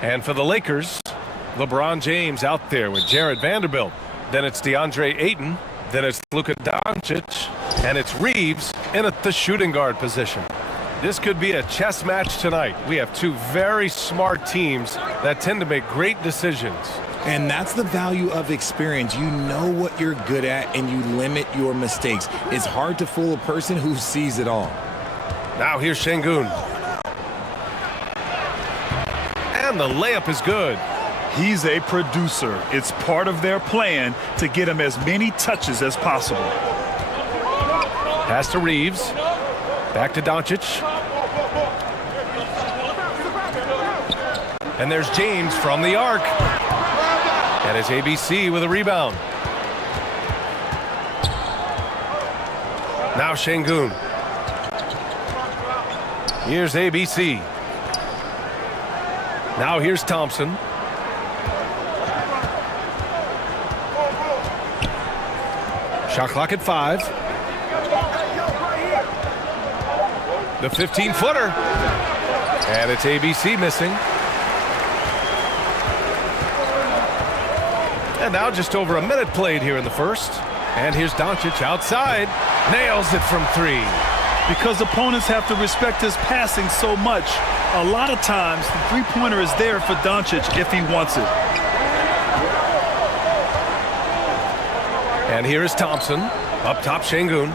And for the Lakers, LeBron James out there with Jared Vanderbilt. Then it's DeAndre Ayton. Then it's Luka Doncic. And it's Reeves in at the shooting guard position. This could be a chess match tonight. We have two very smart teams that tend to make great decisions. And that's the value of experience. You know what you're good at, and you limit your mistakes. It's hard to fool a person who sees it all. Now here's Şengün. And the layup is good. He's a producer. It's part of their plan to get him as many touches as possible. Pass to Reeves. Back to Doncic. And there's James from the arc. And it's ABC with a rebound. Now Şengün. Here's ABC. Now here's Thompson. Shot clock at 5. The 15-footer. And it's ABC missing. And now just over a minute played here in the first. And here's Doncic outside. Nails it from 3. Because opponents have to respect his passing so much, a lot of times the three-pointer is there for Doncic if he wants it. And here is Thompson. Up top, Şengün.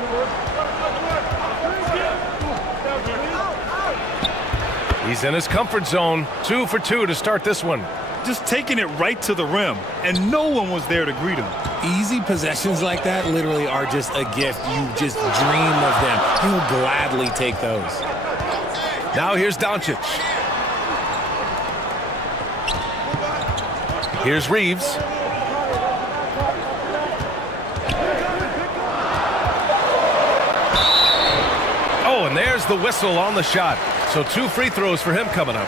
He's in his comfort zone. 2 for 2 to start this one. Just taking it right to the rim, and no one was there to greet him. Easy possessions like that literally are just a gift. You just dream of them. He'll gladly take those. Now here's Doncic. Here's Reeves. Oh, and there's the whistle on the shot. So 2 free throws for him coming up.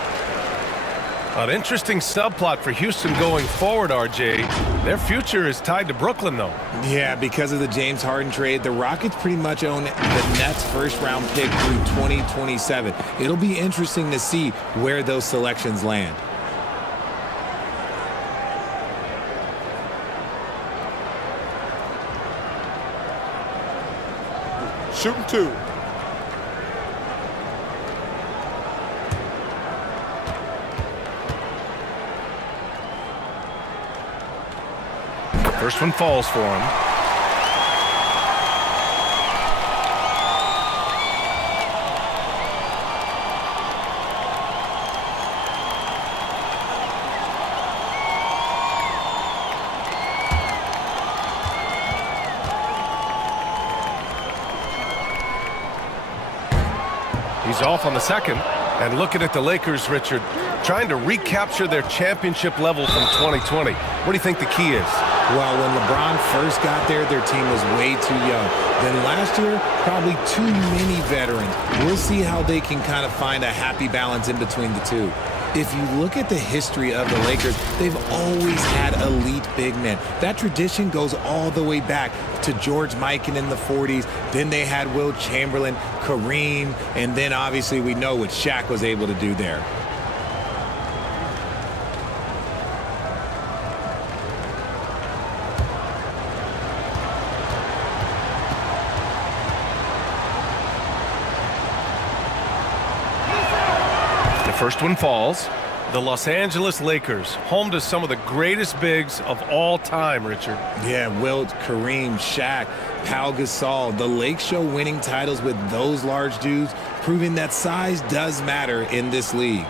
An interesting subplot for Houston going forward, RJ. Their future is tied to Brooklyn, though. Yeah, because of the James Harden trade, the Rockets pretty much own the Nets' first-round pick through 2027. It'll be interesting to see where those selections land. Shooting 2. First one falls for him. He's off on the second. And looking at the Lakers, Richard, trying to recapture their championship level from 2020. What do you think the key is? Well, when LeBron first got there, their team was way too young. Then last year, probably too many veterans. We'll see how they can kind of find a happy balance in between the two. If you look at the history of the Lakers, they've always had elite big men. That tradition goes all the way back to George Mikan in the 40s. Then they had Will Chamberlain, Kareem, and then obviously we know what Shaq was able to do there. First one falls. The Los Angeles Lakers, home to some of the greatest bigs of all time, Richard. Yeah, Wilt, Kareem, Shaq, Pau Gasol. The Lakers show winning titles with those large dudes, proving that size does matter in this league.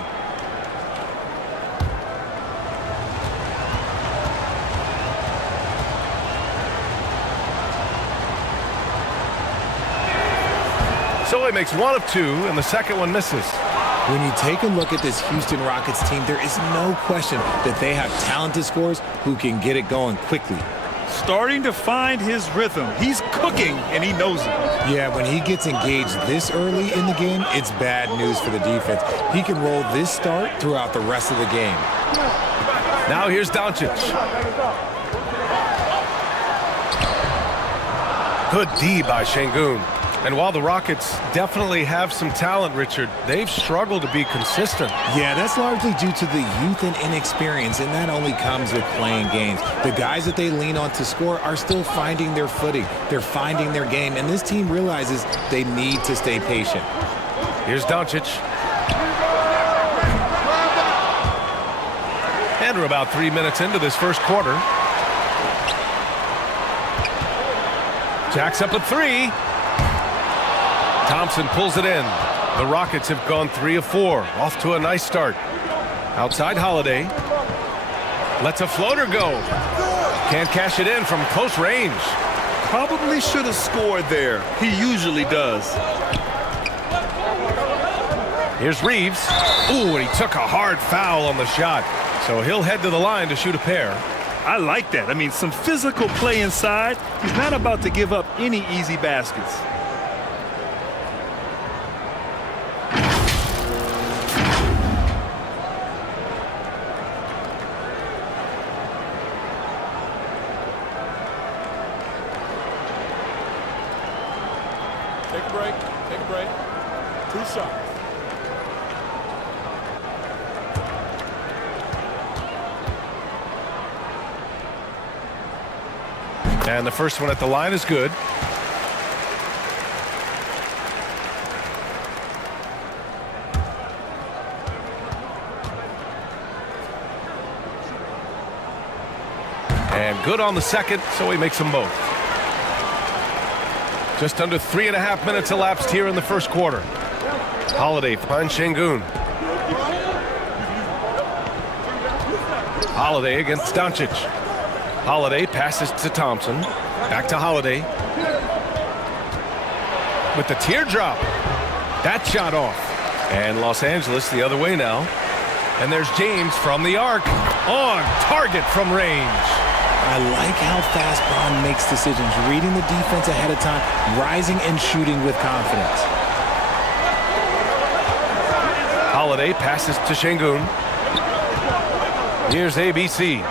So he makes 1 of 2, and the second one misses. When you take a look at this Houston Rockets team, there is no question that they have talented scorers who can get it going quickly. Starting to find his rhythm. He's cooking, and he knows it. Yeah, when he gets engaged this early in the game, it's bad news for the defense. He can roll this start throughout the rest of the game. Now here's Doncic. Good D by Şengün. And while the Rockets definitely have some talent, Richard, they've struggled to be consistent. Yeah, that's largely due to the youth and inexperience, and that only comes with playing games. The guys that they lean on to score are still finding their footing. They're finding their game, and this team realizes they need to stay patient. Here's Doncic. And we're about 3 minutes into this first quarter. Jacks up a three. Thompson pulls it in. The Rockets have gone 3 of 4. Off to a nice start. Outside Holiday. Lets a floater go. Can't cash it in from close range. Probably should have scored there. He usually does. Here's Reeves. Ooh, and he took a hard foul on the shot. So he'll head to the line to shoot a pair. I like that. I mean, some physical play inside. He's not about to give up any easy baskets. Take a break. Take a break. 2 shots. And the first one at the line is good. And good on the second, so he makes them both. Just under 3.5 minutes elapsed here in the first quarter. Holiday finds Şengün. Holiday against Doncic. Holiday passes to Thompson. Back to Holiday. With the teardrop. That shot off. And Los Angeles the other way now. And there's James from the arc. On target from range. I like how fast Braun makes decisions, reading the defense ahead of time, rising and shooting with confidence. Holiday passes to Şengün. Here's ABC.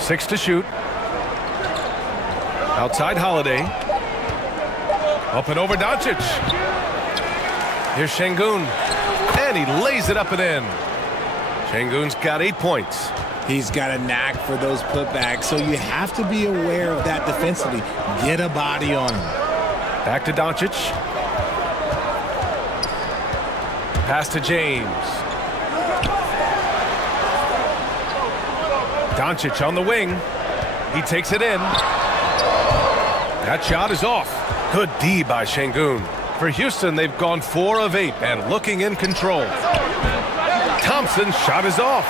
6 to shoot. Outside Holiday. Up and over Doncic. Here's Şengün. And he lays it up and in. Şengün's got 8 points. He's got a knack for those putbacks, so you have to be aware of that defensively. Get a body on him. Back to Doncic. Pass to James. Doncic on the wing. He takes it in. That shot is off. Good D by Şengün. For Houston, they've gone 4 of 8 and looking in control. Thompson's shot is off.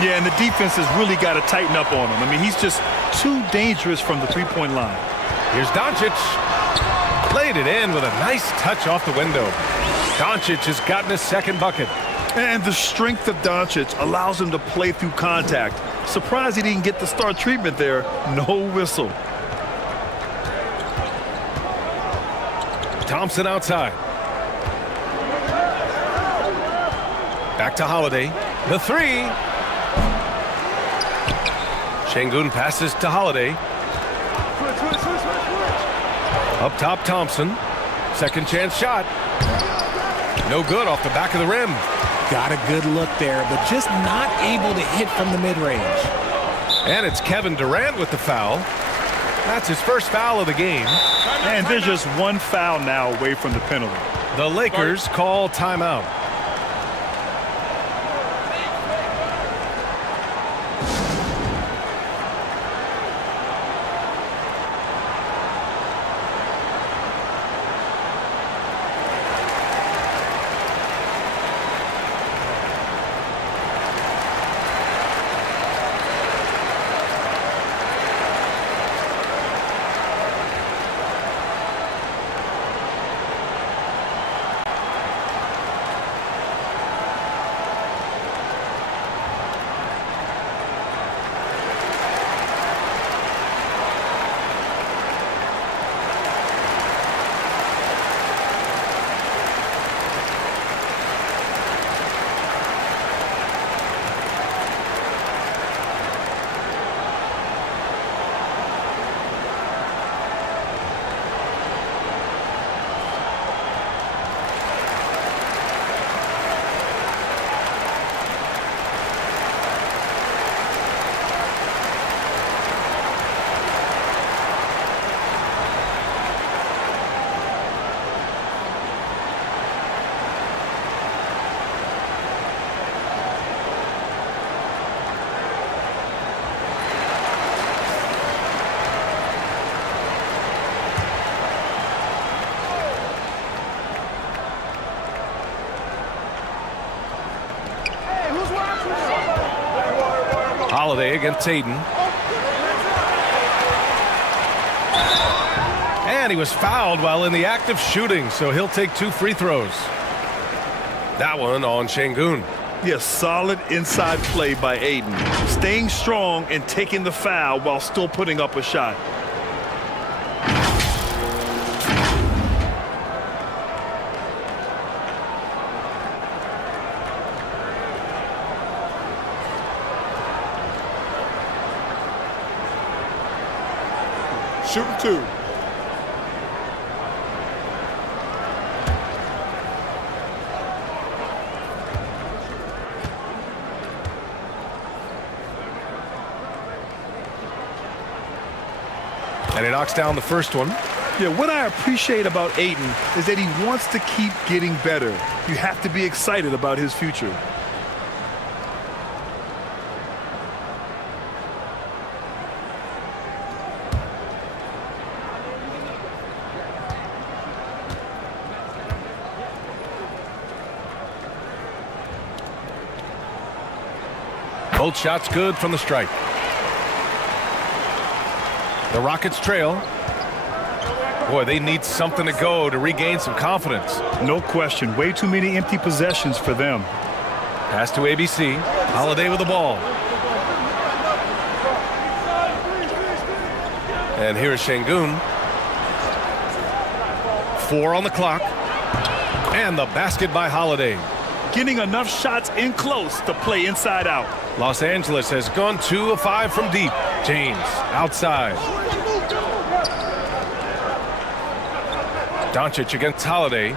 Yeah, and the defense has really got to tighten up on him. I mean, he's just too dangerous from the three-point line. Here's Doncic. Played it in with a nice touch off the window. Doncic has gotten his second bucket. And the strength of Doncic allows him to play through contact. Surprised he didn't get the star treatment there. No whistle. Thompson outside. Back to Holiday. The three. Şengün passes to Holiday. Up top, Thompson. Second chance shot. No good off the back of the rim. Got a good look there, but just not able to hit from the mid-range. And it's Kevin Durant with the foul. That's his first foul of the game. And there's just one foul now away from the penalty. The Lakers call timeout. Holiday against Aiden. And he was fouled while in the act of shooting, so he'll take 2 free throws. That one on Şengün. Yes, solid inside play by Aiden. Staying strong and taking the foul while still putting up a shot. Shooting 2. And he knocks down the first one. Yeah, what I appreciate about Aiden is that he wants to keep getting better. You have to be excited about his future. Both shots good from the stripe. The Rockets trail. Boy, they need something to go to regain some confidence. No question. Way too many empty possessions for them. Pass to ABC. Holiday with the ball. And here's Şengün. 4 on the clock. And the basket by Holiday. Getting enough shots in close to play inside out. Los Angeles has gone 2 of 5 from deep. James outside. Doncic against Holiday.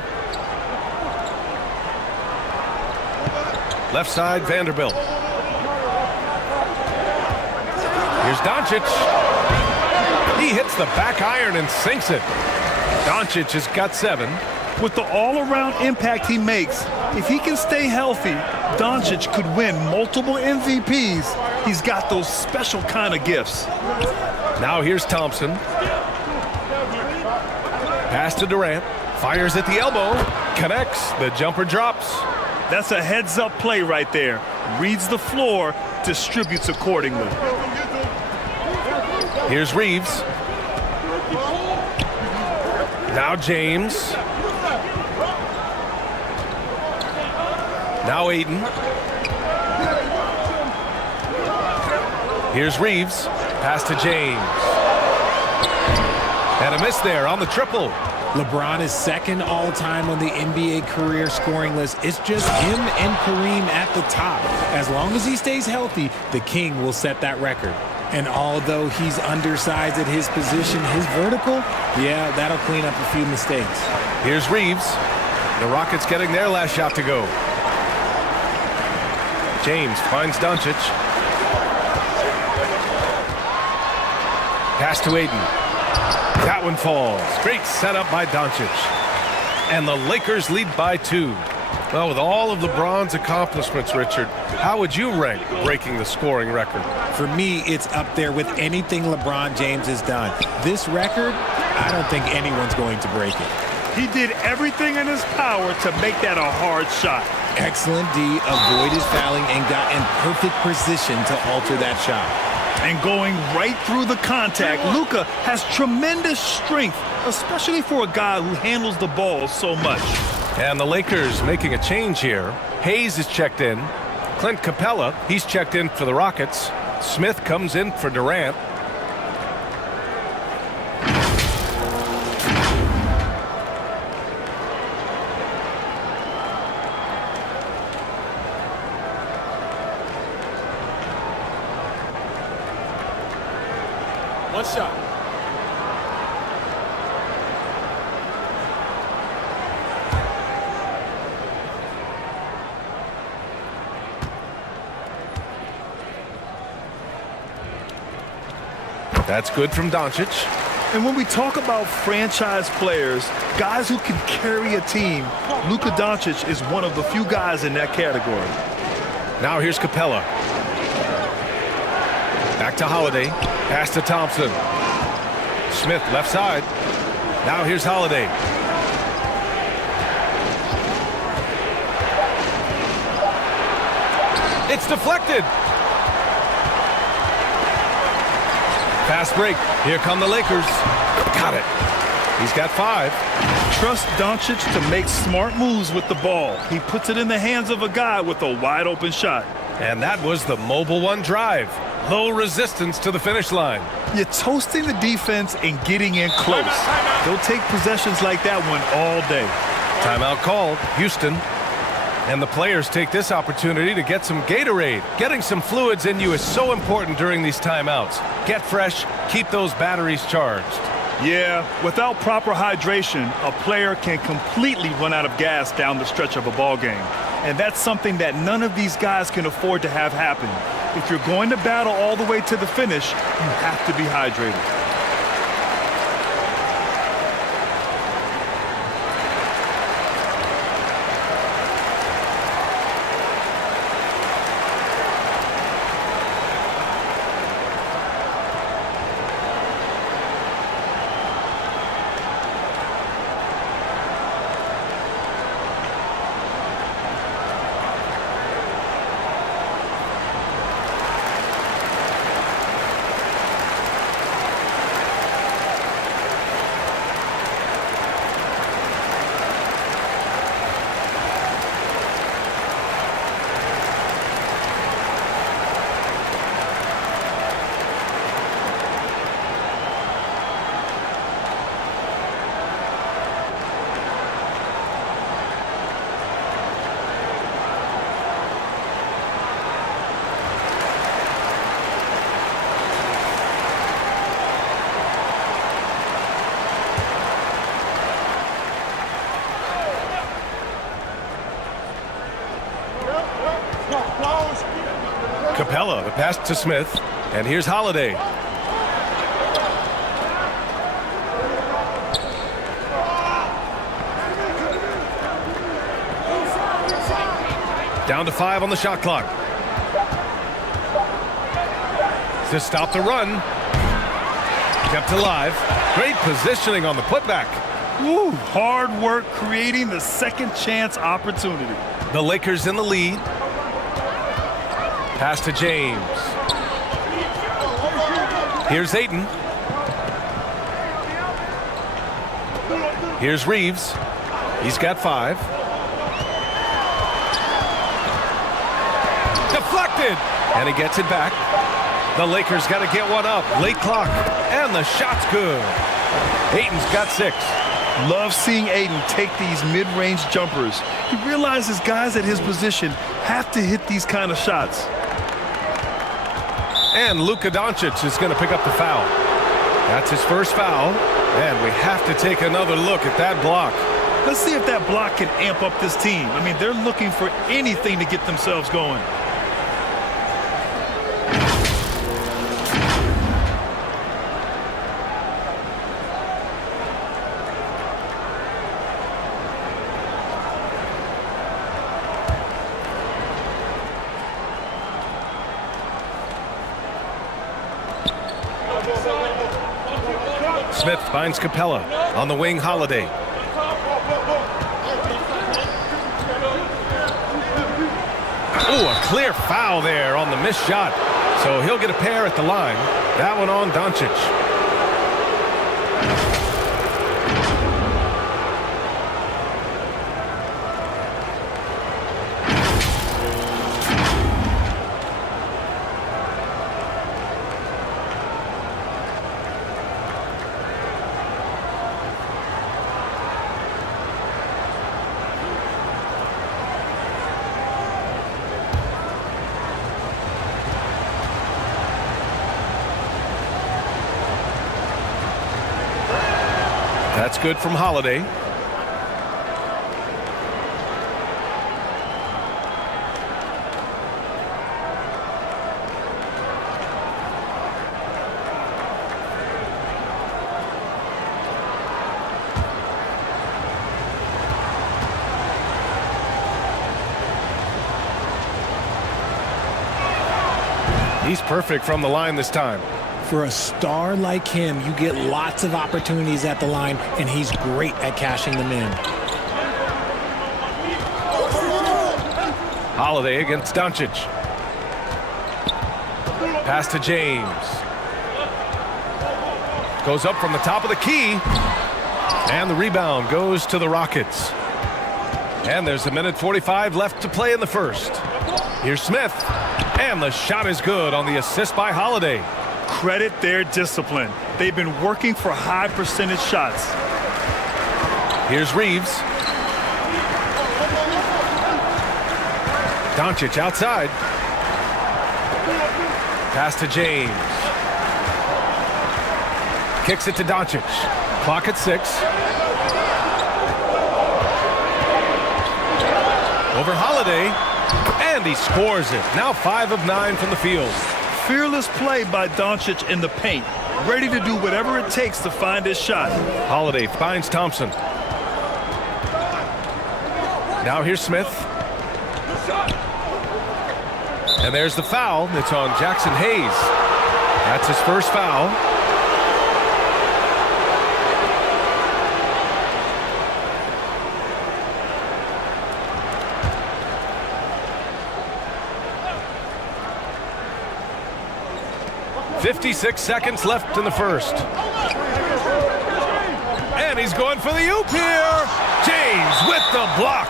Left side, Vanderbilt. Here's Doncic. He hits the back iron and sinks it. Doncic has got 7. With the all-around impact he makes, if he can stay healthy, Doncic could win multiple MVPs. He's got those special kind of gifts. Now here's Thompson. Pass to Durant. Fires at the elbow. Connects. The jumper drops. That's a heads-up play right there. Reads the floor, distributes accordingly. Here's Reeves. Now James. Now Aiden. Here's Reeves. Pass to James. And a miss there on the triple. LeBron is second all-time on the NBA career scoring list. It's just him and Kareem at the top. As long as he stays healthy, the King will set that record. And although he's undersized at his position, his vertical, yeah, that'll clean up a few mistakes. Here's Reeves. The Rockets getting their last shot to go. James finds Doncic. Pass to Aiden. That one falls. Great setup by Doncic. And the Lakers lead by 2. Well, with all of LeBron's accomplishments, Richard, how would you rank breaking the scoring record? For me, it's up there with anything LeBron James has done. This record, I don't think anyone's going to break it. He did everything in his power to make that a hard shot. Excellent D, avoided fouling, and got in perfect position to alter that shot. And going right through the contact, Luka has tremendous strength, especially for a guy who handles the ball so much. And the Lakers making a change here. Hayes is checked in. Clint Capella, he's checked in for the Rockets. Smith comes in for Durant. One shot. That's good from Doncic. And when we talk about franchise players, guys who can carry a team, Luka Doncic is one of the few guys in that category. Now here's Capella. Back to Holiday. Pass to Thompson. Smith left side. Now here's Holiday. It's deflected. Fast break. Here come the Lakers. Got it. He's got 5. Trust Doncic to make smart moves with the ball. He puts it in the hands of a guy with a wide open shot. And that was the Mobile One drive. Low resistance to the finish line. You're toasting the defense and getting in close. They'll take possessions like that one all day. Timeout called. Houston. And the players take this opportunity to get some Gatorade. Getting some fluids in you is so important during these timeouts. Get fresh. Keep those batteries charged. Yeah, without proper hydration, a player can completely run out of gas down the stretch of a ball game. And that's something that none of these guys can afford to have happen. If you're going to battle all the way to the finish, you have to be hydrated. Capella, the pass to Smith. And here's Holiday. Down to 5 on the shot clock. To stop the run. Kept alive. Great positioning on the putback. Woo, hard work creating the second chance opportunity. The Lakers in the lead. Pass to James. Here's Ayton. Here's Reeves. He's got 5. Deflected. And he gets it back. The Lakers got to get one up. Late clock. And the shot's good. Ayton's got 6. Love seeing Ayton take these mid-range jumpers. He realizes guys at his position have to hit these kind of shots. And Luka Doncic is going to pick up the foul. That's his first foul. And we have to take another look at that block. Let's see if that block can amp up this team. I mean, they're looking for anything to get themselves going. Smith finds Capella on the wing. Holiday. Oh, a clear foul there on the missed shot. So he'll get a pair at the line. That one on Doncic. That's good from Holiday. He's perfect from the line this time. For a star like him, you get lots of opportunities at the line, and he's great at cashing them in. Holiday against Doncic. Pass to James. Goes up from the top of the key. And the rebound goes to the Rockets. And there's 1:45 left to play in the first. Here's Smith. And the shot is good on the assist by Holiday. Credit their discipline. They've been working for high percentage shots. Here's Reeves. Doncic outside. Pass to James. Kicks it to Doncic. Clock at 6. Over Holiday. And he scores it. Now 5 of 9 from the field. Fearless play by Doncic in the paint. Ready to do whatever it takes to find his shot. Holiday finds Thompson. Now here's Smith. And there's the foul. It's on Jackson Hayes. That's his first foul. .56 seconds left in the first. And he's going for the oop here. James with the block.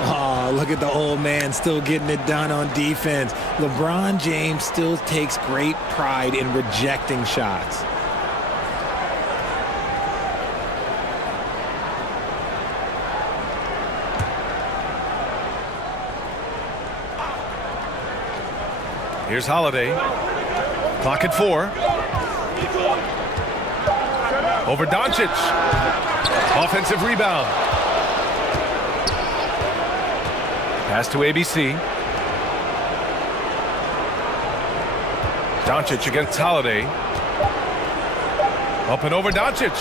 Oh, look at the old man still getting it done on defense. LeBron James still takes great pride in rejecting shots. Here's Holiday. Clock at 4. Over Doncic. Offensive rebound. Pass to ABC. Doncic against Holiday. Up and over Doncic.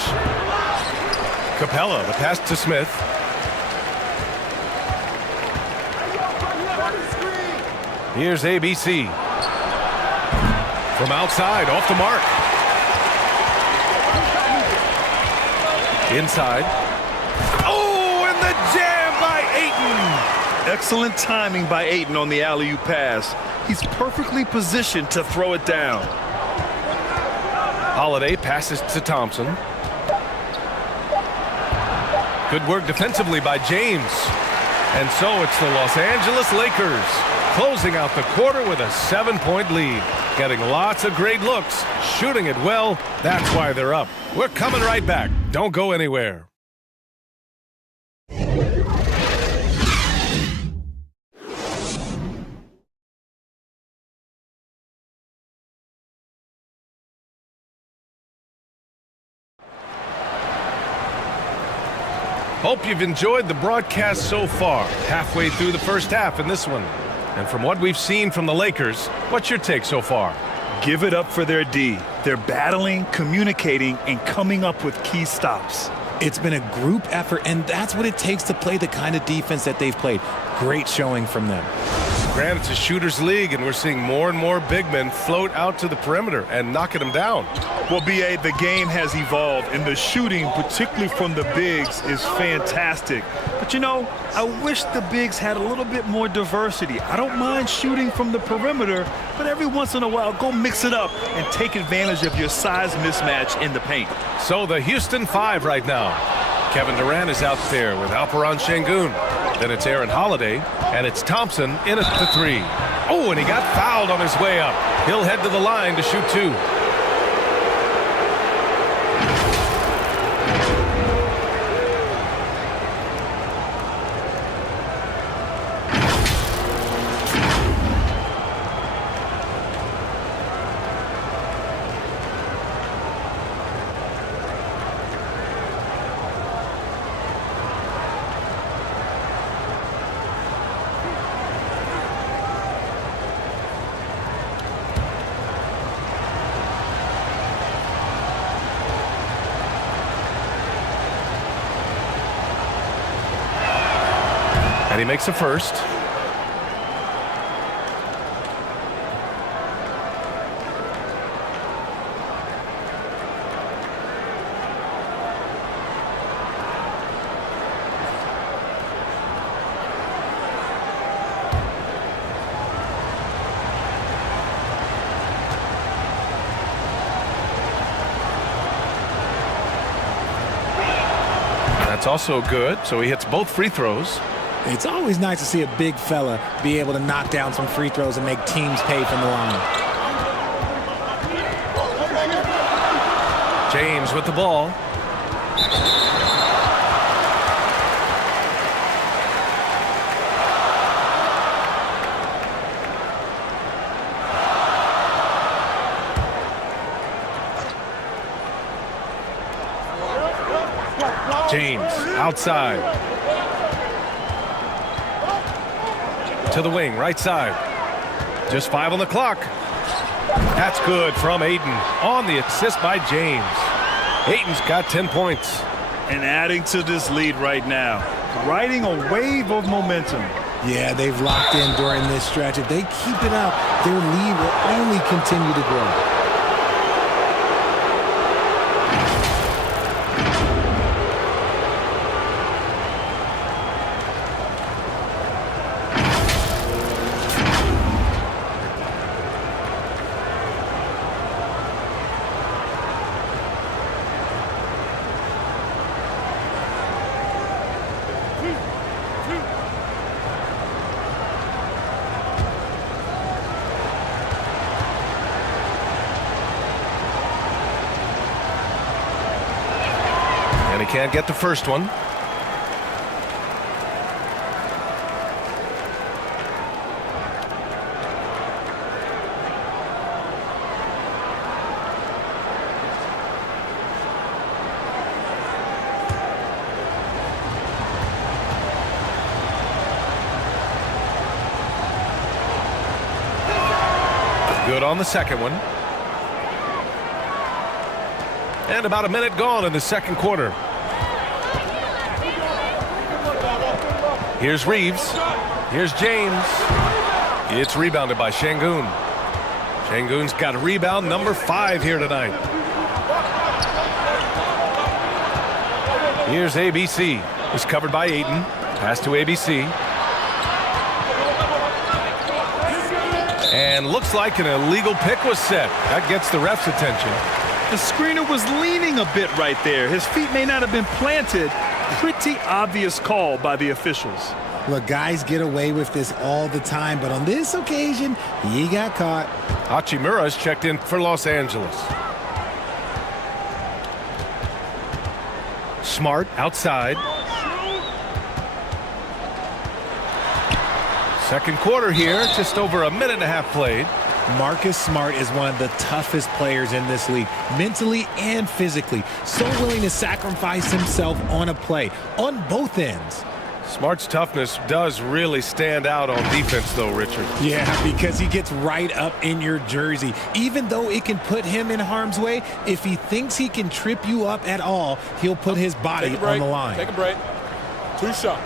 Capella, the pass to Smith. Here's ABC. From outside, off the mark. Inside. Oh, and the jam by Ayton. Excellent timing by Ayton on the alley-oop pass. He's perfectly positioned to throw it down. Holiday passes to Thompson. Good work defensively by James. And so it's the Los Angeles Lakers closing out the quarter with a 7-point lead. Getting lots of great looks, shooting it well. That's why they're up. We're coming right back. Don't go anywhere. Hope you've enjoyed the broadcast so far. Halfway through the first half in this one. And from what we've seen from the Lakers, what's your take so far? Give it up for their D. They're battling, communicating, and coming up with key stops. It's been a group effort, and that's what it takes to play the kind of defense that they've played. Great showing from them. Grant, it's a shooter's league, and we're seeing more and more big men float out to the perimeter and knocking them down. Well, B.A., the game has evolved, and the shooting, particularly from the bigs, is fantastic. But, you know, I wish the bigs had a little bit more diversity. I don't mind shooting from the perimeter, but every once in a while, go mix it up and take advantage of your size mismatch in the paint. So the Houston 5 right now. Kevin Durant is out there with Alperen Şengün. Then it's Aaron Holiday, and it's Thompson in at the 3. Oh, and he got fouled on his way up. He'll head to the line to shoot 2. And he makes a first. It's also good, so he hits both free throws. It's always nice to see a big fella be able to knock down some free throws and make teams pay from the line. James with the ball. James outside. To the wing, right side. Just 5 on the clock. That's good from Ayton on the assist by James. Ayton's got 10 points. And adding to this lead right now, riding a wave of momentum. Yeah, they've locked in during this stretch. If they keep it up, their lead will only continue to grow. And he can't get the first one. Good on the second one. And about a minute gone in the second quarter. Here's Reeves. Here's James. It's rebounded by Şengün. Şengün's got a rebound number 5 here tonight. Here's ABC. It's covered by Ayton. Pass to ABC. And looks like an illegal pick was set. That gets the ref's attention. The screener was leaning a bit right there. His feet may not have been planted. Pretty obvious call by the officials. Look, guys get away with this all the time, but on this occasion, he got caught. Hachimura's checked in for Los Angeles. Smart outside. Second quarter here, just over a minute and a half played. Marcus Smart is one of the toughest players in this league, mentally and physically. So willing to sacrifice himself on a play, on both ends. Smart's toughness does really stand out on defense, though, Richard. Yeah, because he gets right up in your jersey. Even though it can put him in harm's way, if he thinks he can trip you up at all, he'll put his body on the line. Take a break. 2 shots.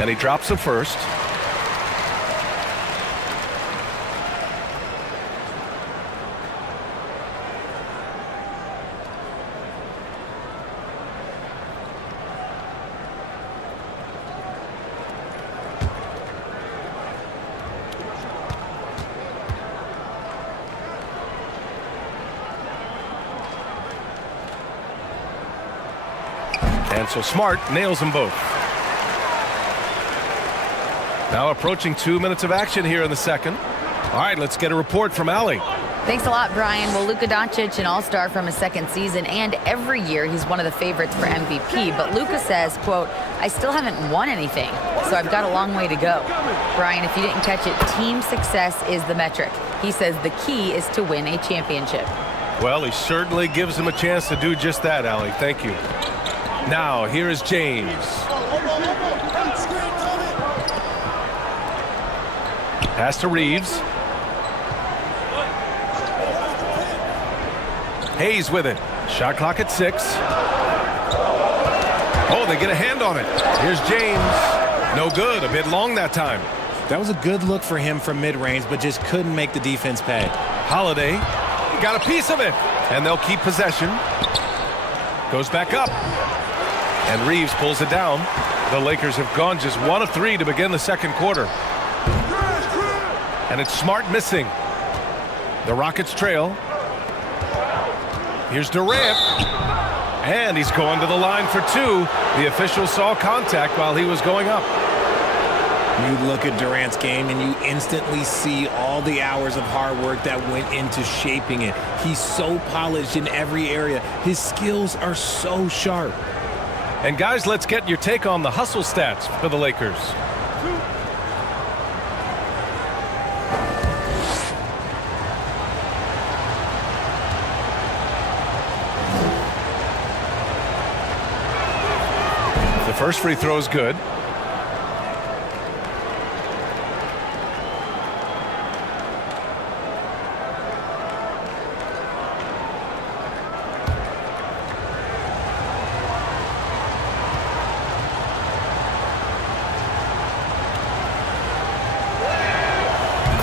And he drops the first. And so Smart nails them both. Now approaching 2 minutes of action here in the second. All right, let's get a report from Allie. Thanks a lot, Brian. Well, Luka Doncic, an all-star from his second season, and every year he's one of the favorites for MVP. But Luka says, quote, I still haven't won anything, so I've got a long way to go. Brian, if you didn't catch it, team success is the metric. He says the key is to win a championship. Well, he certainly gives him a chance to do just that, Allie. Thank you. Now, here is James. Pass to Reeves. Hayes with it. Shot clock at 6. Oh, they get a hand on it. Here's James. No good. A bit long that time. That was a good look for him from mid-range, but just couldn't make the defense pay. Holiday got a piece of it, and they'll keep possession. Goes back up. And Reeves pulls it down. The Lakers have gone just 1 of 3 to begin the second quarter. And it's Smart missing. The Rockets trail. Here's Durant. And he's going to the line for 2. The official saw contact while he was going up. You look at Durant's game and you instantly see all the hours of hard work that went into shaping it. He's so polished in every area. His skills are so sharp. And guys, let's get your take on the hustle stats for the Lakers. The first free throw is good.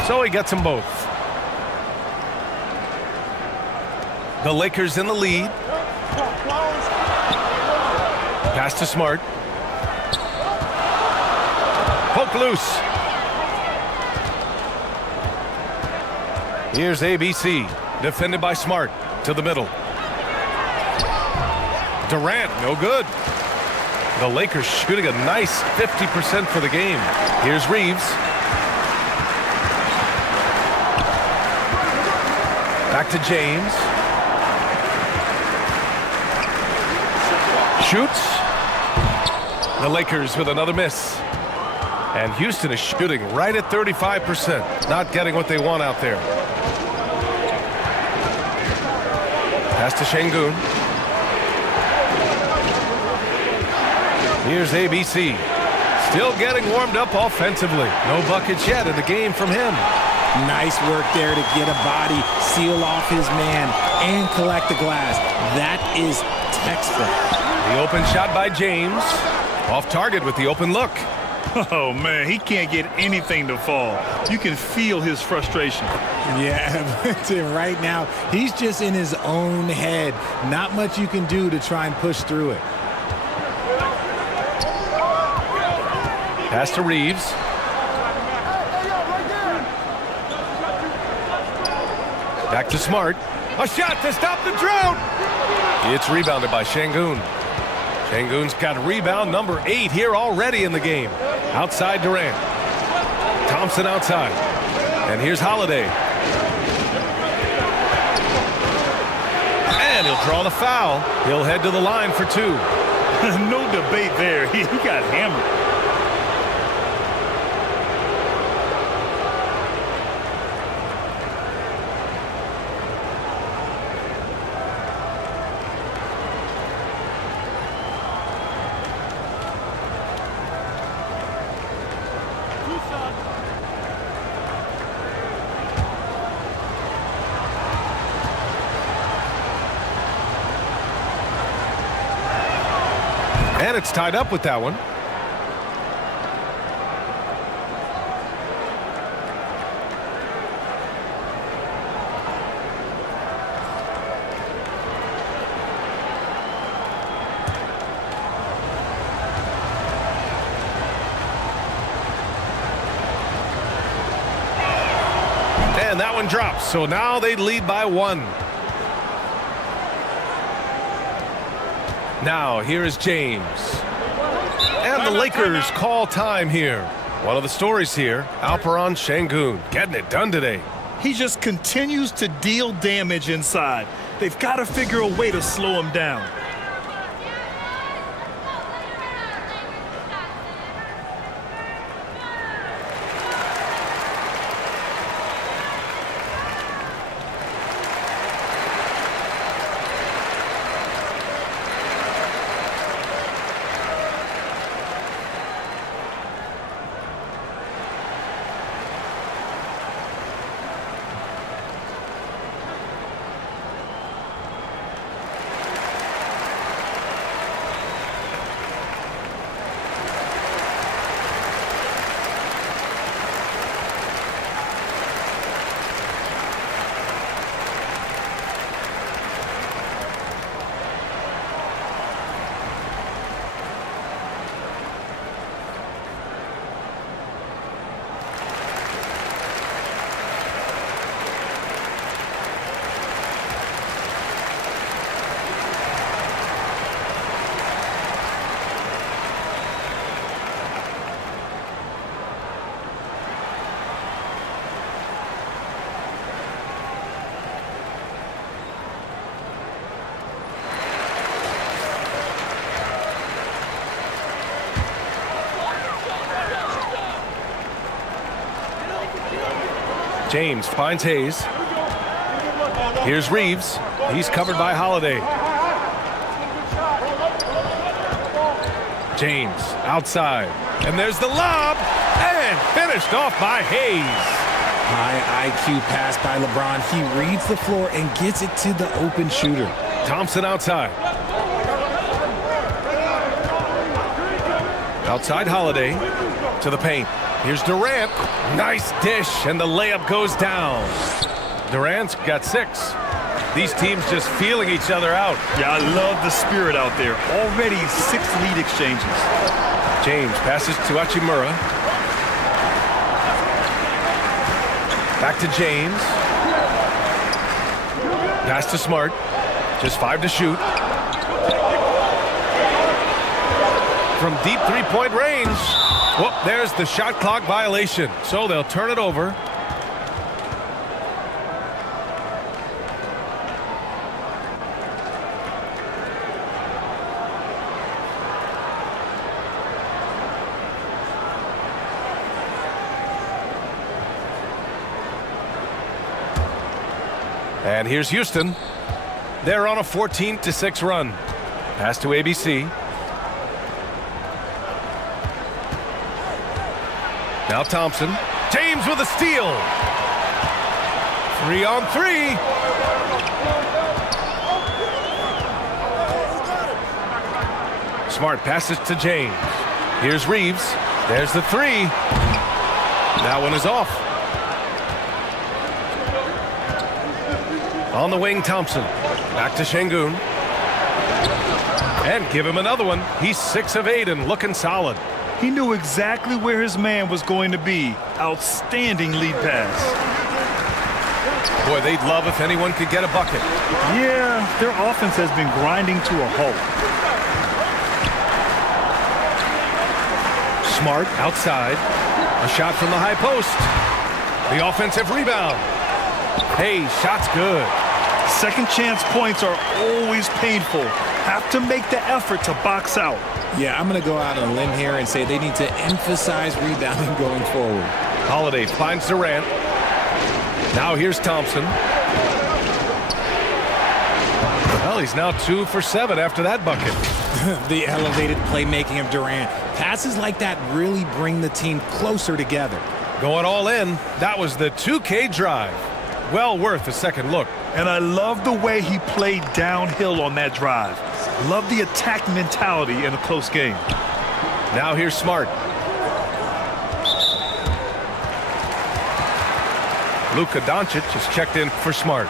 So he gets them both. The Lakers in the lead. Pass to Smart. Poke loose. Here's ABC. Defended by Smart. To the middle. Durant, no good. The Lakers shooting a nice 50% for the game. Here's Reeves. Back to James. Shoots. The Lakers with another miss. And Houston is shooting right at 35%. Not getting what they want out there. Pass to Şengün. Here's ABC. Still getting warmed up offensively. No buckets yet in the game from him. Nice work there to get a body, seal off his man, and collect the glass. That is textbook. The open shot by James. Off target with the open look. Oh, man, he can't get anything to fall. You can feel his frustration. Yeah, but right now, he's just in his own head. Not much you can do to try and push through it. Pass to Reeves. Back to Smart. A shot to stop the drought. It's rebounded by Şengün. Şengün's got rebound number 8 here already in the game. Outside Durant. Thompson outside. And here's Holiday. And he'll draw the foul. He'll head to the line for 2. No debate there. He got hammered. And it's tied up with that one. And that one drops. So now they lead by 1. Now, here is James. And the Lakers call time here. One of the stories here, Alperen Şengün getting it done today. He just continues to deal damage inside. They've got to figure a way to slow him down. James finds Hayes. Here's Reeves. He's covered by Holiday. James outside. And there's the lob. And finished off by Hayes. High IQ pass by LeBron. He reads the floor and gets it to the open shooter. Thompson outside. Outside Holiday to the paint. Here's Durant. Nice dish, and the layup goes down. Durant's got 6. These teams just feeling each other out. Yeah, I love the spirit out there. Already 6 lead exchanges. James passes to Hachimura. Back to James. Pass to Smart. Just 5 to shoot. From deep three-point range. Whoop, there's the shot clock violation. So they'll turn it over. And here's Houston. They're on a 14-6 run. Pass to ABC. Now Thompson. James with a steal. 3-on-3. Smart passes to James. Here's Reeves. There's the 3. That one is off. On the wing, Thompson. Back to Şengün. And give him another one. He's 6 of 8 and looking solid. He knew exactly where his man was going to be. Outstanding lead pass. Boy, they'd love if anyone could get a bucket. Yeah, their offense has been grinding to a halt. Smart outside. A shot from the high post. The offensive rebound. Hey, shot's good. Second chance points are always painful. Have to make the effort to box out. Yeah, I'm going to go out on a limb here and say they need to emphasize rebounding going forward. Holiday finds Durant. Now here's Thompson. Well, he's now 2 for 7 after that bucket. The elevated playmaking of Durant. Passes like that really bring the team closer together. Going all in. That was the 2K drive. Well worth a second look. And I love the way he played downhill on that drive. Love the attack mentality in a close game. Now here's Smart. Luka Doncic is checked in for Smart.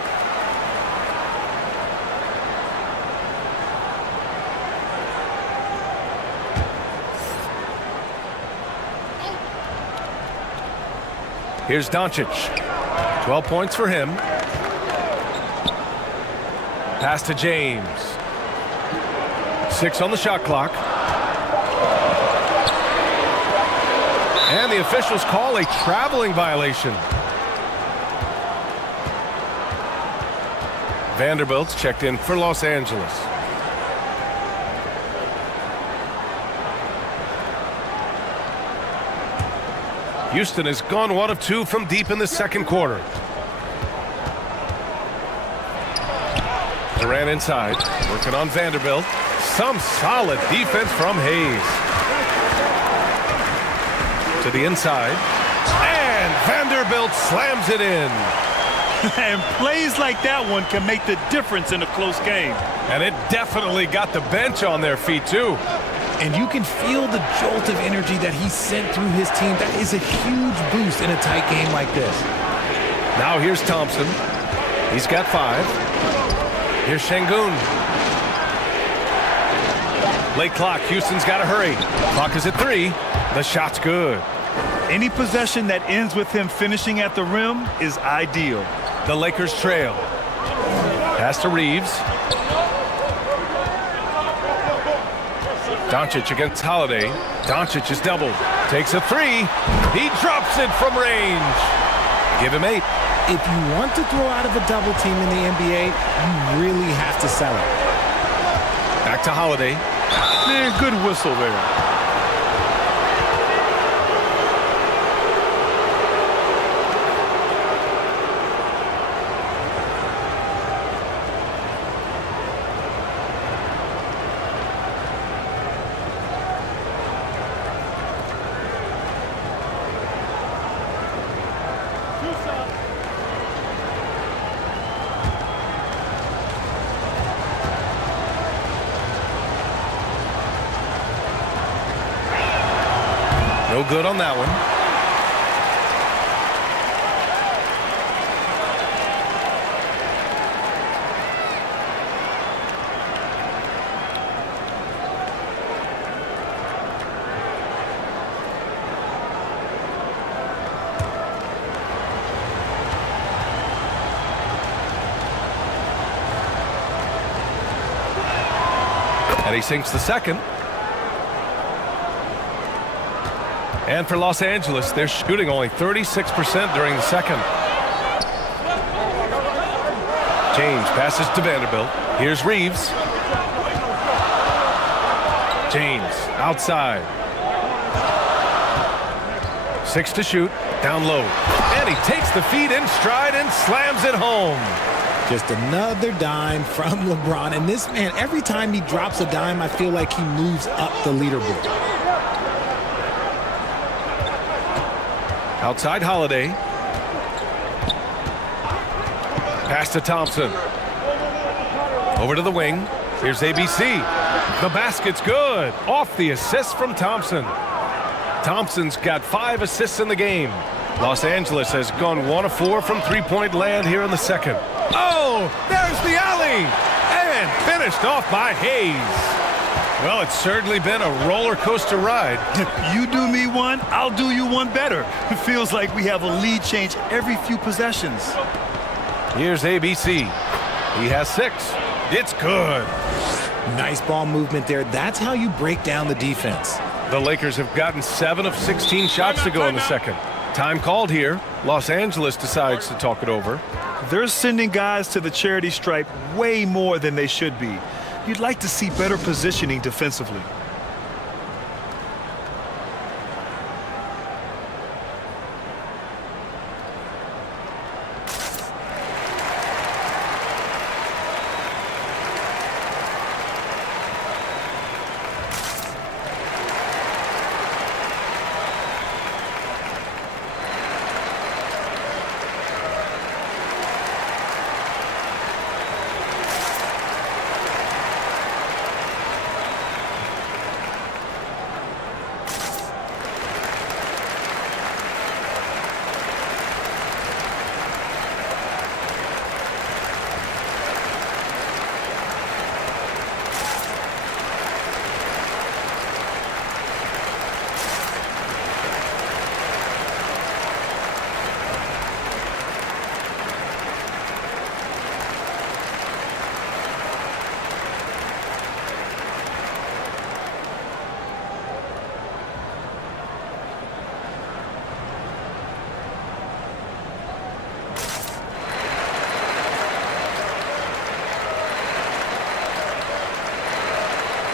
Here's Doncic. 12 points for him. Pass to James. 6 on the shot clock. And the officials call a traveling violation. Vanderbilt's checked in for Los Angeles. Houston has gone 1 of 2 from deep in the second quarter. Durant inside, working on Vanderbilt. Some solid defense from Hayes. To the inside. And Vanderbilt slams it in. And plays like that one can make the difference in a close game. And it definitely got the bench on their feet, too. And you can feel the jolt of energy that he sent through his team. That is a huge boost in a tight game like this. Now here's Thompson. He's got 5. Here's Şengün. Late clock. Houston's got to hurry. Clock is at 3. The shot's good. Any possession that ends with him finishing at the rim is ideal. The Lakers trail. Pass to Reeves. Doncic against Holiday. Doncic is doubled. Takes a 3. He drops it from range. Give him 8. If you want to throw out of a double team in the NBA, you really have to sell it. Back to Holiday. Man, good whistle there. No good on that one. And he sinks the second. And for Los Angeles, they're shooting only 36% during the second. James passes to Vanderbilt. Here's Reeves. James outside. 6 to shoot. Down low. And he takes the feed in stride and slams it home. Just another dime from LeBron. And this man, every time he drops a dime, I feel like he moves up the leaderboard. Outside Holiday. Pass to Thompson. Over to the wing. Here's ABC. The basket's good. Off the assist from Thompson. Thompson's got 5 assists in the game. Los Angeles has gone 1 of 4 from three-point land here in the second. Oh, there's the alley. And finished off by Hayes. Well, it's certainly been a roller coaster ride. You do me one, I'll do you one better. It feels like we have a lead change every few possessions. Here's ABC. He has 6. It's good. Nice ball movement there. That's how you break down the defense. The Lakers have gotten 7 of 16 shots to go in the second. Time called here. Los Angeles decides to talk it over. They're sending guys to the charity stripe way more than they should be. You'd like to see better positioning defensively.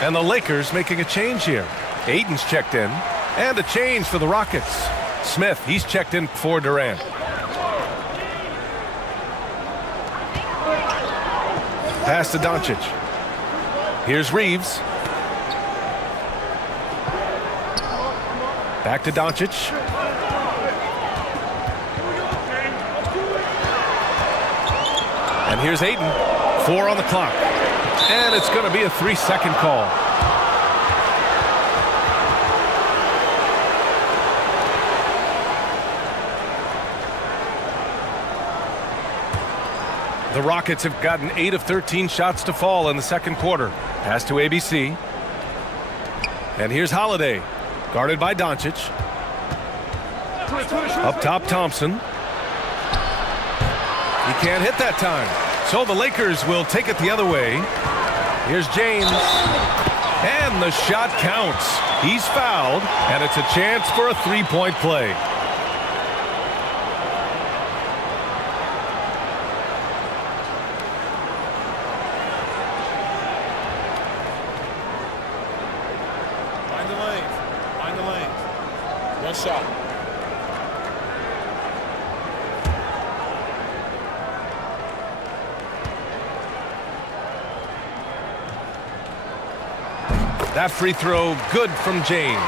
And the Lakers making a change here. Ayton's checked in. And a change for the Rockets. Smith, he's checked in for Durant. Pass to Doncic. Here's Reeves. Back to Doncic. And here's Ayton. 4 on the clock. And it's going to be a 3-second call. The Rockets have gotten 8 of 13 shots to fall in the second quarter. Pass to ABC. And here's Holiday. Guarded by Doncic. Up top, Thompson. He can't hit that time. So the Lakers will take it the other way. Here's James. And the shot counts. He's fouled, and it's a chance for a 3-point play. Find the lanes. Find the lanes. One shot. That free throw, good from James.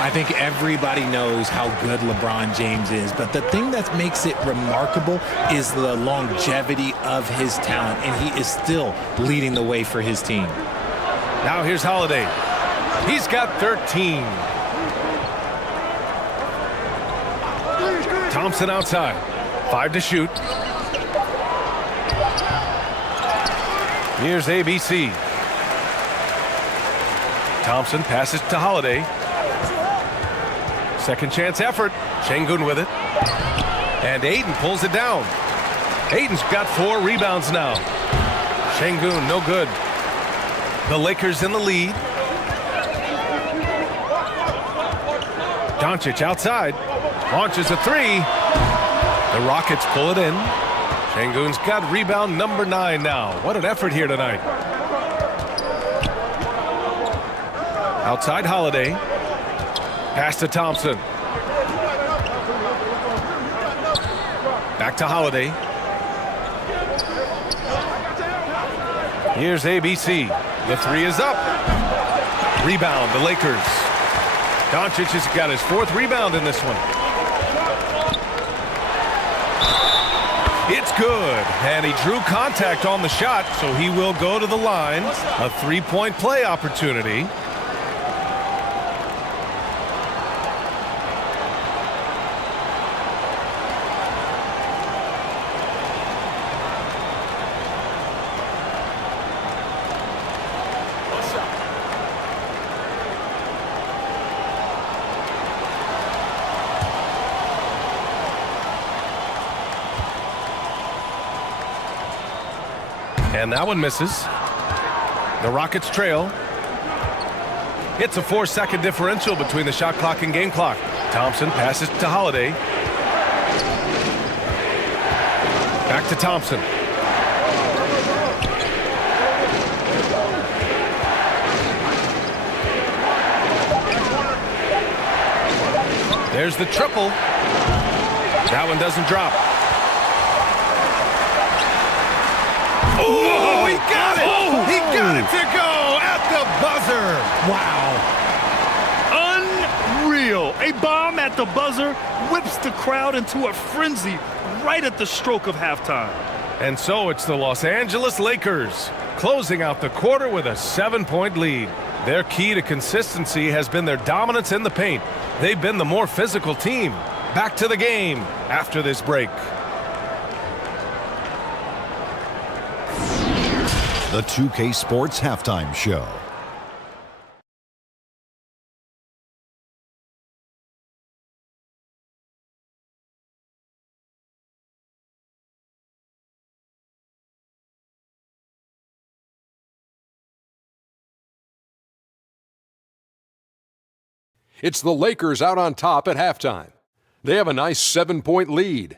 I think everybody knows how good LeBron James is, but the thing that makes it remarkable is the longevity of his talent, and he is still leading the way for his team. Now here's Holiday. He's got 13. Thompson outside. 5 to shoot. Here's ABC. Thompson passes to Holiday. Second chance effort. Şengün with it. And Ayton pulls it down. Ayton's got 4 rebounds now. Şengün, no good. The Lakers in the lead. Doncic outside. Launches a 3. The Rockets pull it in. Şengün's got rebound number 9 now. What an effort here tonight. Outside Holiday. Pass to Thompson. Back to Holiday. Here's ABC. The 3 is up. Rebound, the Lakers. Doncic has got his 4th rebound in this one. It's good. And he drew contact on the shot, so he will go to the line. A 3-point play opportunity. And that one misses. The Rockets trail. It's a 4-second differential between the shot clock and game clock. Thompson passes to Holiday. Back to Thompson. There's the triple. That one doesn't drop. Oh, he got it! He got it to go at the buzzer! Wow. Unreal. A bomb at the buzzer whips the crowd into a frenzy right at the stroke of halftime. And so it's the Los Angeles Lakers closing out the quarter with a 7-point lead. Their key to consistency has been their dominance in the paint. They've been the more physical team. Back to the game after this break. The 2K Sports Halftime Show. It's the Lakers out on top at halftime. They have a nice 7-point lead.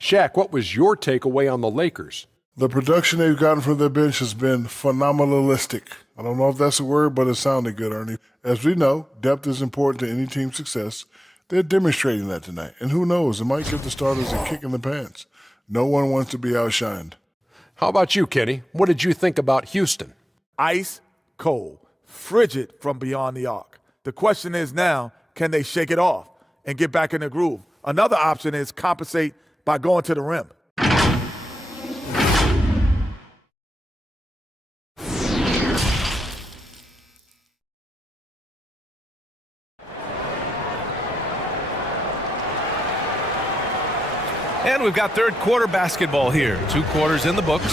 Shaq, what was your takeaway on the Lakers? The production they've gotten from their bench has been phenomenalistic. I don't know if that's a word, but it sounded good, Ernie. As we know, depth is important to any team's success. They're demonstrating that tonight. And who knows, it might give the starters a kick in the pants. No one wants to be outshined. How about you, Kenny? What did you think about Houston? Ice cold, frigid from beyond the arc. The question is now, can they shake it off and get back in the groove? Another option is compensate by going to the rim. And we've got third quarter basketball here. 2 quarters in the books.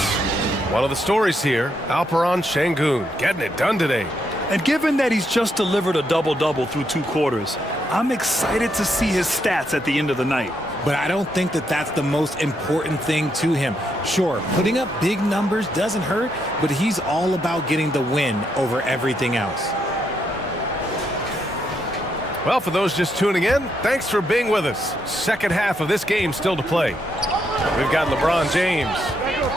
One of the stories here, Alperen Şengün getting it done today. And given that he's just delivered a double-double through 2 quarters, I'm excited to see his stats at the end of the night. But I don't think that that's the most important thing to him. Sure, putting up big numbers doesn't hurt, but he's all about getting the win over everything else. Well, for those just tuning in, thanks for being with us. Second half of this game still to play. We've got LeBron James.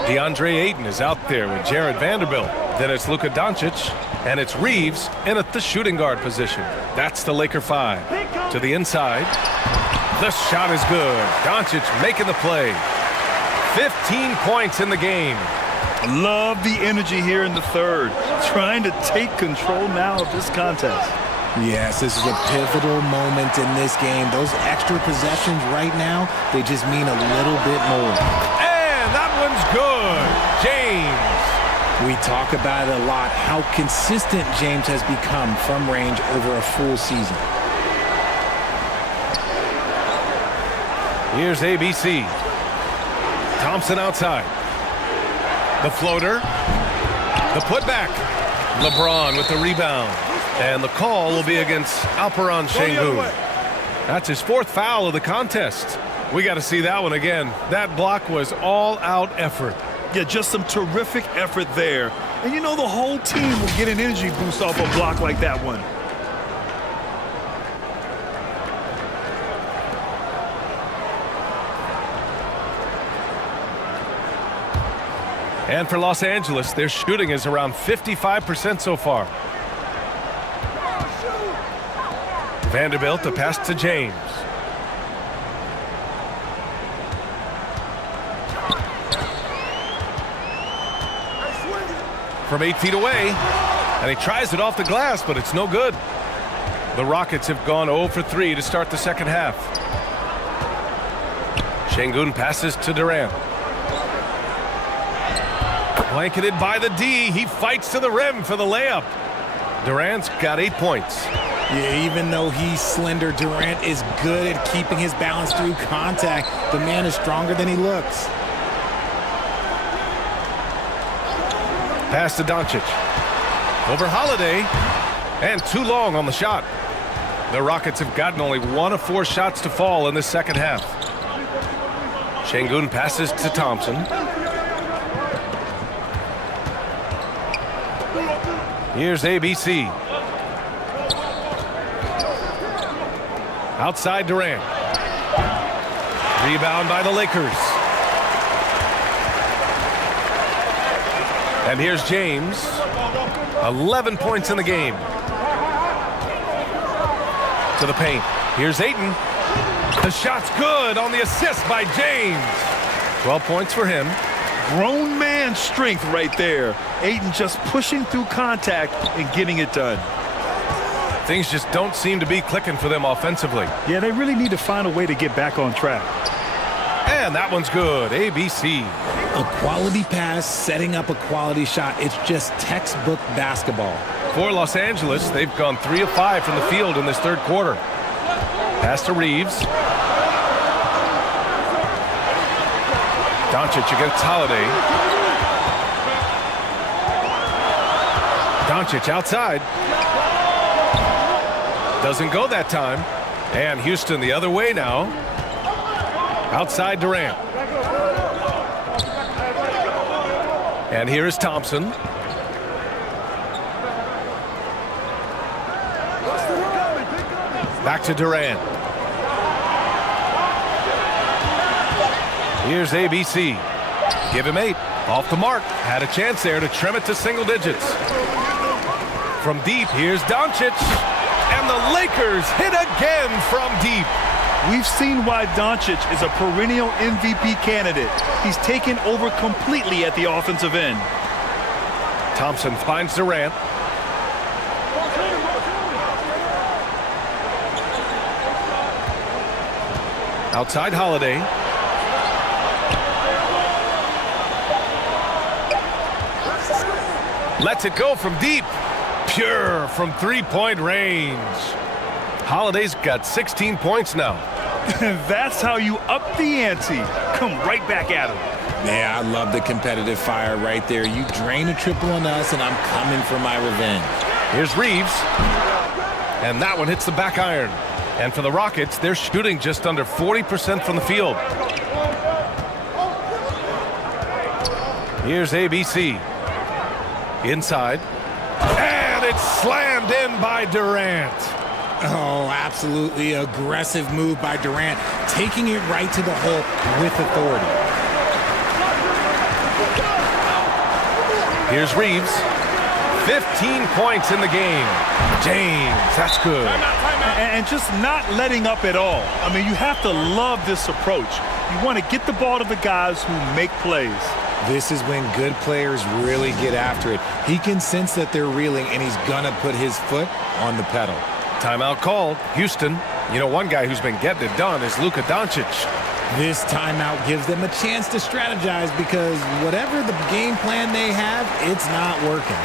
DeAndre Ayton is out there with Jared Vanderbilt. Then it's Luka Doncic, and it's Reeves in at the shooting guard position. That's the Laker 5. To the inside. The shot is good. Doncic making the play. 15 points in the game. Love the energy here in the third. Trying to take control now of this contest. Yes, this is a pivotal moment in this game. Those extra possessions right now, they just mean a little bit more. And that one's good. James. We talk about it a lot, how consistent James has become from range over a full season. Here's ABC. Thompson outside. The floater. The putback. LeBron with the rebound. And the call will be against Alperen Sengun. That's his 4th foul of the contest. We got to see that one again. That block was all-out effort. Yeah, just some terrific effort there. And you know the whole team will get an energy boost off a block like that one. And for Los Angeles, their shooting is around 55% so far. Vanderbilt, a pass to James. From 8 feet away, and he tries it off the glass, but it's no good. The Rockets have gone 0 for 3 to start the second half. Sengun passes to Durant. Blanketed by the D. He fights to the rim for the layup. Durant's got 8 points. Yeah, even though he's slender, Durant is good at keeping his balance through contact. The man is stronger than he looks. Pass to Doncic. Over Holiday. And too long on the shot. The Rockets have gotten only 1 of 4 shots to fall in the second half. Sengun passes to Thompson. Here's ABC. Outside Durant. Rebound by the Lakers. And here's James. 11 points in the game. To the paint. Here's Ayton. The shot's good on the assist by James. 12 points for him. Grown man strength right there. Ayton just pushing through contact and getting it done. Things just don't seem to be clicking for them offensively. Yeah, they really need to find a way to get back on track. And that one's good. ABC. A quality pass, setting up a quality shot. It's just textbook basketball. For Los Angeles, they've gone 3 of 5 from the field in this third quarter. Pass to Reeves. Doncic against Holiday. Doncic outside. Doesn't go that time. And Houston the other way now. Outside Durant. And here is Thompson. Back to Durant. Here's ABC. Give him 8. Off the mark. Had a chance there to trim it to single digits. From deep, here's Doncic. And the Lakers hit again from deep. We've seen why Doncic is a perennial MVP candidate. He's taken over completely at the offensive end. Thompson finds Durant. Outside Holiday. Lets it go from deep. Pure from three-point range. Holiday's got 16 points now. That's how you up the ante. Come right back at him. Yeah, I love the competitive fire right there. You drain a triple on us, and I'm coming for my revenge. Here's Reeves. And that one hits the back iron. And for the Rockets, they're shooting just under 40% from the field. Here's ABC. Inside. And it's slammed in by Durant. Oh, absolutely aggressive move by Durant, taking it right to the hole with authority. Here's Reeves. 15 points in the game. James, that's good. And just not letting up at all. I mean, you have to love this approach. You want to get the ball to the guys who make plays. This is when good players really get after it. He can sense that they're reeling, and he's going to put his foot on the pedal. Timeout called. Houston. You know, one guy who's been getting it done is Luka Doncic. This timeout gives them a chance to strategize because whatever the game plan they have, it's not working.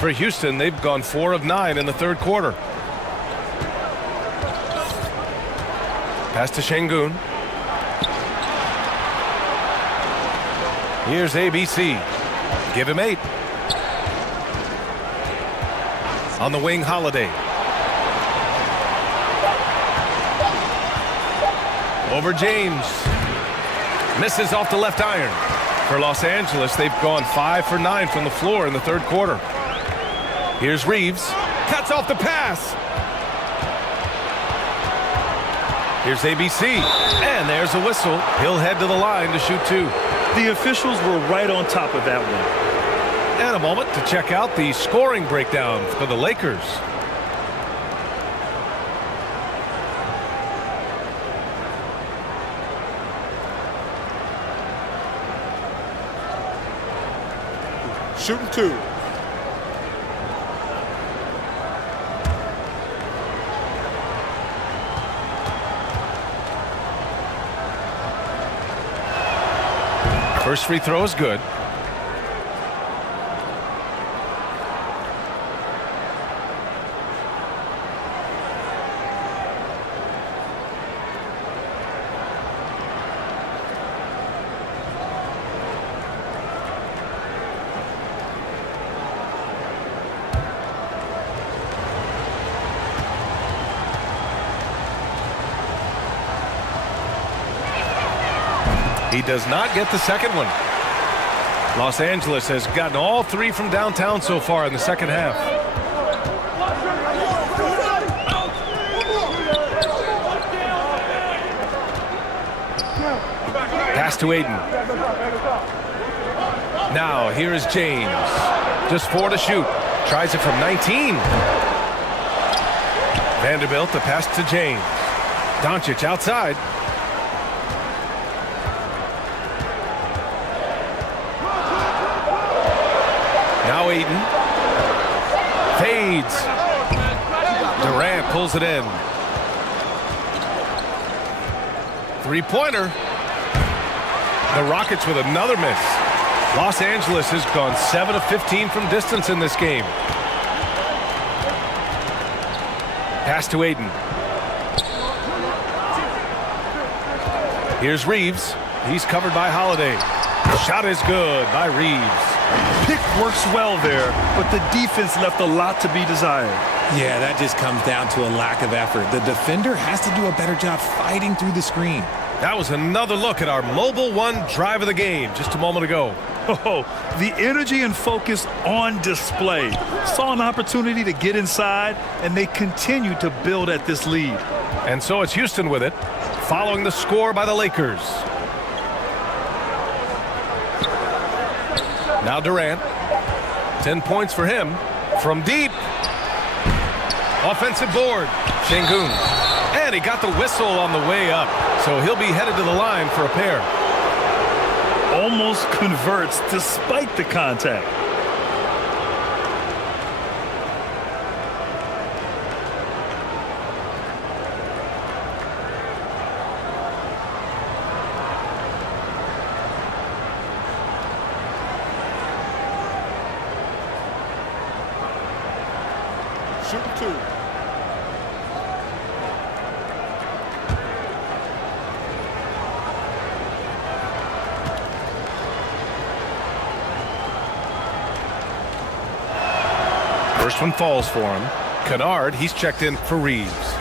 For Houston, they've gone 4 of 9 in the third quarter. Pass to Şengün. Here's ABC. Give him 8. On the wing, Holiday. Over James. Misses off the left iron. For Los Angeles, they've gone 5 for 9 from the floor in the third quarter. Here's Reeves. Cuts off the pass. Here's ABC. And there's a whistle. He'll head to the line to shoot 2. The officials were right on top of that one. And a moment to check out the scoring breakdown for the Lakers. Shooting 2. First free throw is good. He does not get the second one. Los Angeles has gotten all 3 from downtown so far in the second half. Pass to Aiden. Now here is James. Just 4 to shoot. Tries it from 19. Vanderbilt, the pass to James. Doncic outside. Now Aiden. Fades. Durant pulls it in. Three-pointer. The Rockets with another miss. Los Angeles has gone 7 of 15 from distance in this game. Pass to Aiden. Here's Reeves. He's covered by Holiday. Shot is good by Reeves. Pick works well there, but the defense left a lot to be desired. Yeah, that just comes down to a lack of effort. The defender has to do a better job fighting through the screen. That was another look at our Mobile One drive of the game just a moment ago. Oh, the energy and focus on display. Saw an opportunity to get inside, and they continue to build at this lead. And so it's Houston with it, following the score by the Lakers. Now Durant. 10 points for him. From deep. Offensive board. Şengün. And he got the whistle on the way up. So he'll be headed to the line for a pair. Almost converts despite the contact. Shooting 2. First one falls for him. Kennard, he's checked in for Reeves.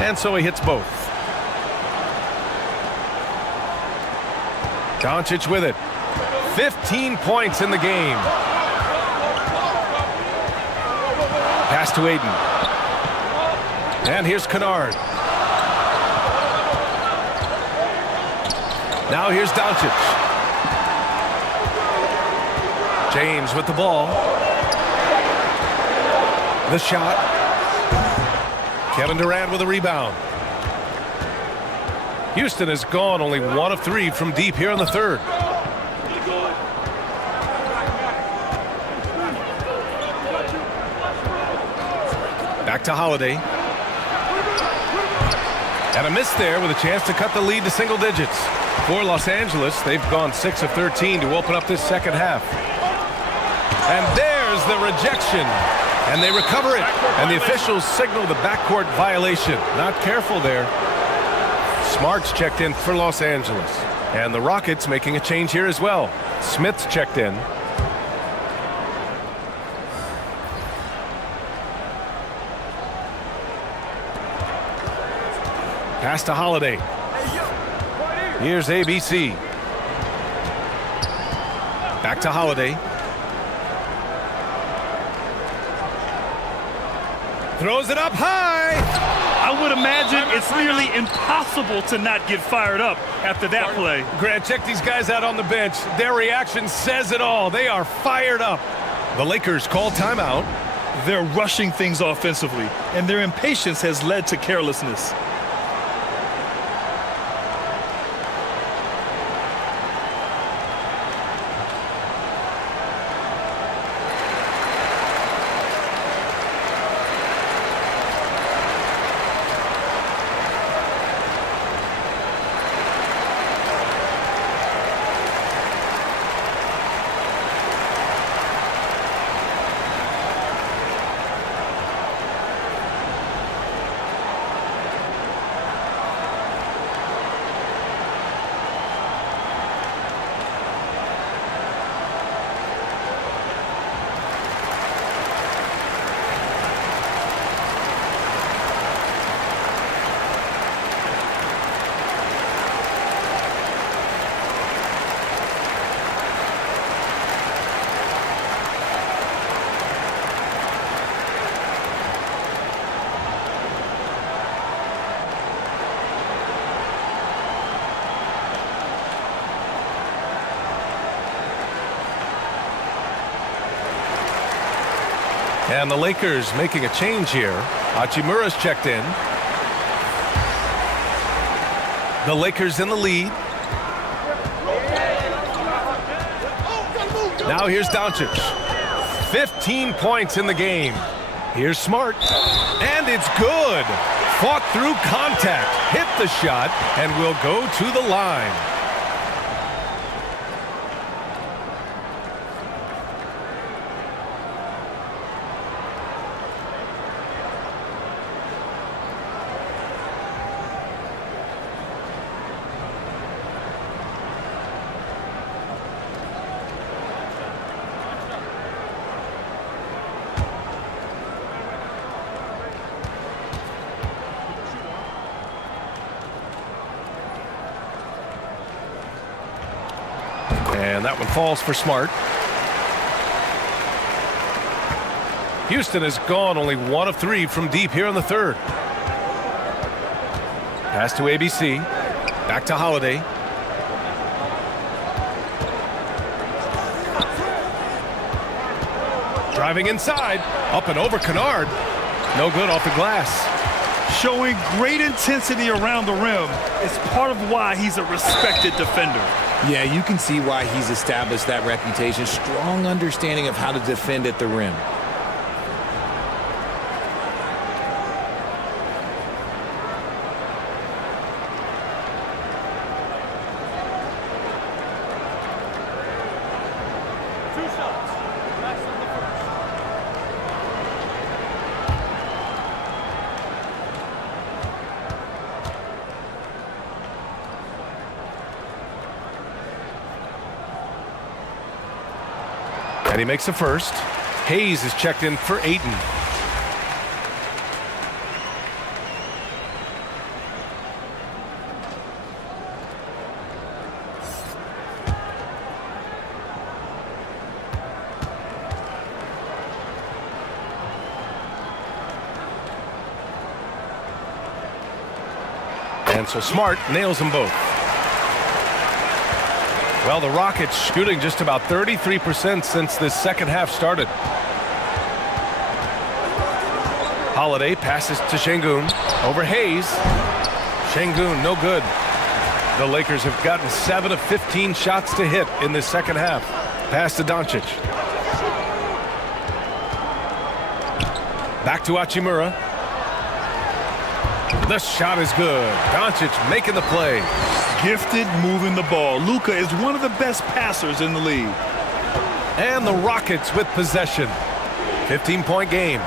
And so he hits both. Doncic with it. 15 points in the game. Pass to Aiden. And here's Kennard. Now here's Doncic. James with the ball. The shot. Kevin Durant with a rebound. Houston has gone only 1 of 3 from deep here in the third. Back to Holiday. And a miss there with a chance to cut the lead to single digits. For Los Angeles, they've gone 6 of 13 to open up this second half. And there's the rejection. And they recover it. And the officials signal the backcourt violation. Not careful there. Smart's checked in for Los Angeles. And the Rockets making a change here as well. Smith's checked in. Pass to Holiday. Here's ABC. Back to Holiday. Throws it up high. I would imagine it's nearly impossible to not get fired up after that play. Grant, check these guys out on the bench. Their reaction says it all. They are fired up. The Lakers call timeout. They're rushing things offensively, and their impatience has led to carelessness. And the Lakers making a change here. Hachimura's checked in. The Lakers in the lead. Now here's Doncic. 15 points in the game. Here's Smart. And it's good. Fought through contact. Hit the shot and will go to the line. And that one falls for Smart. Houston has gone only 1 of 3 from deep here in the third. Pass to ABC. Back to Holiday. Driving inside. Up and over Kennard. No good off the glass. Showing great intensity around the rim is part of why he's a respected defender. Yeah, you can see why he's established that reputation. Strong understanding of how to defend at the rim. And he makes the first. Hayes is checked in for Ayton. And so Smart nails them both. Well, the Rockets shooting just about 33% since this second half started. Holiday passes to Şengün. Over Hayes. Şengün, no good. The Lakers have gotten 7 of 15 shots to hit in this second half. Pass to Doncic. Back to Hachimura. The shot is good. Doncic making the play. Gifted moving the ball. Luka is one of the best passers in the league. And the Rockets with possession. 15-point game.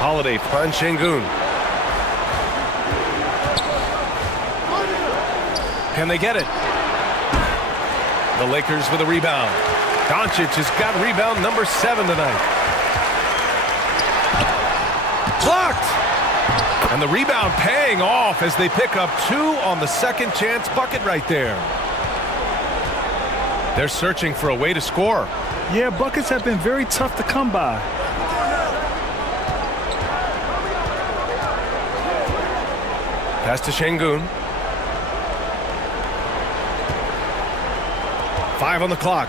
Holiday finds Şengün. Can they get it? The Lakers with a rebound. Doncic has got rebound number 7 tonight. Blocked! And the rebound paying off as they pick up 2 on the second chance bucket right there. They're searching for a way to score. Yeah, buckets have been very tough to come by. Pass to Şengün. 5 on the clock.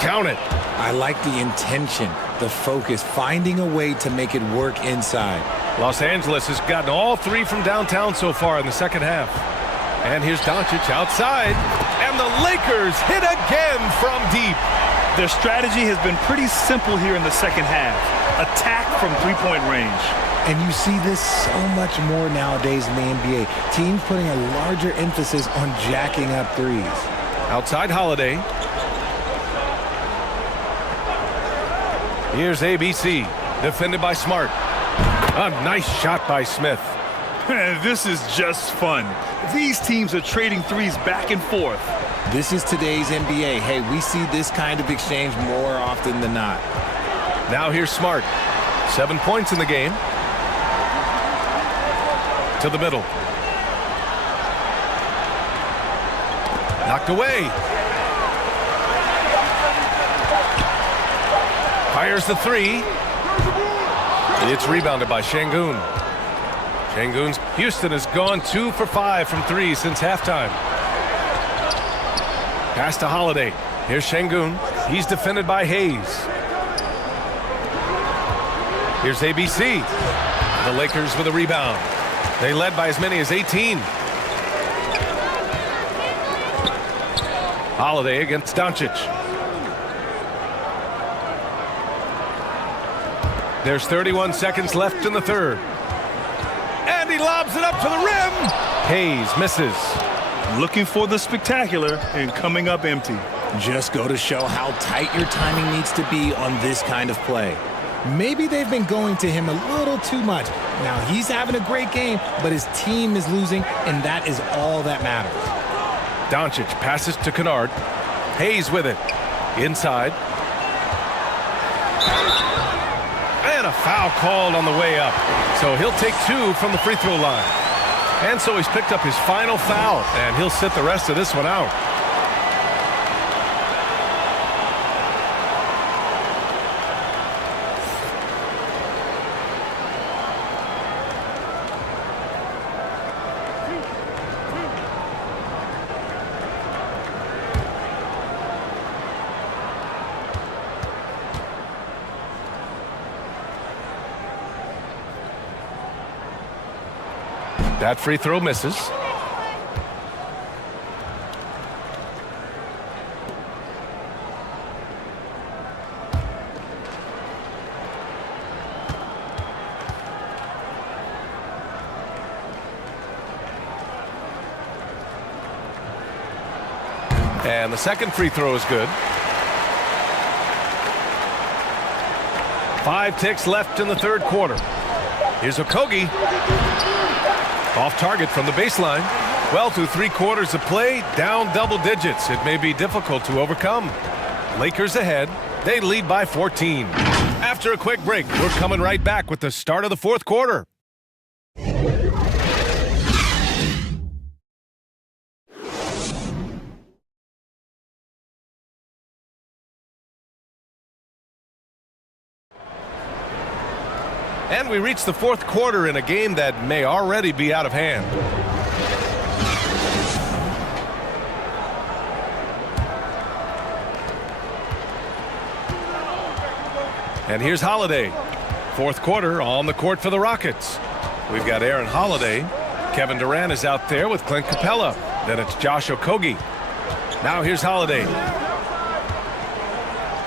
Count it. I like the intention, the focus, finding a way to make it work inside. Los Angeles has gotten all 3 from downtown so far in the second half. And here's Doncic outside. And the Lakers hit again from deep. Their strategy has been pretty simple here in the second half. Attack from three-point range. And you see this so much more nowadays in the NBA. Teams putting a larger emphasis on jacking up threes. Outside Holiday. Here's ABC, defended by Smart. A nice shot by Smith. This is just fun. These teams are trading threes back and forth. This is today's NBA. Hey, we see this kind of exchange more often than not. Now here's Smart. 7 points in the game. To the middle. Knocked away. Fires the 3. It's rebounded by Şengün. Houston has gone 2 for 5 from 3 since halftime. Pass to Holiday. Here's Şengün. He's defended by Hayes. Here's ABC. The Lakers with a rebound. They led by as many as 18. Holiday against Doncic. There's 31 seconds left in the third. And he lobs it up to the rim. Hayes misses. Looking for the spectacular and coming up empty. Just go to show how tight your timing needs to be on this kind of play. Maybe they've been going to him a little too much. Now he's having a great game, but his team is losing, and that is all that matters. Doncic passes to Kennard. Hayes with it. Inside. And a foul called on the way up. So he'll take 2 from the free throw line. And so he's picked up his final foul, and he'll sit the rest of this one out. That free throw misses. And the second free throw is good. 5 ticks left in the third quarter. Here's Okogie. Off target from the baseline. Well, through 3 quarters of play, down double digits. It may be difficult to overcome. Lakers ahead. They lead by 14. After a quick break, we're coming right back with the start of the fourth quarter. And we reach the fourth quarter in a game that may already be out of hand. And here's Holiday. Fourth quarter on the court for the Rockets. We've got Aaron Holiday. Kevin Durant is out there with Clint Capella. Then it's Josh Okogie. Now here's Holiday.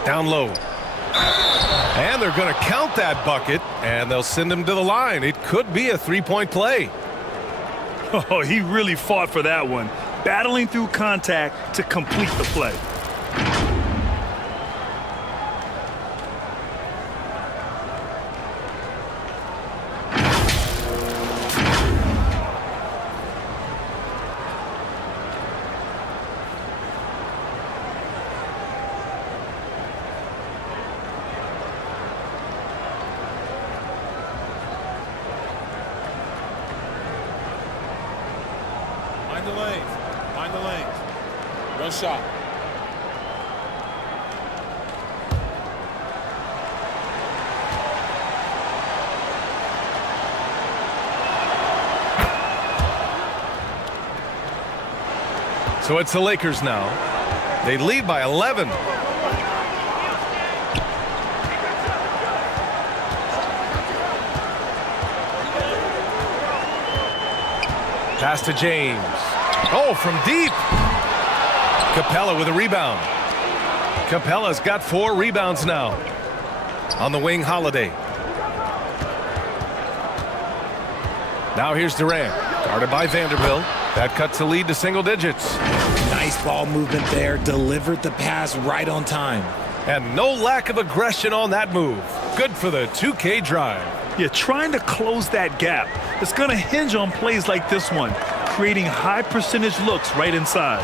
Down low. And they're going to count that bucket, and they'll send him to the line. It could be a three-point play. Oh, he really fought for that one, battling through contact to complete the play. Find the lanes. Find the lanes. One shot. So it's the Lakers now. They lead by 11. Pass to James. Oh, from deep. Capella with a rebound. Capella's got 4 rebounds now. On the wing, Holiday. Now here's Durant. Guarded by Vanderbilt. That cuts the lead to single digits. Nice ball movement there. Delivered the pass right on time. And no lack of aggression on that move. Good for the 2K drive. Yeah, trying to close that gap. It's going to hinge on plays like this one, creating high percentage looks right inside.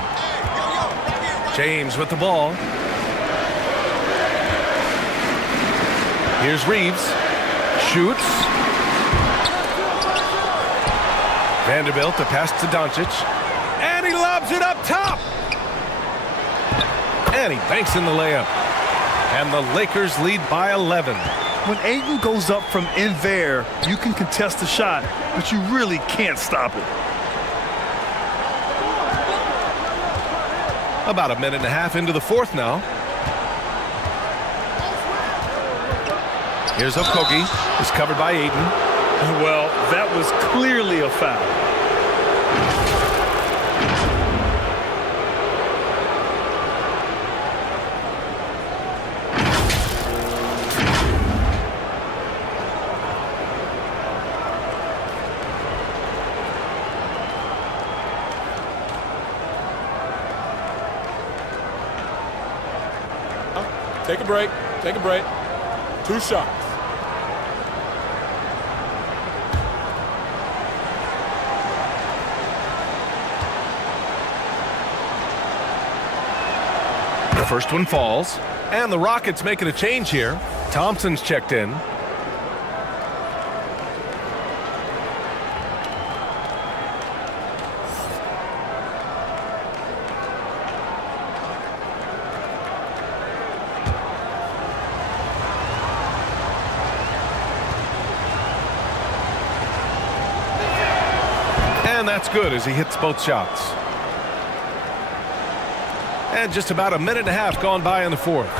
James with the ball. Here's Reeves. Shoots. Vanderbilt, the pass to Doncic. And he lobs it up top. And he banks in the layup. And the Lakers lead by 11. When Ayton goes up from in there, you can contest the shot, but you really can't stop it. About a minute and a half into the fourth now. Here's Okogie. He's covered by Ayton. Well, that was clearly a foul. Take a break. Take a break. 2 shots. The first one falls. And the Rockets making a change here. Thompson's checked in. And that's good as he hits both shots. And just about a minute and a half gone by in the fourth.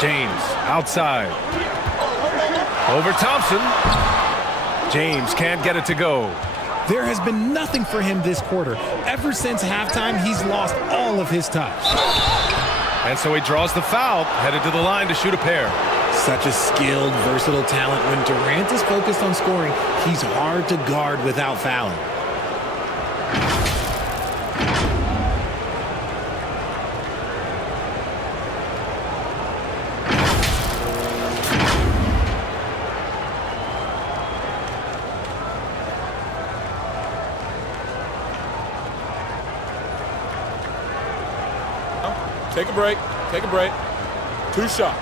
James outside. Over Thompson. James can't get it to go. There has been nothing for him this quarter. Ever since halftime, he's lost all of his touch. And so he draws the foul, headed to the line to shoot a pair. Such a skilled, versatile talent. When Durant is focused on scoring, he's hard to guard without fouling. Take a break. Take a break. 2 shots.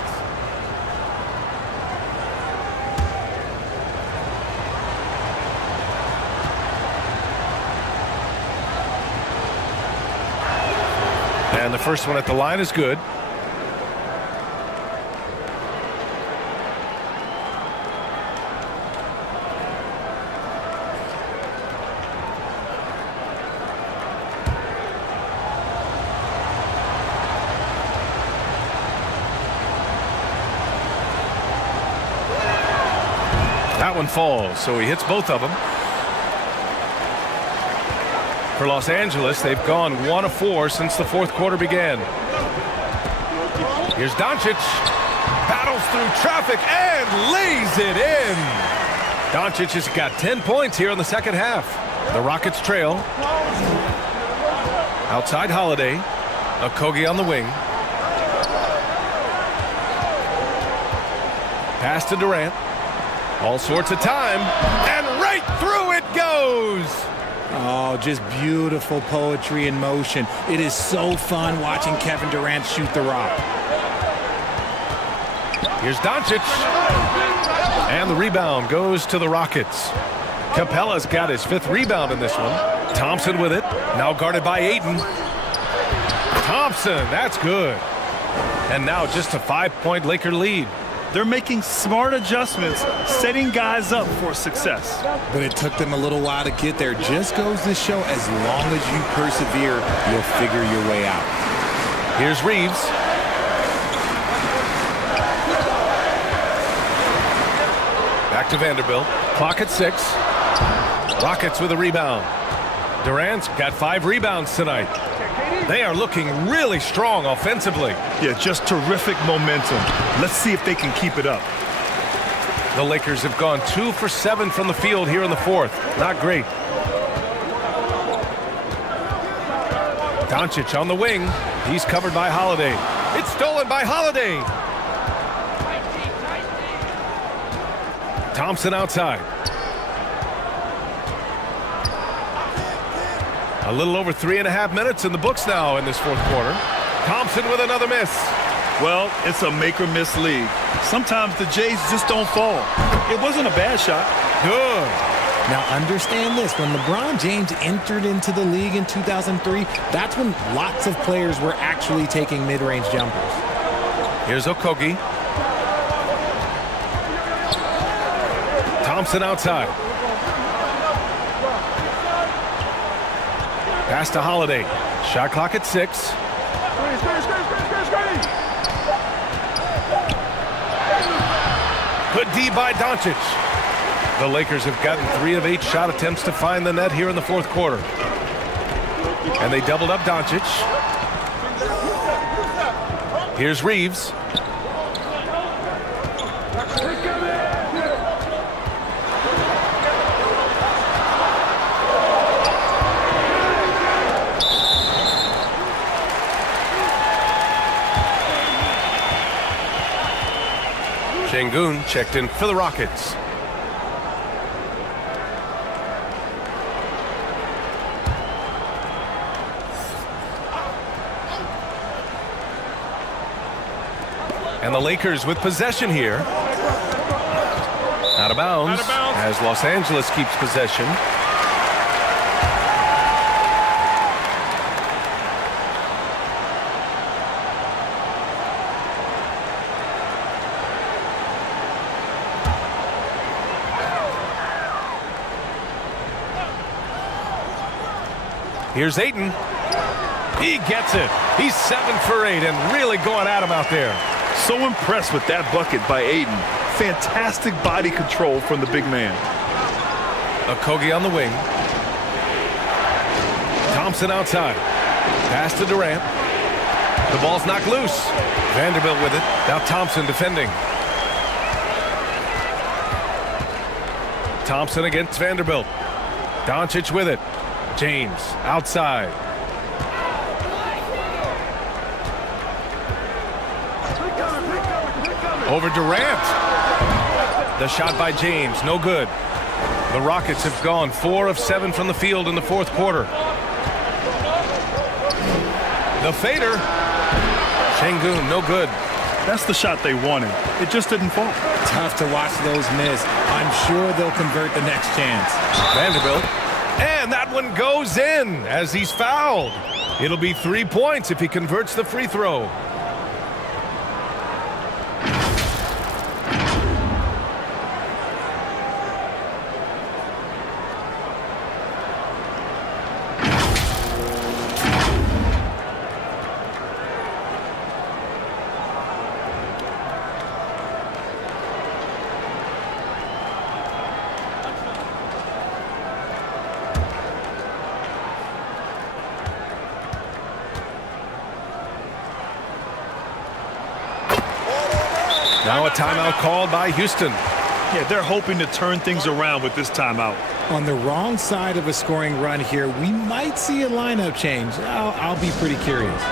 And the first one at the line is good. That one falls, so he hits both of them. For Los Angeles, they've gone 1 of 4 since the fourth quarter began. Here's Doncic. Battles through traffic and lays it in. Doncic has got 10 points here in the second half. The Rockets trail. Outside Holiday. Okogie on the wing. Pass to Durant. All sorts of time. And right through it goes. Oh, just beautiful poetry in motion. It is so fun watching Kevin Durant shoot the rock. Here's Doncic. And the rebound goes to the Rockets. Capella's got his 5th rebound in this one. Thompson with it. Now guarded by Ayton. Thompson, that's good. And now just a 5-point Laker lead. They're making smart adjustments, setting guys up for success. But it took them a little while to get there. Just goes to show, as long as you persevere, you'll figure your way out. Here's Reeves. Back to Vanderbilt. Clock at 6. Rockets with a rebound. Durant's got 5 rebounds tonight. They are looking really strong offensively. Yeah, just terrific momentum. Let's see if they can keep it up. The Lakers have gone 2 for 7 from the field here in the fourth. Not great. Doncic on the wing. He's covered by Holiday. It's stolen by Holiday. Thompson outside. A little over 3.5 minutes in the books now in this fourth quarter. Thompson with another miss. Well, it's a make-or-miss league. Sometimes the Jays just don't fall. It wasn't a bad shot. Good. Now understand this, when LeBron James entered into the league in 2003, that's when lots of players were actually taking mid-range jumpers. Here's Okogie. Thompson outside. Pass to Holiday. Shot clock at 6. Good D by Doncic. The Lakers have gotten 3 of 8 shot attempts to find the net here in the fourth quarter. And they doubled up Doncic. Here's Reeves. Şengün checked in for the Rockets. And the Lakers with possession here. Out of bounds as Los Angeles keeps possession. Here's Ayton. He gets it. He's 7 for 8 and really going at him out there. So impressed with that bucket by Ayton. Fantastic body control from the big man. Okogie on the wing. Thompson outside. Pass to Durant. The ball's knocked loose. Vanderbilt with it. Now Thompson defending. Thompson against Vanderbilt. Doncic with it. James outside. Over Durant. The shot by James, no good. The Rockets have gone 4 of 7 from the field in the fourth quarter. The fader. Şengün, no good. That's the shot they wanted. It just didn't fall. Tough to watch those miss. I'm sure they'll convert the next chance. Vanderbilt. And that one goes in as he's fouled. It'll be 3 points if he converts the free throw. Now a timeout called by Houston. Yeah, they're hoping to turn things around with this timeout. On the wrong side of a scoring run here, we might see a lineup change. I'll be pretty curious.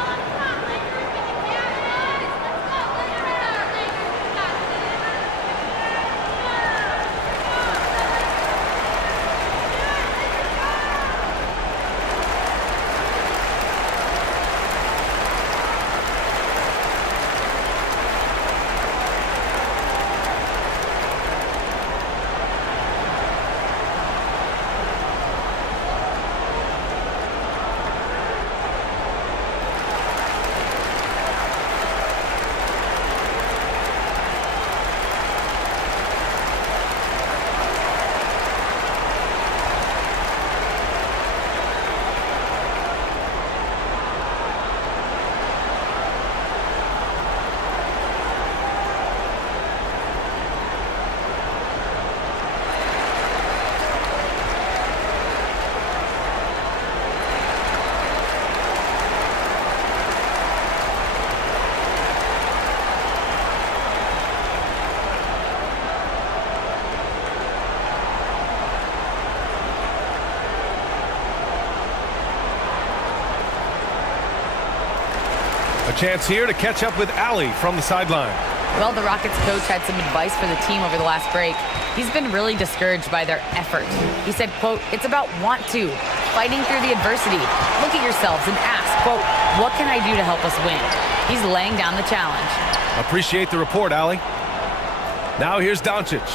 A chance here to catch up with Allie from the sideline. Well, the Rockets coach had some advice for the team over the last break. He's been really discouraged by their effort. He said, quote, "It's about want to, fighting through the adversity. Look at yourselves and ask, quote, what can I do to help us win?" He's laying down the challenge. Appreciate the report, Allie. Now here's Doncic.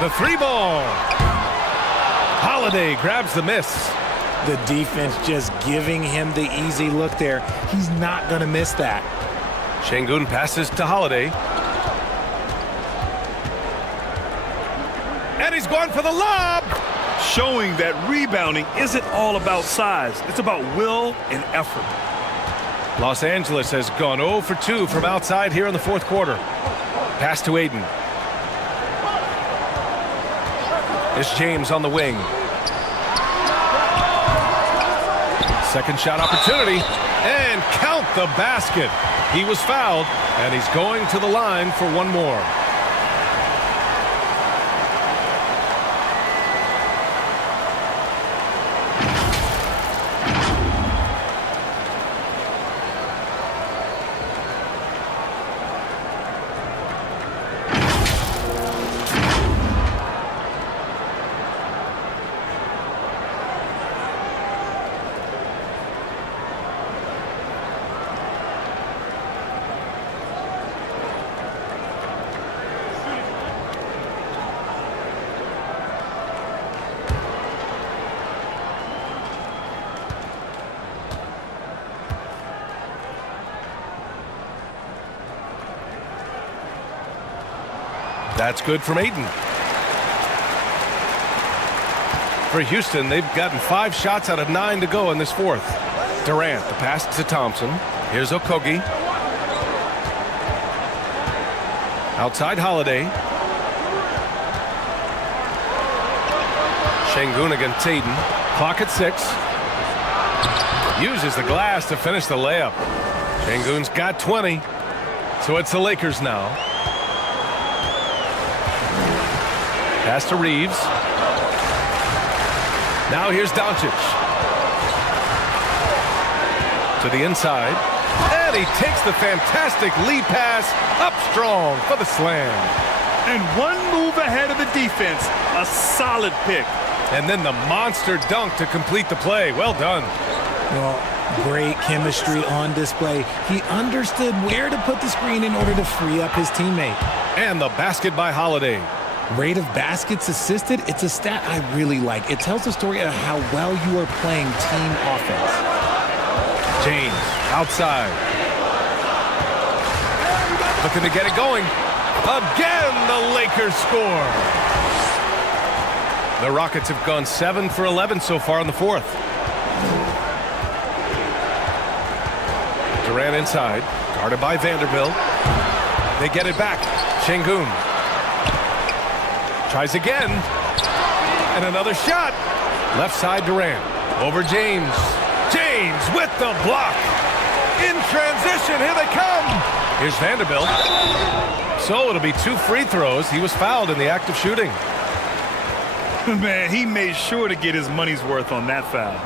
The three ball. Holiday grabs the miss. The defense just giving him the easy look there. He's not going to miss that. Şengün passes to Holiday. And he's going for the lob. Showing that rebounding isn't all about size. It's about will and effort. Los Angeles has gone 0 for 2 from outside here in the fourth quarter. Pass to Aiden. It's James on the wing. Second shot opportunity, and count the basket. He was fouled, and he's going to the line for one more. That's good from Aiden. For Houston, they've gotten 5 shots out of 9 to go in this fourth. Durant, the pass to Thompson. Here's Okogie. Outside Holiday. Şengün against Aiden. Clock at 6. Uses the glass to finish the layup. Şengün's got 20. So it's the Lakers now. Pass to Reeves. Now here's Doncic. To the inside. And he takes the fantastic lead pass up strong for the slam. And one move ahead of the defense. A solid pick. And then the monster dunk to complete the play. Well done. Well, great chemistry on display. He understood where to put the screen in order to free up his teammate. And the basket by Holiday. Rate of baskets assisted, it's a stat I really like. It tells the story of how well you are playing team offense. James outside. Looking to get it going. Again, the Lakers score. The Rockets have gone 7 for 11 so far in the fourth. Durant inside, guarded by Vanderbilt. They get it back. Şengün. Tries again. And another shot. Left side Durant. Over James. James with the block. In transition. Here they come. Here's Vanderbilt. So it'll be 2 free throws. He was fouled in the act of shooting. Man, he made sure to get his money's worth on that foul.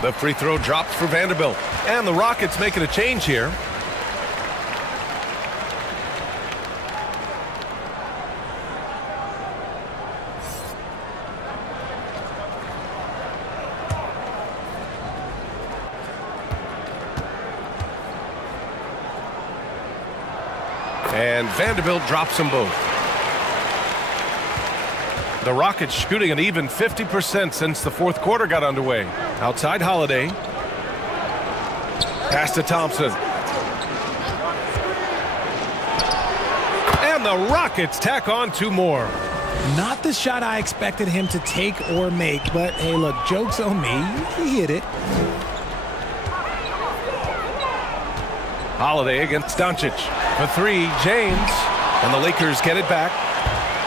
The free throw drops for Vanderbilt. And the Rockets making a change here. And Vanderbilt drops them both. The Rockets shooting an even 50% since the fourth quarter got underway. Outside Holiday. Pass to Thompson. And the Rockets tack on 2 more. Not the shot I expected him to take or make, but hey, look, joke's on me. He hit it. Holiday against Doncic. For 3, James. And the Lakers get it back.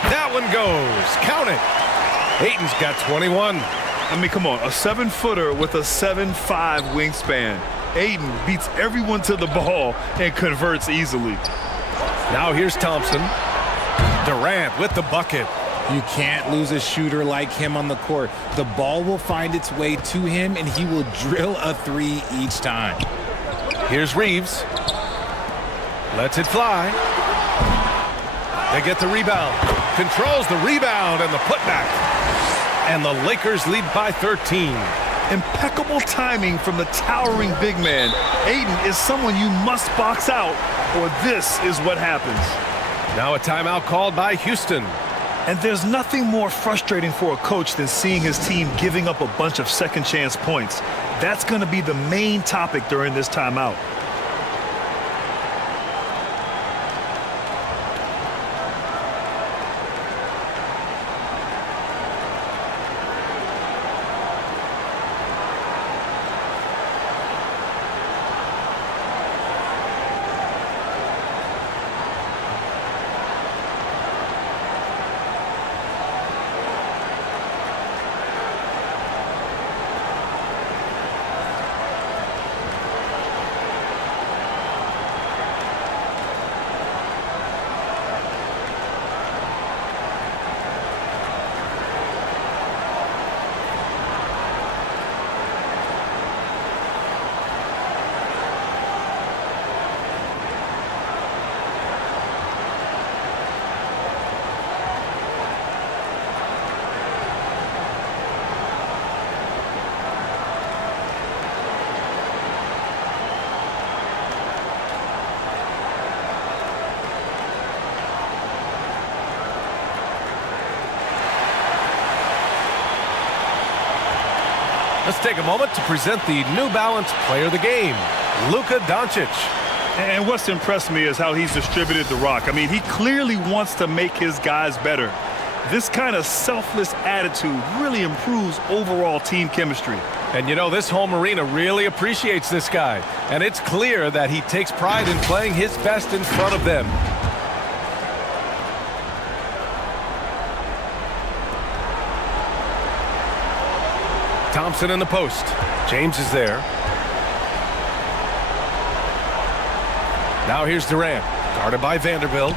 That one goes. Count it. Ayton's got 21. I mean, come on. A 7-footer with a 7'5" wingspan. Ayton beats everyone to the ball and converts easily. Now here's Thompson. Durant with the bucket. You can't lose a shooter like him on the court. The ball will find its way to him, and he will drill a 3 each time. Here's Reeves. Lets it fly. They get the rebound. Controls the rebound and the putback. And the Lakers lead by 13. Impeccable timing from the towering big man. Ayton is someone you must box out, or this is what happens. Now a timeout called by Houston. And there's nothing more frustrating for a coach than seeing his team giving up a bunch of second chance points. That's going to be the main topic during this timeout. Let's take a moment to present the New Balance Player of the Game, Luka Doncic. And what's impressed me is how he's distributed the rock. I mean, he clearly wants to make his guys better. This kind of selfless attitude really improves overall team chemistry. And you know, this home arena really appreciates this guy. And it's clear that he takes pride in playing his best in front of them. Thompson in the post. James is there. Now here's Durant, guarded by Vanderbilt.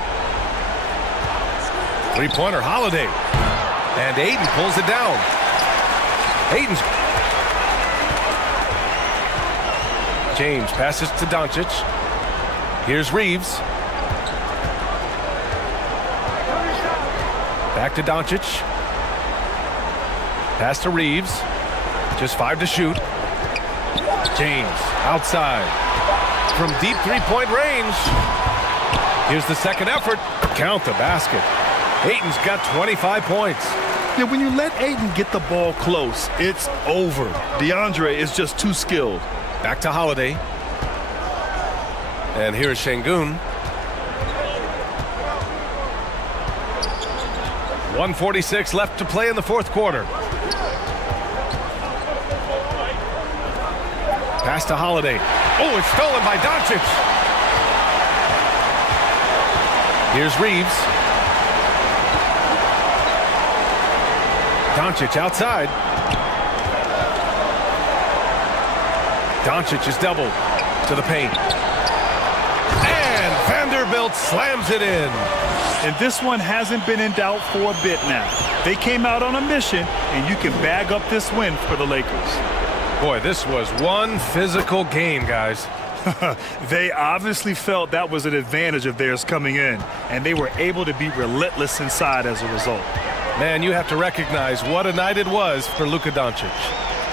Three-pointer, Holiday. And Ayton pulls it down. Ayton's... James passes to Doncic. Here's Reeves. Back to Doncic. Pass to Reeves. Just 5 to shoot. James outside. From deep three-point range. Here's the second effort. Count the basket. Ayton's got 25 points. Yeah, when you let Ayton get the ball close, it's over. DeAndre is just too skilled. Back to Holiday. And here's Şengün. 1:46 left to play in the fourth quarter. Pass to Holiday. Oh, it's stolen by Doncic. Here's Reeves. Doncic outside. Doncic is doubled to the paint. And Vanderbilt slams it in. And this one hasn't been in doubt for a bit now. They came out on a mission, and you can bag up this win for the Lakers. Boy, this was one physical game, guys. They obviously felt that was an advantage of theirs coming in, and they were able to be relentless inside as a result. Man, you have to recognize what a night it was for Luka Doncic.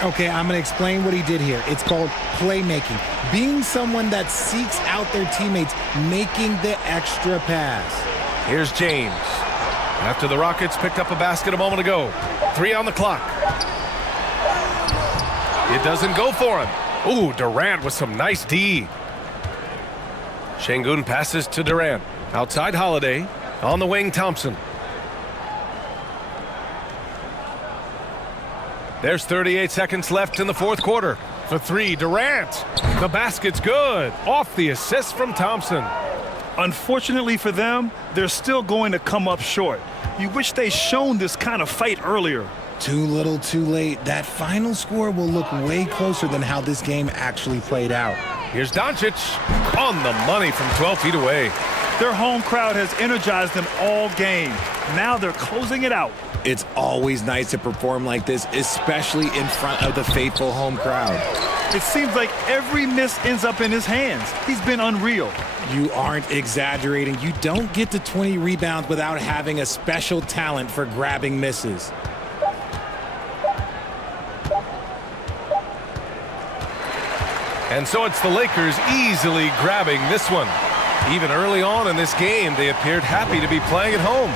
Okay, I'm going to explain what he did here. It's called playmaking. Being someone that seeks out their teammates, making the extra pass. Here's James. After the Rockets picked up a basket a moment ago. 3 on the clock. It doesn't go for him. Ooh, Durant with some nice D. Şengün passes to Durant. Outside Holiday. On the wing, Thompson. There's 38 seconds left in the fourth quarter. For 3, Durant. The basket's good. Off the assist from Thompson. Unfortunately for them, they're still going to come up short. You wish they'd shown this kind of fight earlier. Too little, too late. That final score will look way closer than how this game actually played out. Here's Doncic on the money from 12 feet away. Their home crowd has energized them all game. Now they're closing it out. It's always nice to perform like this, especially in front of the faithful home crowd. It seems like every miss ends up in his hands. He's been unreal. You aren't exaggerating. You don't get to 20 rebounds without having a special talent for grabbing misses. And so it's the Lakers easily grabbing this one. Even early on in this game, they appeared happy to be playing at home.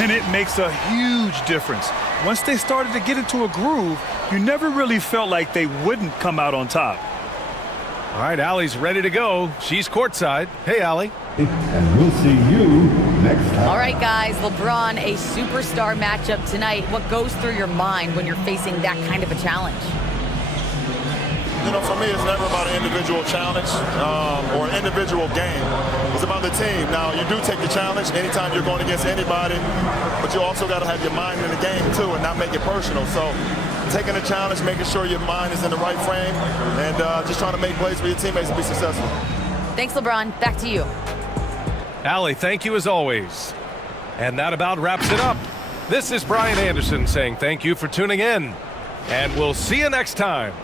And it makes a huge difference. Once they started to get into a groove, you never really felt like they wouldn't come out on top. All right, Allie's ready to go. She's courtside. Hey, Allie. And we'll see you next time. All right, guys, LeBron, a superstar matchup tonight. What goes through your mind when you're facing that kind of a challenge? You know, for me, it's never about an individual challenge or an individual game. It's about the team. Now, you do take the challenge anytime you're going against anybody, but you also got to have your mind in the game, too, and not make it personal. So taking the challenge, making sure your mind is in the right frame, and just trying to make plays for your teammates to be successful. Thanks, LeBron. Back to you. Allie, thank you as always. And that about wraps it up. This is Brian Anderson saying thank you for tuning in, and we'll see you next time.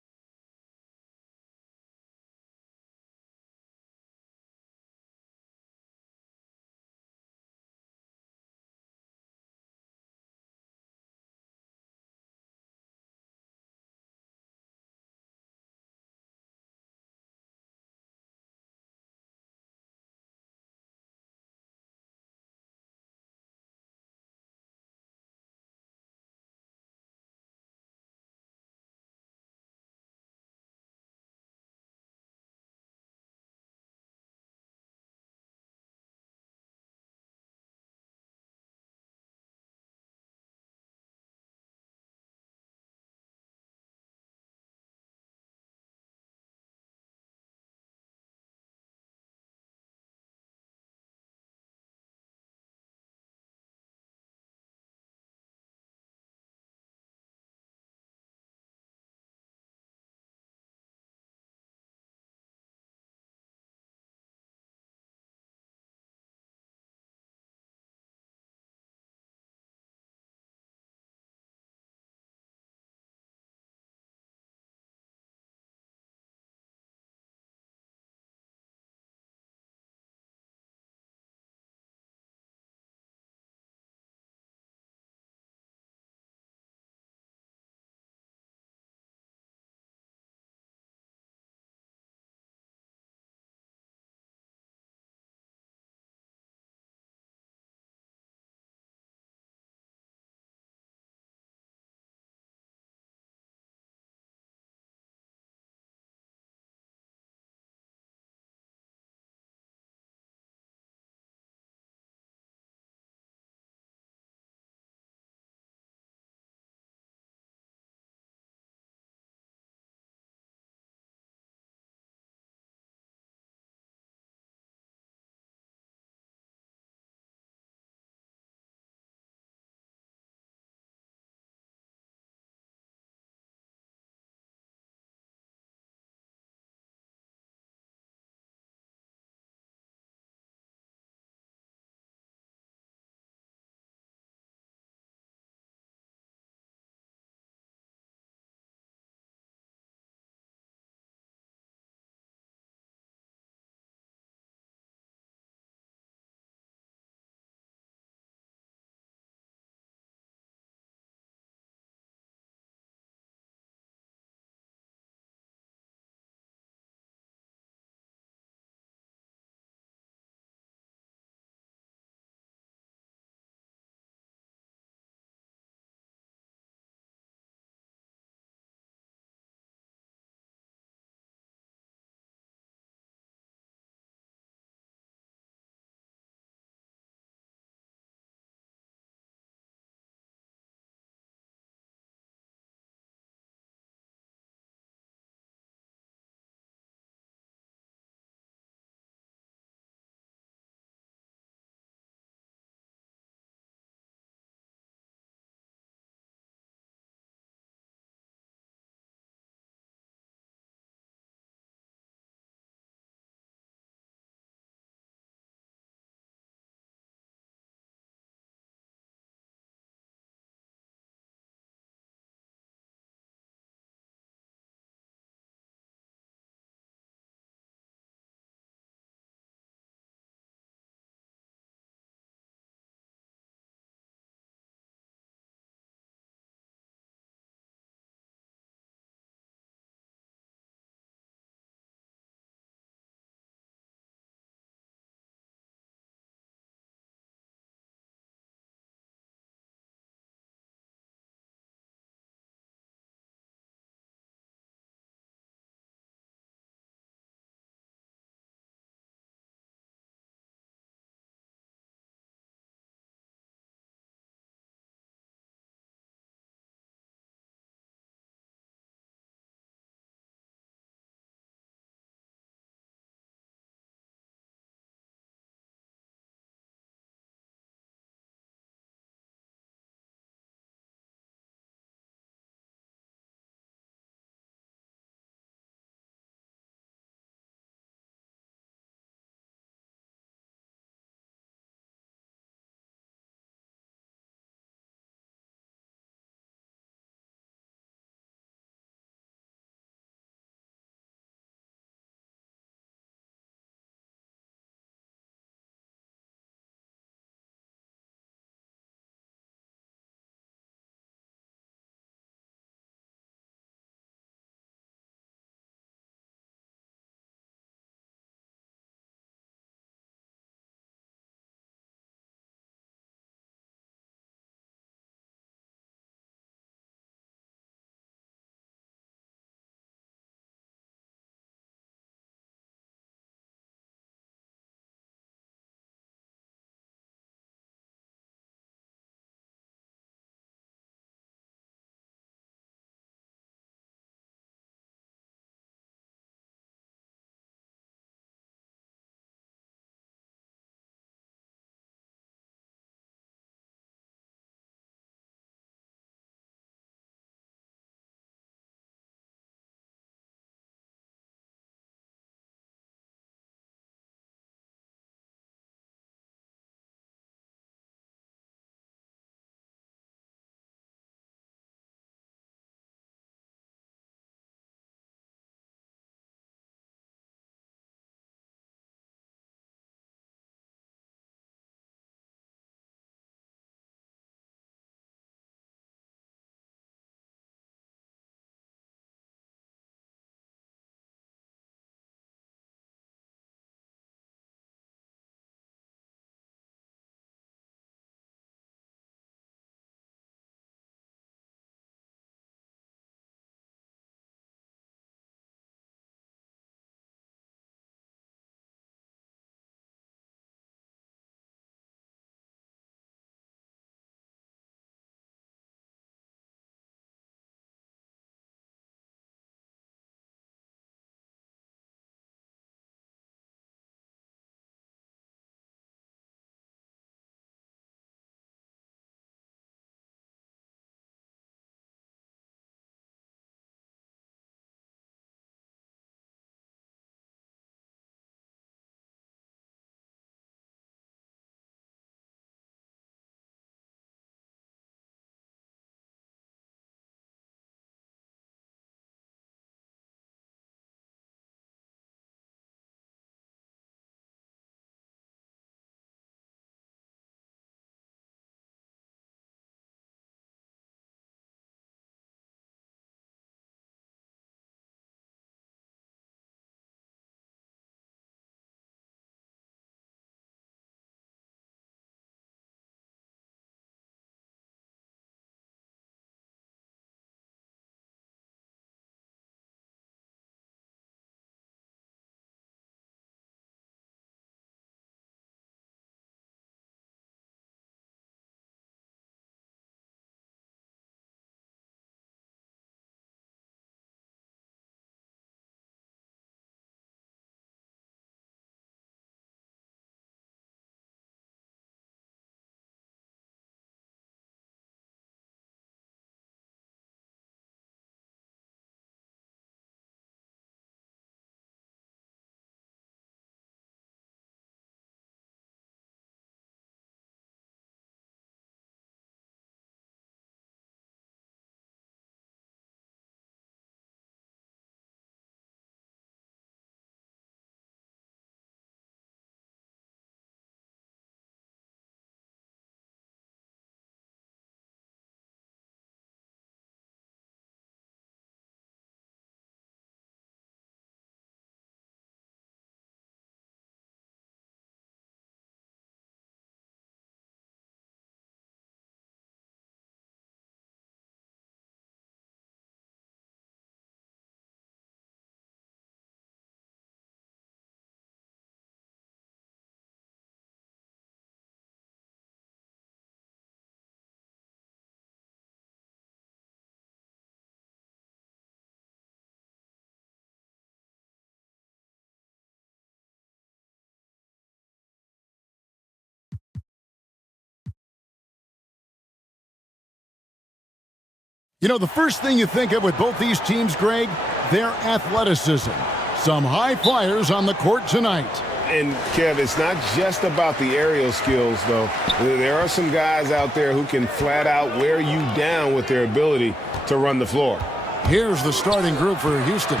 You know, the first thing you think of with both these teams, Greg, their athleticism. Some high flyers on the court tonight. And, Kev, it's not just about the aerial skills, though. There are some guys out there who can flat out wear you down with their ability to run the floor. Here's the starting group for Houston.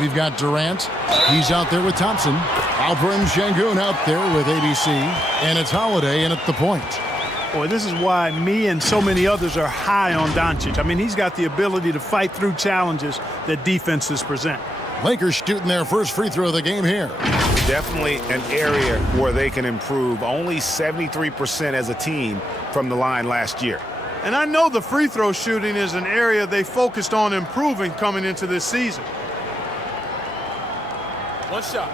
We've got Durant. He's out there with Thompson. Alperen Şengün out there with ABC. And it's Holiday in at the point. Boy, this is why me and so many others are high on Doncic. I mean, he's got the ability to fight through challenges that defenses present. Lakers shooting their first free throw of the game here. Definitely an area where they can improve. Only 73% as a team from the line last year. And I know the free throw shooting is an area they focused on improving coming into this season. One shot.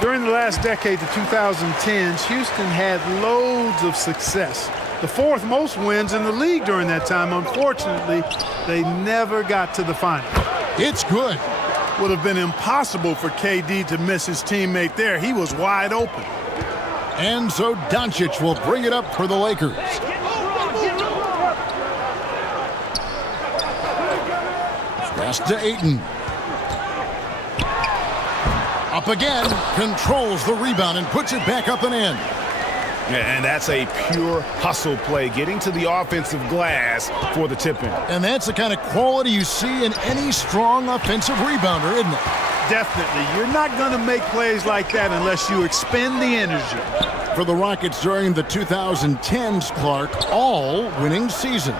During the last decade, the 2010s, Houston had loads of success. The fourth most wins in the league during that time. Unfortunately, they never got to the final. It's good. Would have been impossible for KD to miss his teammate there. He was wide open. And so Doncic will bring it up for the Lakers. Pass to Ayton. Up again, controls the rebound and puts it back up and in. And that's a pure hustle play, getting to the offensive glass for the tip-in. And that's the kind of quality you see in any strong offensive rebounder, isn't it? Definitely. You're not going to make plays like that unless you expend the energy. For the Rockets during the 2010s, Clark, all winning seasons.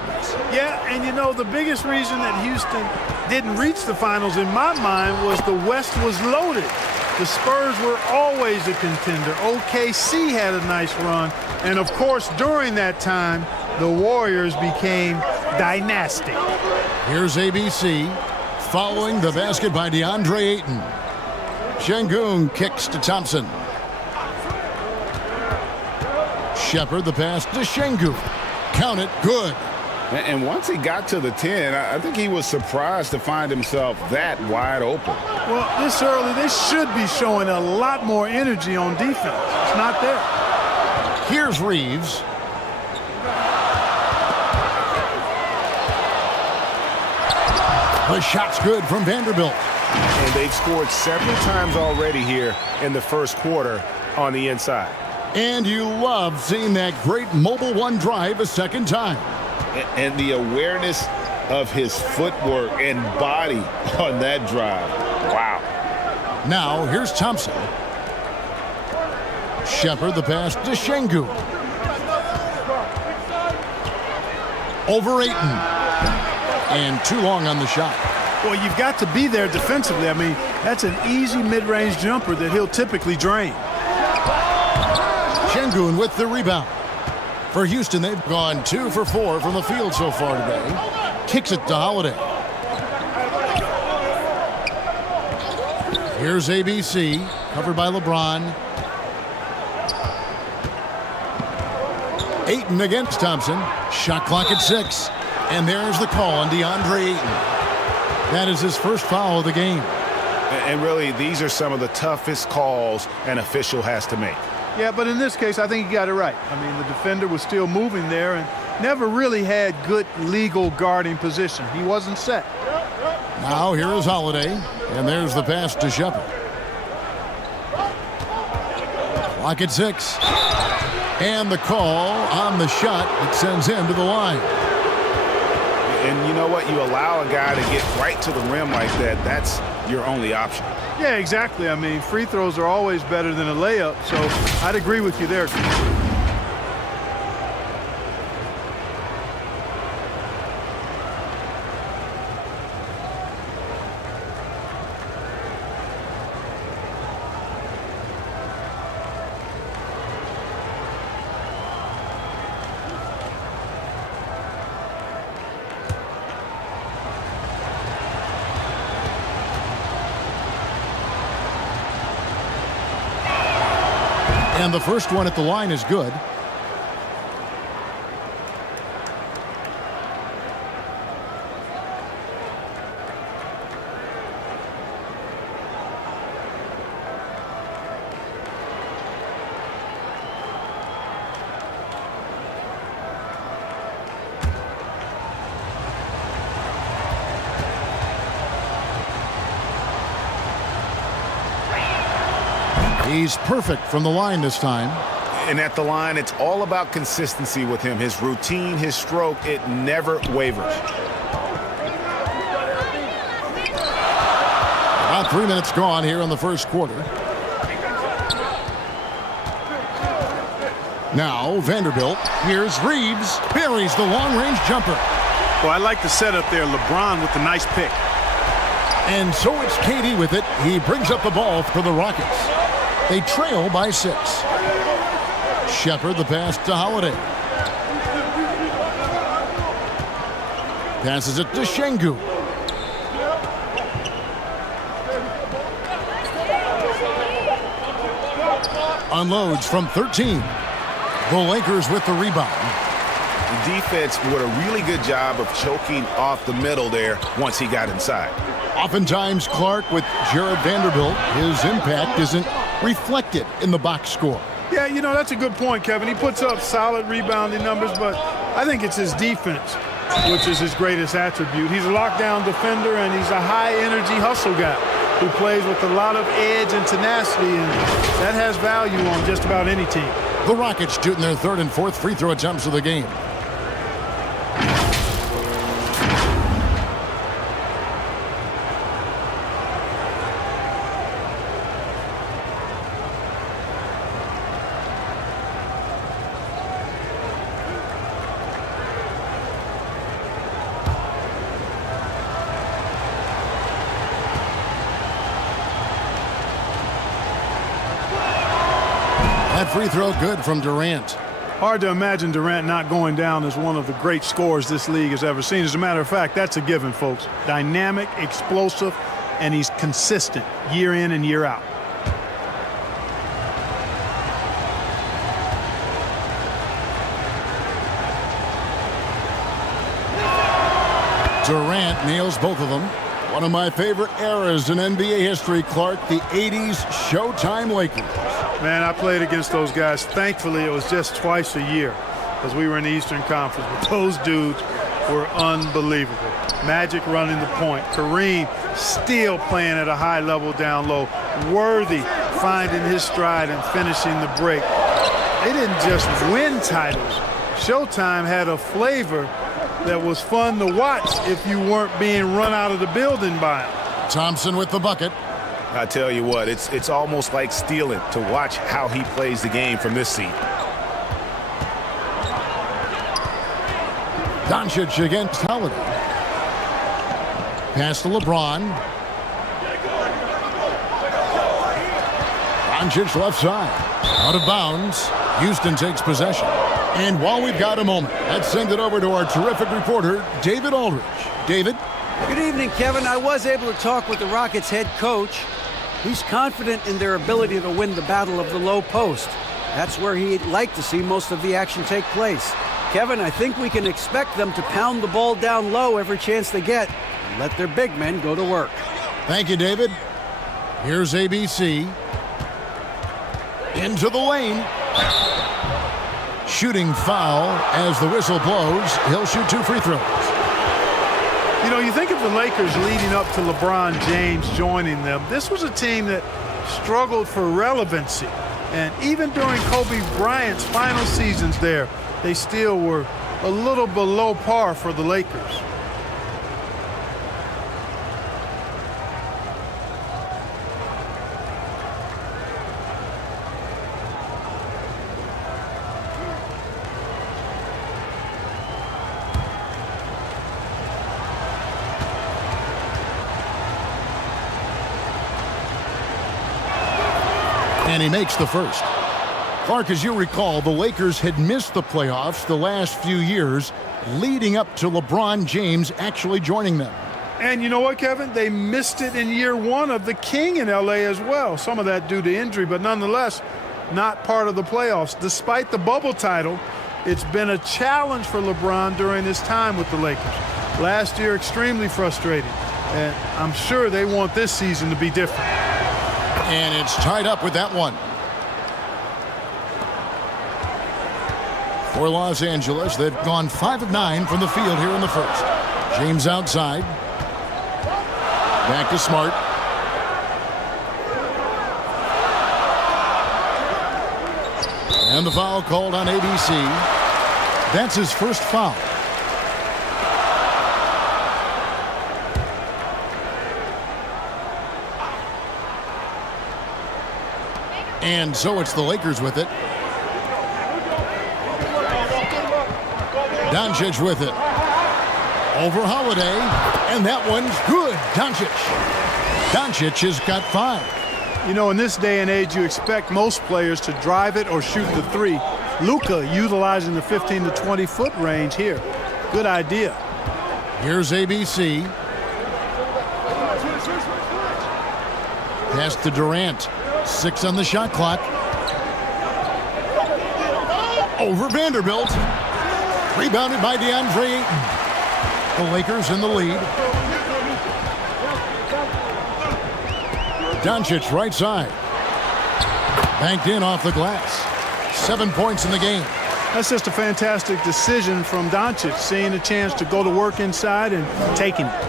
Yeah, and you know, the biggest reason that Houston didn't reach the finals in my mind was the West was loaded. The Spurs were always a contender. OKC had a nice run. And, of course, during that time, the Warriors became dynastic. Here's ABC following the basket by DeAndre Ayton. Şengün kicks to Thompson. Shepard the pass to Şengün. Count it, good. And once he got to the 10, I think he was surprised to find himself that wide open. Well, this early, they should be showing a lot more energy on defense. It's not there. Here's Reeves. The shot's good from Vanderbilt. And they've scored several times already here in the first quarter on the inside. And you love seeing that great mobile one drive a second time. And the awareness of his footwork and body on that drive. Wow. Now, here's Thompson. Shepard the pass to Şengün. Over Ayton. And too long on the shot. Well, you've got to be there defensively. I mean, that's an easy mid-range jumper that he'll typically drain. Şengün with the rebound. For Houston, they've gone 2 for 4 from the field so far today. Kicks it to Holiday. Here's ABC, covered by LeBron. Ayton against Thompson. Shot clock at 6. And there's the call on DeAndre Ayton. That is his first foul of the game. And really, these are some of the toughest calls an official has to make. Yeah, but in this case, I think he got it right. I mean, the defender was still moving there and never really had good legal guarding position. He wasn't set. Now here is Holiday, and there's the pass to Shepard. Clock at 6. And the call on the shot that sends him to the line. And you know what? You allow a guy to get right to the rim like that, that's your only option. Yeah, exactly. I mean, free throws are always better than a layup, so I'd agree with you there. And the first one at the line is good. He's perfect from the line this time. And at the line, it's all about consistency with him. His routine, his stroke, it never wavers. About 3 minutes gone here in the first quarter. Now Vanderbilt. Here's Reeves. Buries the long-range jumper. Well, I like the setup there. LeBron with the nice pick. And so it's KD with it. He brings up the ball for the Rockets. They trail by 6. Shepard the pass to Holiday. Passes it to Şengün. Unloads from 13. The Lakers with the rebound. The defense did a really good job of choking off the middle there once he got inside. Oftentimes, Clark, with Jared Vanderbilt, his impact isn't reflected in the box score. Yeah, you know, that's a good point, Kevin. He puts up solid rebounding numbers, but I think it's his defense, which is his greatest attribute. He's a lockdown defender, and he's a high-energy hustle guy who plays with a lot of edge and tenacity, and that has value on just about any team. The Rockets shooting their 3rd and 4th free throw attempts of the game. That free throw good from Durant. Hard to imagine Durant not going down as one of the great scorers this league has ever seen. As a matter of fact, that's a given, folks. Dynamic, explosive, and he's consistent year in and year out. Durant nails both of them. One of my favorite eras in NBA history, Clark, the 80s Showtime Lakers. Man, I played against those guys. Thankfully, it was just twice a year because we were in the Eastern Conference. But those dudes were unbelievable. Magic running the point. Kareem still playing at a high level down low. Worthy finding his stride and finishing the break. They didn't just win titles. Showtime had a flavor that was fun to watch if you weren't being run out of the building by him. Thompson with the bucket. I tell you what, it's almost like stealing to watch how he plays the game from this seat. Doncic against Holiday. Pass to LeBron. Doncic left side. Out of bounds. Houston takes possession. And while we've got a moment, let's send it over to our terrific reporter, David Aldridge. David? Good evening, Kevin. I was able to talk with the Rockets head coach. He's confident in their ability to win the battle of the low post. That's where he'd like to see most of the action take place. Kevin, I think we can expect them to pound the ball down low every chance they get and let their big men go to work. Thank you, David. Here's ABC. Into the lane. Shooting foul as the whistle blows. He'll shoot 2 free throws. You know, you think of the Lakers leading up to LeBron James joining them. This was a team that struggled for relevancy. And even during Kobe Bryant's final seasons there, they still were a little below par for the Lakers. And he makes the first. Clark, as you recall, the Lakers had missed the playoffs the last few years leading up to LeBron James actually joining them. And you know what, Kevin? They missed it in year 1 of the King in L.A. as well. Some of that due to injury, but nonetheless, not part of the playoffs. Despite the bubble title, it's been a challenge for LeBron during his time with the Lakers. Last year, extremely frustrating. And I'm sure they want this season to be different. And it's tied up with that one. For Los Angeles, they've gone 5 of 9 from the field here in the first. James outside. Back to Smart. And the foul called on ABC. That's his first foul. And so it's the Lakers with it. Doncic with it. Over Holiday. And that one's good. Doncic has got 5. You know, in this day and age, you expect most players to drive it or shoot the three. Luka utilizing the 15 to 20 foot range here. Good idea. Here's ABC. Pass to Durant. 6 on the shot clock. Over Vanderbilt. Rebounded by DeAndre Ayton. The Lakers in the lead. Doncic right side. Banked in off the glass. 7 points in the game. That's just a fantastic decision from Doncic, seeing a chance to go to work inside and taking it.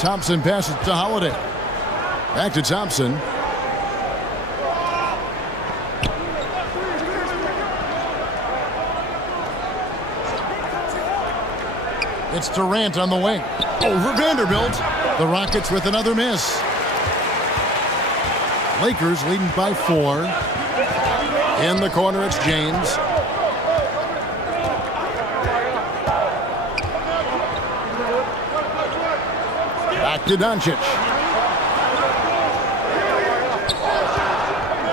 Thompson passes to Holiday. Back to Thompson. It's Durant on the wing. Over Vanderbilt. The Rockets with another miss. Lakers leading by 4. In the corner, it's James. Back to Doncic.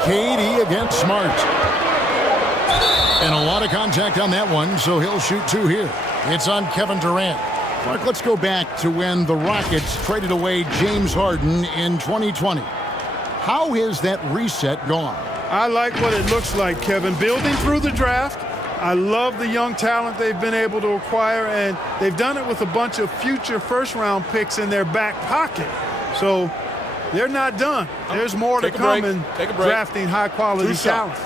KD against Smart. And a lot of contact on that one, so he'll shoot 2 here. It's on Kevin Durant. Mark, let's go back to when the Rockets traded away James Harden in 2020. How has that reset gone? I like what it looks like, Kevin. Building through the draft. I love the young talent they've been able to acquire, and they've done it with a bunch of future first-round picks in their back pocket. So they're not done. There's more to come in drafting high-quality talent.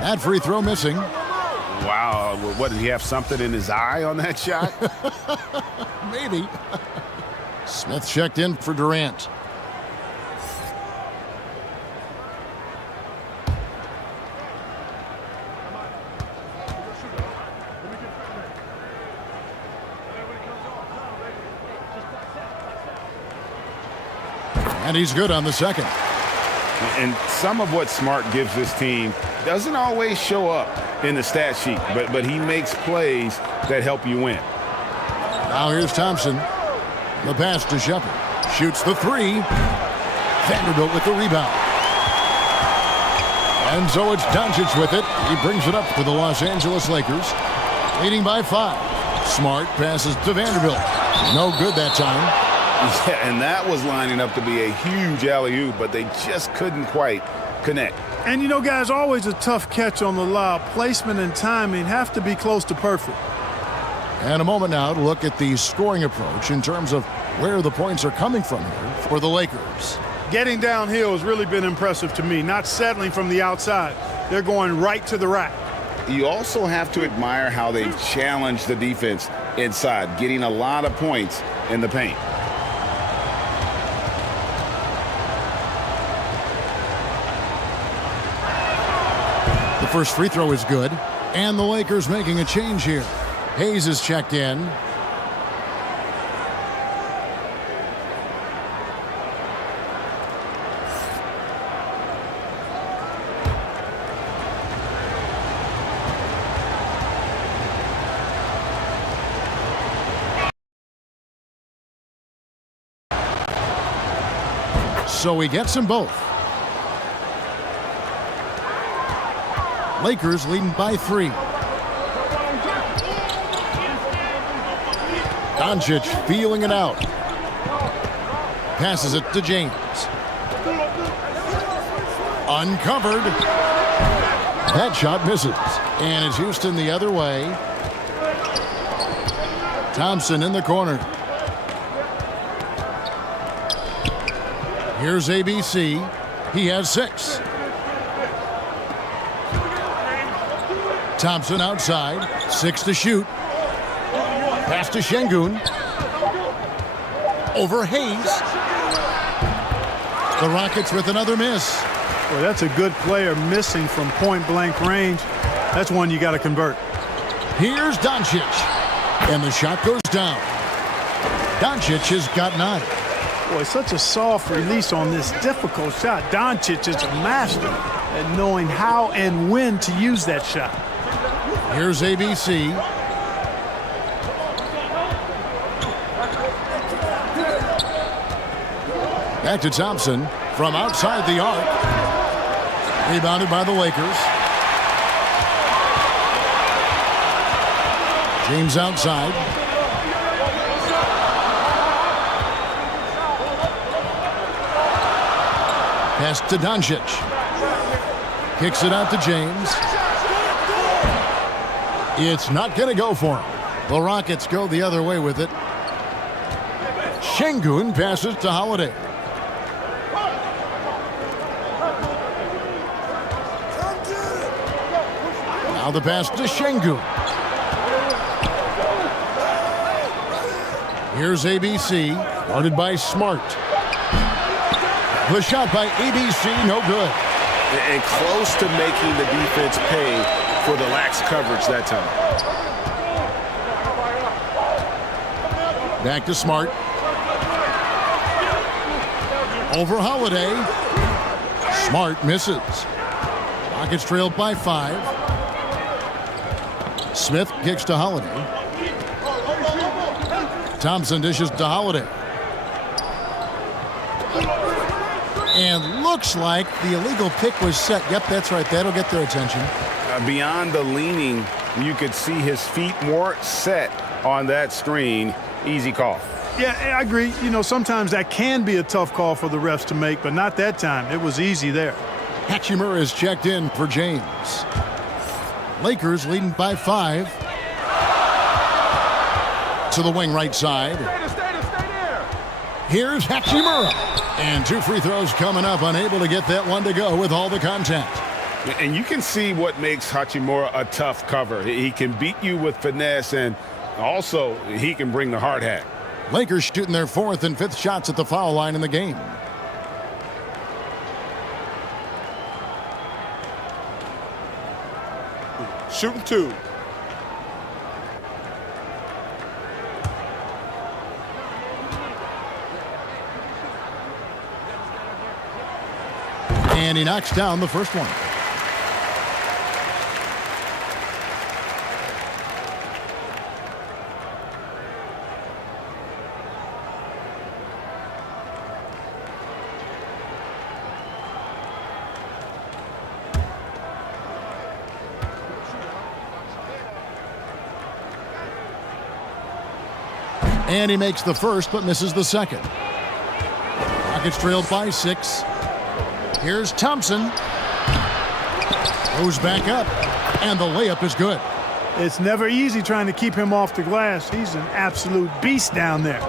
That free throw missing. Wow, what, did he have something in his eye on that shot? Maybe. Smith checked in for Durant. And he's good on the second. And some of what Smart gives this team doesn't always show up in the stat sheet, but he makes plays that help you win. Now here's Thompson. The pass to Shepard. Shoots the 3. Vanderbilt with the rebound. And so it's Doncic with it. He brings it up for the Los Angeles Lakers. Leading by 5. Smart passes to Vanderbilt. No good that time. Yeah, and that was lining up to be a huge alley-oop, but they just couldn't quite connect. And you know, guys, always a tough catch on the lob. Placement and timing have to be close to perfect. And a moment now to look at the scoring approach in terms of where the points are coming from here for the Lakers. Getting downhill has really been impressive to me, not settling from the outside. They're going right to the rack. You also have to admire how they've challenged the defense inside, getting a lot of points in the paint. The first free throw is good, and the Lakers making a change here. Hayes is checked in. So he gets them both. Lakers leading by 3. Doncic feeling it out. Passes it to James. Uncovered. That shot misses. And it's Houston the other way. Thompson in the corner. Here's ABC. He has 6. Thompson outside. 6 to shoot. Pass to Şengün. Over Hayes. The Rockets with another miss. Boy, that's a good player missing from point-blank range. That's one you got to convert. Here's Doncic. And the shot goes down. Doncic has got 9. Boy, such a soft release on this difficult shot. Doncic is a master at knowing how and when to use that shot. Here's ABC. Back to Thompson from outside the arc. Rebounded by the Lakers. James outside. Pass to Doncic. Kicks it out to James. It's not going to go for him. The Rockets go the other way with it. Şengün passes to Holiday. Now the pass to Şengün. Here's ABC, guarded by Smart. The shot by ABC, no good. And close to making the defense pay for the lax coverage that time. Back to Smart. Over Holiday. Smart misses. Rockets trailed by 5. Smith kicks to Holiday. Thompson dishes to Holiday. And looks like the illegal pick was set. Yep, that's right. That'll get their attention. Beyond the leaning, you could see his feet more set on that screen. Easy call. Yeah, I agree. You know, sometimes that can be a tough call for the refs to make, but not that time. It was easy there. Hachimura is checked in for James. Lakers leading by 5. To the wing right side. Here's Hachimura. And 2 free throws coming up, unable to get that one to go with all the contact. And you can see what makes Hachimura a tough cover. He can beat you with finesse, and also he can bring the hard hat. Lakers shooting their 4th and 5th shots at the foul line in the game. Shooting 2. And he knocks down the first one. And he makes the first, but misses the second. Rockets trailed by 6. Here's Thompson. Goes back up, and the layup is good. It's never easy trying to keep him off the glass. He's an absolute beast down there.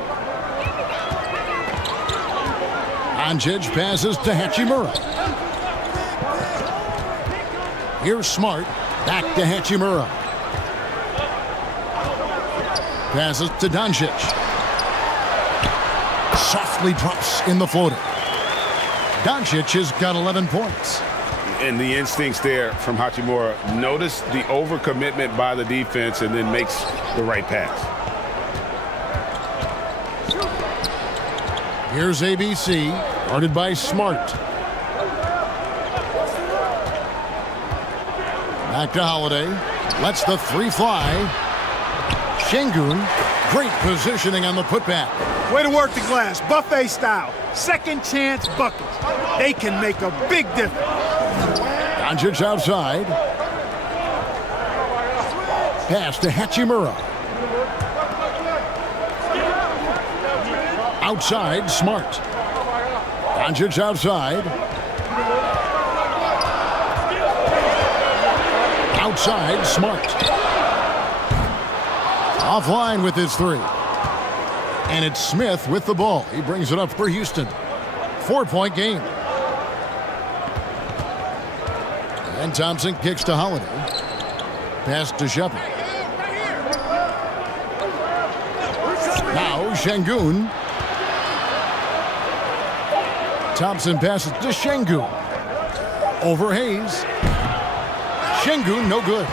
Doncic passes to Hachimura. Here's Smart. Back to Hachimura. Passes to Doncic. Softly drops in the floater. Doncic has got 11 points. And the instincts there from Hachimura. Notice the overcommitment by the defense and then makes the right pass. Here's ABC, guarded by Smart. Back to Holiday. Lets the 3 fly. Şengün, great positioning on the putback. Way to work the glass, buffet style. Second chance buckets. They can make a big difference. Doncic outside. Pass to Hachimura. Outside, Smart. Doncic outside. Outside, Smart. Offline with his 3. And it's Smith with the ball. He brings it up for Houston. 4-point game. And Thompson kicks to Holiday. Pass to Shepard. Now Şengün. Thompson passes to Şengün. Over Hayes. Şengün, no good.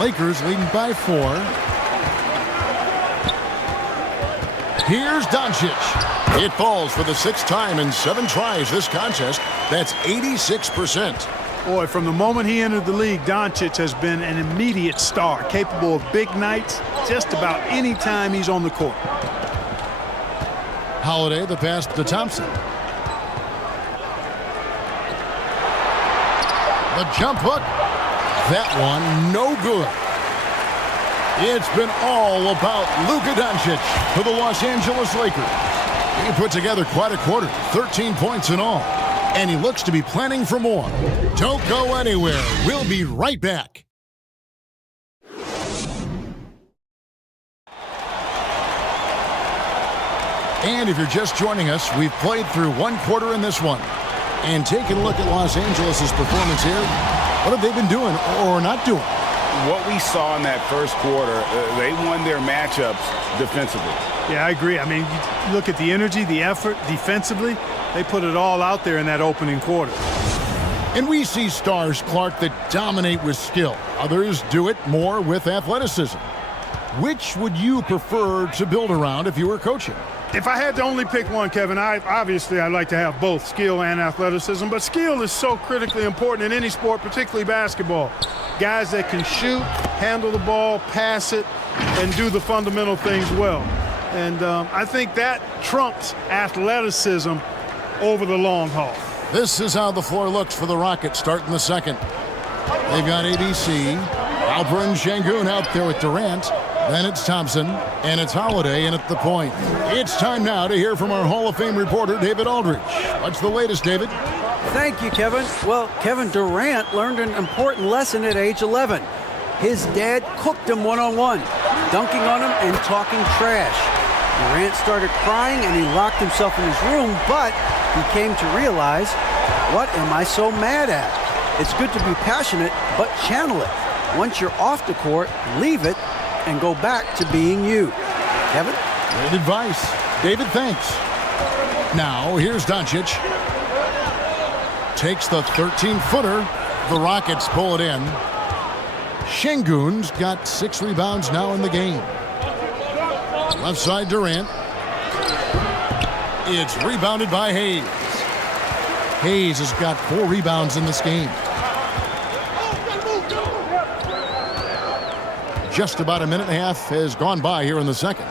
Lakers leading by 4. Here's Doncic. It falls for the 6th time in 7 tries this contest. That's 86%. Boy, from the moment he entered the league, Doncic has been an immediate star, capable of big nights just about any time he's on the court. Holiday, the pass to Thompson. The jump hook. That one, no good. It's been all about Luka Doncic for the Los Angeles Lakers. He put together quite a quarter, 13 points in all. And he looks to be planning for more. Don't go anywhere. We'll be right back. And if you're just joining us, we've played through 1 quarter in this one. And taking a look at Los Angeles' performance here, what have they been doing or not doing? What we saw in that first quarter, they won their matchups defensively. Yeah, I agree. I mean, you look at the energy, the effort defensively, they put it all out there in that opening quarter. And we see stars, Clark, that dominate with skill. Others do it more with athleticism. Which would you prefer to build around if you were coaching? If I had to only pick one, Kevin, obviously I'd like to have both skill and athleticism, but skill is so critically important in any sport, particularly basketball. Guys that can shoot, handle the ball, pass it, and do the fundamental things well. And I think that trumps athleticism over the long haul. This is how the floor looks for the Rockets starting the second. They've got ABC, Alperen Şengün out there with Durant. Then it's Thompson, and it's Holiday in at the point. It's time now to hear from our Hall of Fame reporter, David Aldridge. What's the latest, David? Thank you, Kevin. Well, Kevin Durant learned an important lesson at age 11. His dad cooked him one-on-one, dunking on him and talking trash. Durant started crying and he locked himself in his room, but he came to realize, what am I so mad at? It's good to be passionate, but channel it. Once you're off the court, leave it and go back to being you. Kevin? Great advice. David, thanks. Now, here's Doncic. Takes the 13-footer. The Rockets pull it in. Şengün's got 6 rebounds now in the game. Left side, Durant. It's rebounded by Hayes. Hayes has got 4 rebounds in this game. Just about a minute and a half has gone by here in the second.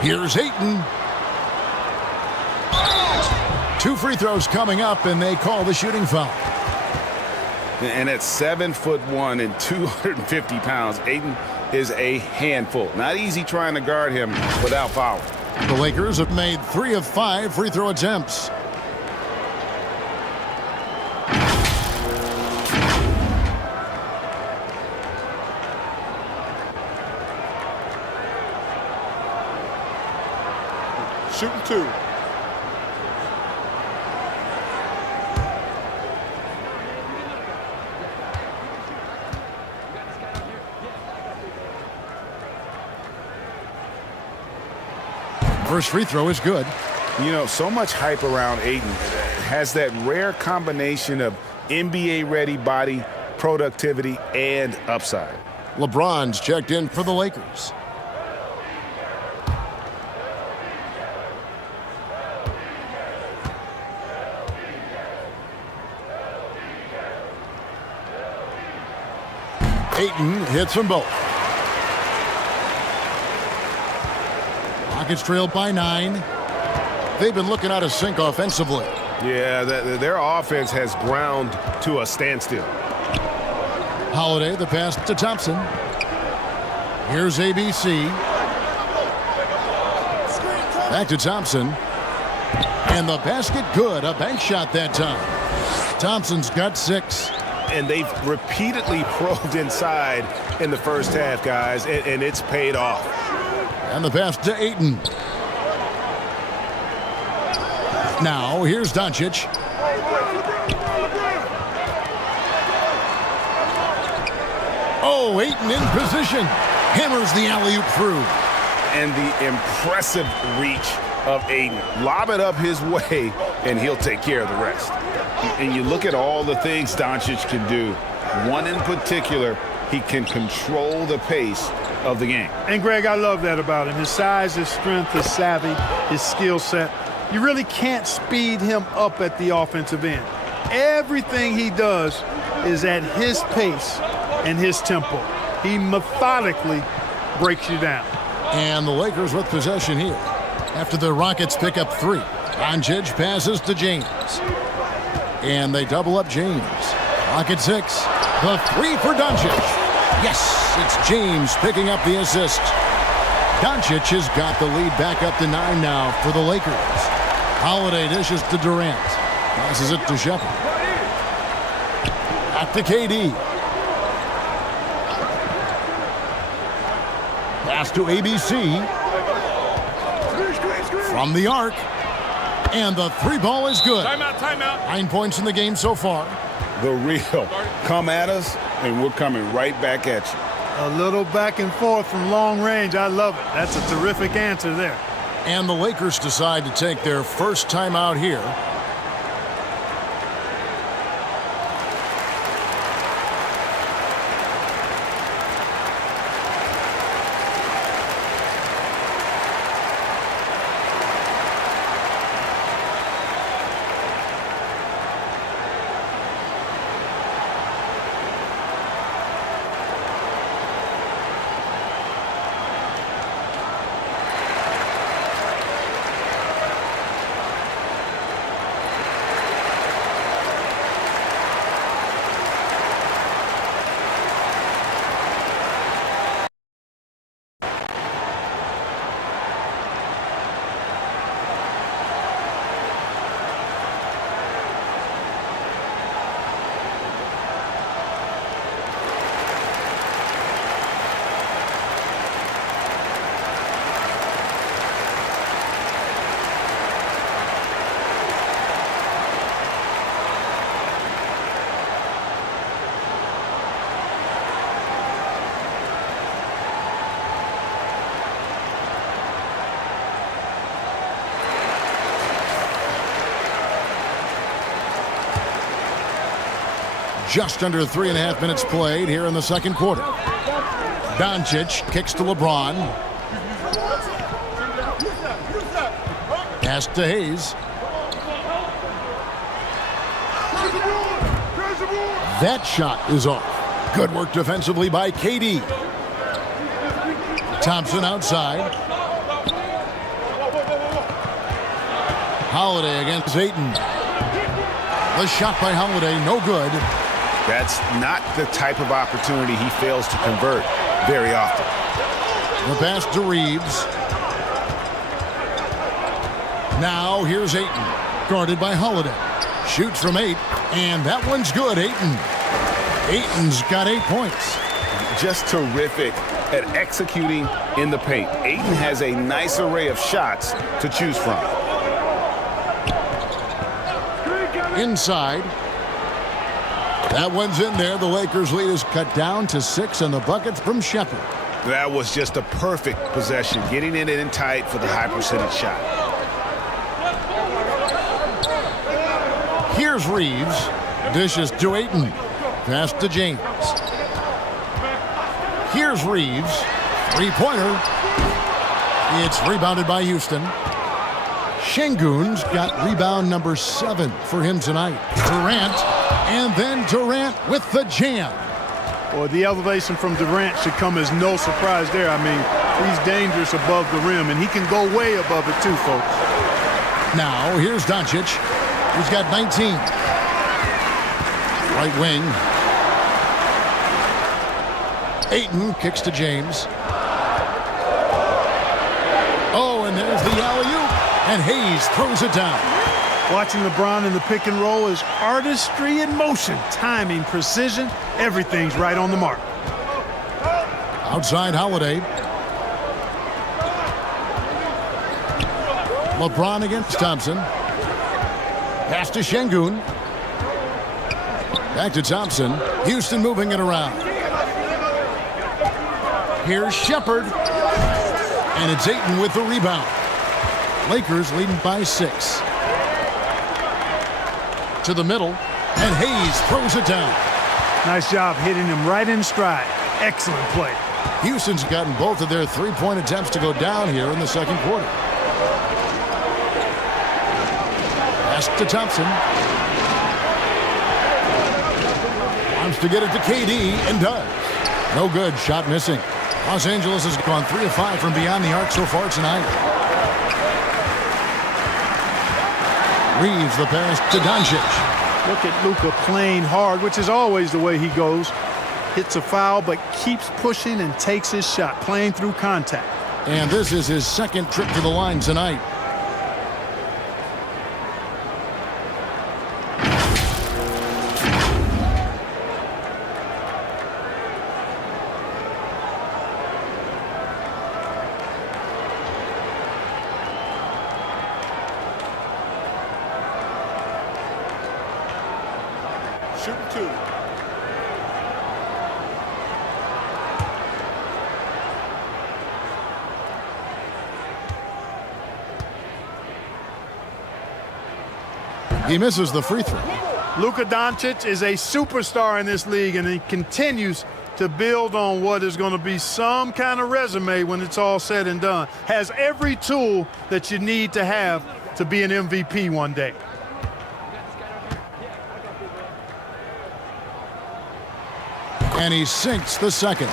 Here's Ayton. 2 free throws coming up, and they call the shooting foul. And at 7'1" and 250 pounds, Ayton is a handful. Not easy trying to guard him without fouling. The Lakers have made 3 of 5 free throw attempts. Shooting 2. First free throw is good. You know, so much hype around Ayton. Has that rare combination of NBA-ready body, productivity, and upside. LeBron's checked in for the Lakers. Ayton hits them both. Rockets trailed by 9. They've been looking out of sync offensively. Yeah, their offense has ground to a standstill. Holiday, the pass to Thompson. Here's ABC. Back to Thompson. And the basket good. A bank shot that time. Thompson's got 6. And they've repeatedly probed inside in the first half, guys, and it's paid off. And the pass to Ayton. Now, here's Doncic. Oh, Ayton in position. Hammers the alley-oop through. And the impressive reach of Ayton. Lob it up his way, and he'll take care of the rest. And you look at all the things Doncic can do. One in particular, he can control the pace of the game. And, Greg, I love that about him. His size, his strength, his savvy, his skill set. You really can't speed him up at the offensive end. Everything he does is at his pace and his tempo. He methodically breaks you down. And the Lakers with possession here. After the Rockets pick up 3. Doncic passes to James. And they double up James. Rocket 6. The 3 for Doncic. Yes, it's James picking up the assist. Doncic has got the lead back up to 9 now for the Lakers. Holiday dishes to Durant. Passes it to Shepard. Back to KD. Pass to ABC. From the arc. And the 3 ball is good. Timeout. 9 points in the game so far. The real. Come at us, and we're coming right back at you. A little back and forth from long range. I love it. That's a terrific answer there. And the Lakers decide to take their first timeout here. Just under 3.5 minutes played here in the second quarter. Doncic kicks to LeBron. Pass to Hayes. That shot is off. Good work defensively by KD. Thompson outside. Holiday against Ayton. The shot by Holiday, no good. That's not the type of opportunity he fails to convert very often. The pass to Reeves. Now here's Ayton, guarded by Holiday. Shoots from 8, and that one's good, Ayton. Ayton's got 8 points. Just terrific at executing in the paint. Ayton has a nice array of shots to choose from. Inside. That one's in there. The Lakers' lead is cut down to 6, and the bucket from Shepard. That was just a perfect possession, getting it in tight for the high percentage shot. Here's Reeves. Dishes to Ayton. Pass to James. Here's Reeves. 3-pointer. It's rebounded by Houston. Şengün's got rebound number 7 for him tonight. Durant, and then Durant with the jam. Well, the elevation from Durant should come as no surprise there. I mean, he's dangerous above the rim, and he can go way above it too, folks. Now, here's Doncic. He's got 19. Right wing. Ayton kicks to James. Oh, and there's the alley-oop. And Hayes throws it down. Watching LeBron in the pick and roll is artistry in motion. Timing, precision, everything's right on the mark. Outside Holiday. LeBron against Thompson. Pass to Şengün. Back to Thompson. Houston moving it around. Here's Shepard. And it's Ayton with the rebound. Lakers leading by 6. To the middle, and Hayes throws it down. Nice job hitting him right in stride. Excellent play. Houston's gotten both of their three-point attempts to go down here in the second quarter. Pass to Thompson. Wants to get it to KD and does. No good. Shot missing. Los Angeles has gone 3 of 5 from beyond the arc so far tonight. Reeves the pass to Doncic. Look at Luka playing hard, which is always the way he goes. Hits a foul, but keeps pushing and takes his shot, playing through contact. And this is his second trip to the line tonight. Shoot 2. He misses the free throw. Luka Doncic is a superstar in this league, and he continues to build on what is going to be some kind of resume when it's all said and done. Has every tool that you need to have to be an MVP one day. And he sinks the second.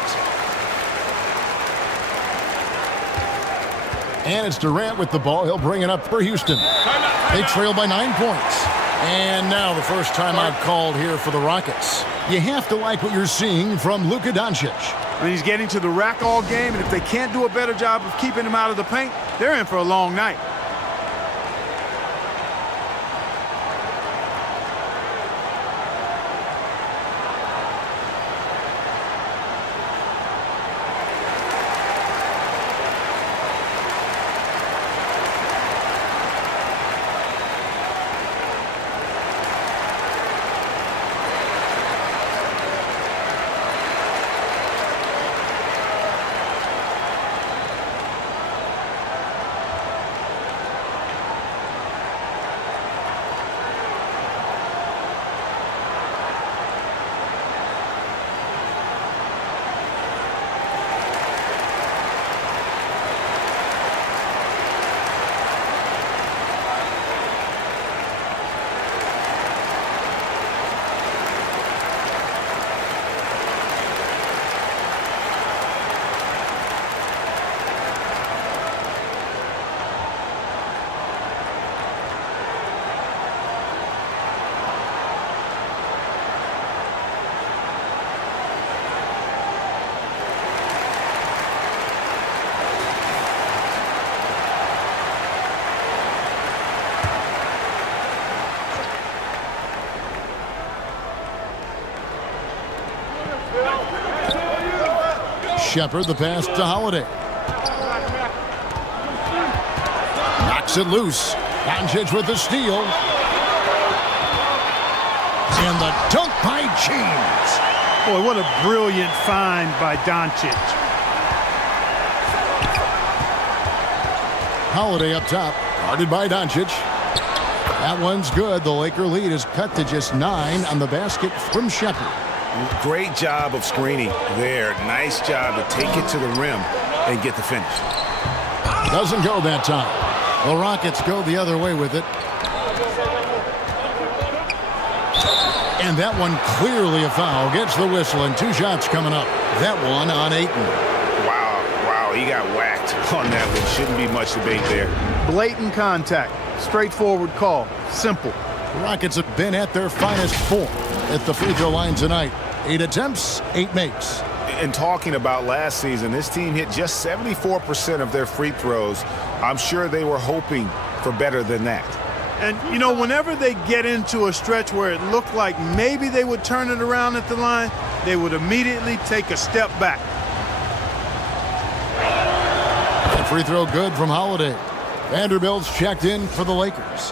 And it's Durant with the ball. He'll bring it up for Houston. They trail by 9 points. And now the first timeout called here for the Rockets. You have to like what you're seeing from Luka Doncic. I mean, he's getting to the rack all game, and if they can't do a better job of keeping him out of the paint, they're in for a long night. Shepard the pass to Holiday. Knocks it loose. Doncic with the steal. And the dunk by James. Boy, what a brilliant find by Doncic. Holiday up top. Guarded by Doncic. That one's good. The Laker lead is cut to just 9 on the basket from Shepard. Great job of screening there. Nice job to take it to the rim and get the finish. Doesn't go that time. The Rockets go the other way with it. And that one clearly a foul. Gets the whistle and 2 shots coming up. That one on Ayton. Wow, he got whacked on that one. Shouldn't be much debate there. Blatant contact. Straightforward call. Simple. The Rockets have been at their finest form at the free throw line tonight. 8 attempts, 8 makes. And talking about last season, this team hit just 74% of their free throws. I'm sure they were hoping for better than that. And, you know, whenever they get into a stretch where it looked like maybe they would turn it around at the line, they would immediately take a step back. That free throw good from Holiday. Vanderbilt's checked in for the Lakers.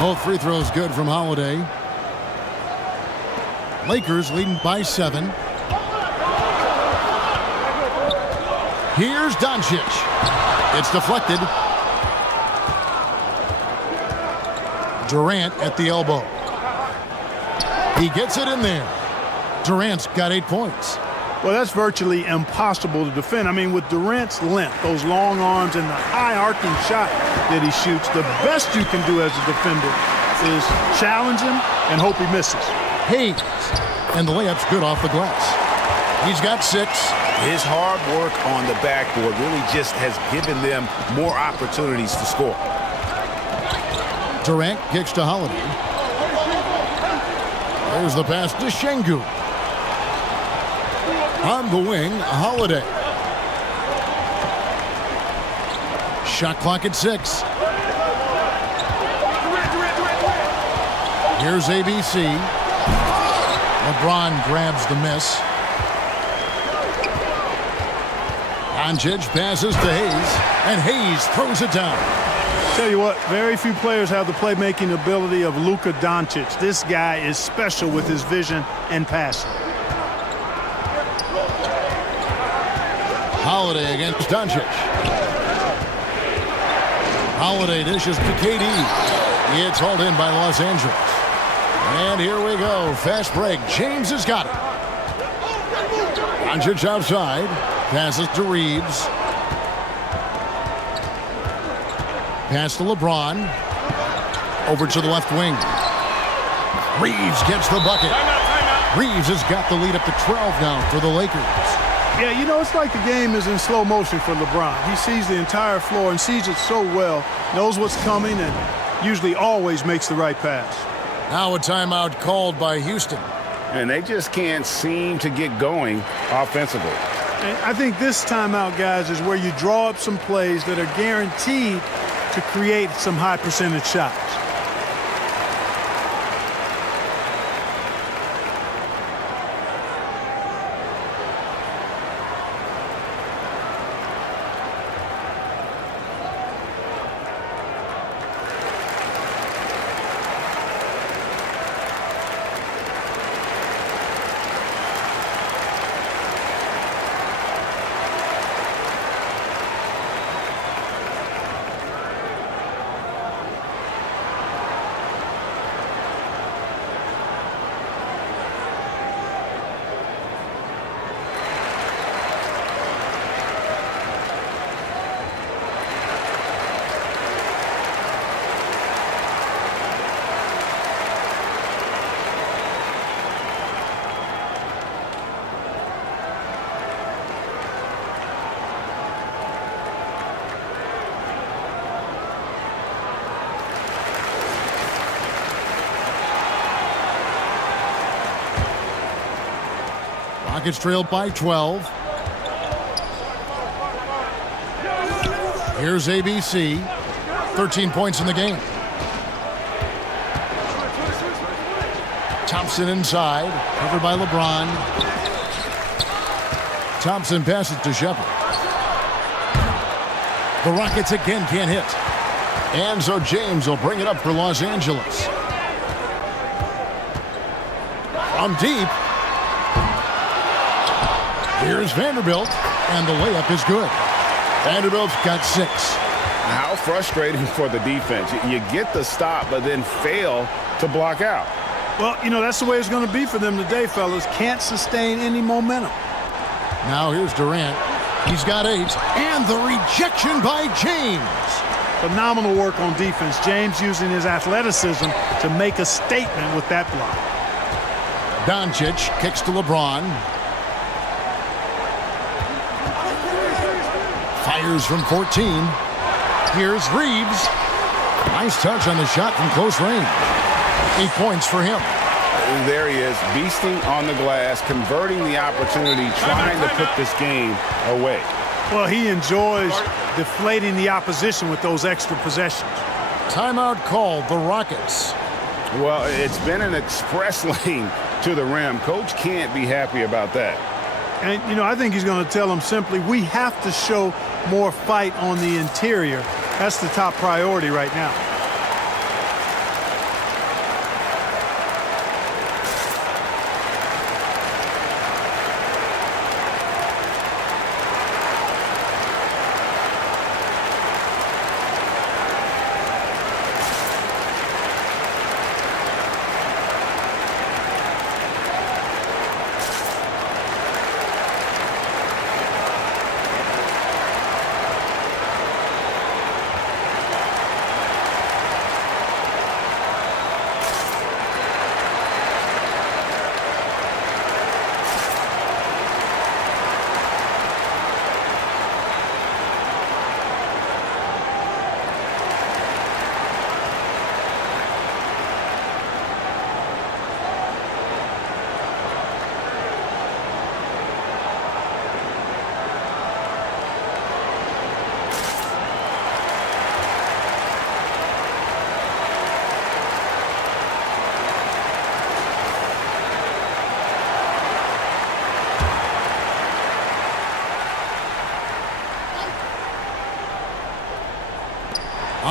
Both free throws good from Holiday. Lakers leading by 7. Here's Doncic. It's deflected. Durant at the elbow. He gets it in there. Durant's got 8 points. Well, that's virtually impossible to defend. I mean, with Durant's length, those long arms, and the high-arcing shot that he shoots, the best you can do as a defender is challenge him and hope he misses. Hayes, and the layup's good off the glass. He's got 6. His hard work on the backboard really just has given them more opportunities to score. Durant kicks to Holiday. There's the pass to Şengün. On the wing, Holiday. Shot clock at 6. Here's ABC. LeBron grabs the miss. Doncic passes to Hayes, and Hayes throws it down. Tell you what, very few players have the playmaking ability of Luka Doncic. This guy is special with his vision and passing. Holiday against Doncic. Holiday dishes to KD. It's hauled in by Los Angeles. And here we go. Fast break. James has got it. Doncic outside. Passes to Reeves. Pass to LeBron. Over to the left wing. Reeves gets the bucket. Reeves has got the lead up to 12 now for the Lakers. Yeah, you know, it's like the game is in slow motion for LeBron. He sees the entire floor and sees it so well, knows what's coming, and usually always makes the right pass. Now a timeout called by Houston. And they just can't seem to get going offensively. And I think this timeout, guys, is where you draw up some plays that are guaranteed to create some high percentage shots. Rockets trailed by 12. Here's ABC. 13 points in the game. Thompson inside. Covered by LeBron. Thompson passes to Shepard. The Rockets again can't hit. And so James will bring it up for Los Angeles. From deep. Here's Vanderbilt, and the layup is good. Vanderbilt's got 6. How frustrating for the defense. You get the stop, but then fail to block out. Well, you know, that's the way it's going to be for them today, fellas. Can't sustain any momentum. Now here's Durant. He's got 8. And the rejection by James. Phenomenal work on defense. James using his athleticism to make a statement with that block. Doncic kicks to LeBron. Fires from 14. Here's Reeves. Nice touch on the shot from close range. 8 points for him. There he is, beasting on the glass, converting the opportunity, trying to put this game away. Well, he enjoys deflating the opposition with those extra possessions. Timeout called, the Rockets. Well, it's been an express lane to the rim. Coach can't be happy about that. And, you know, I think he's going to tell them simply, we have to show more fight on the interior. That's the top priority right now.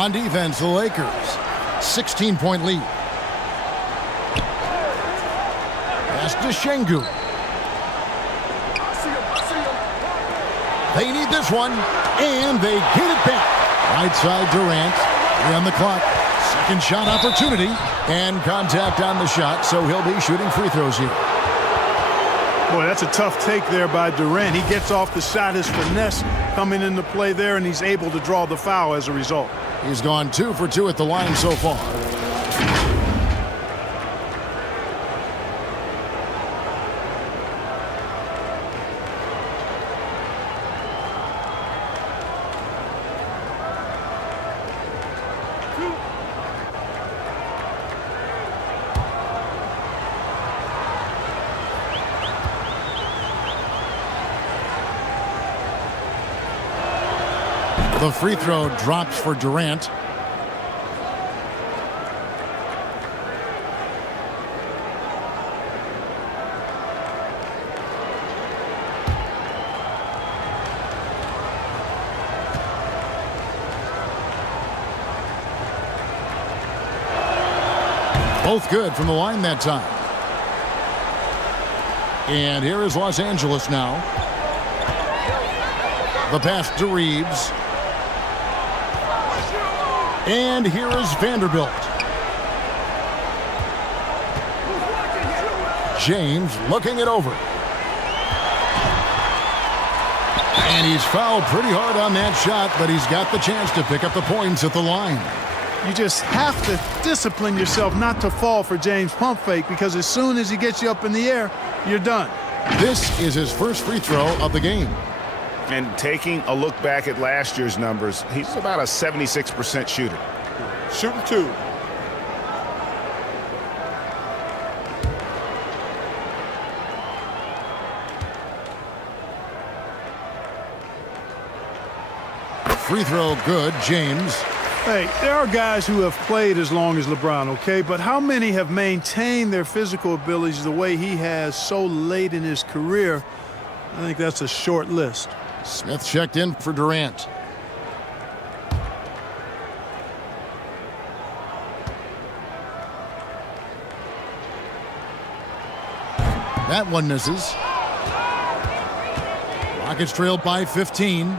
On defense, the Lakers, 16-point lead. Pass to Şengün. They need this one, and they get it back. Right side, Durant. 3 on the clock. Second shot opportunity, and contact on the shot, so he'll be shooting free throws here. Boy, that's a tough take there by Durant. He gets off the shot, his finesse coming into play there, and he's able to draw the foul as a result. He's gone 2 for 2 at the line so far. The free throw drops for Durant. Both good from the line that time. And here is Los Angeles now. The pass to Reeves. And here is Vanderbilt. James looking it over. And he's fouled pretty hard on that shot, but he's got the chance to pick up the points at the line. You just have to discipline yourself not to fall for James' pump fake, because as soon as he gets you up in the air, you're done. This is his first free throw of the game. And taking a look back at last year's numbers, he's about a 76% shooter. Shooting 2. Free throw good, James. Hey, there are guys who have played as long as LeBron, okay? But how many have maintained their physical abilities the way he has so late in his career? I think that's a short list. Smith checked in for Durant. That one misses. Rockets trailed by 15.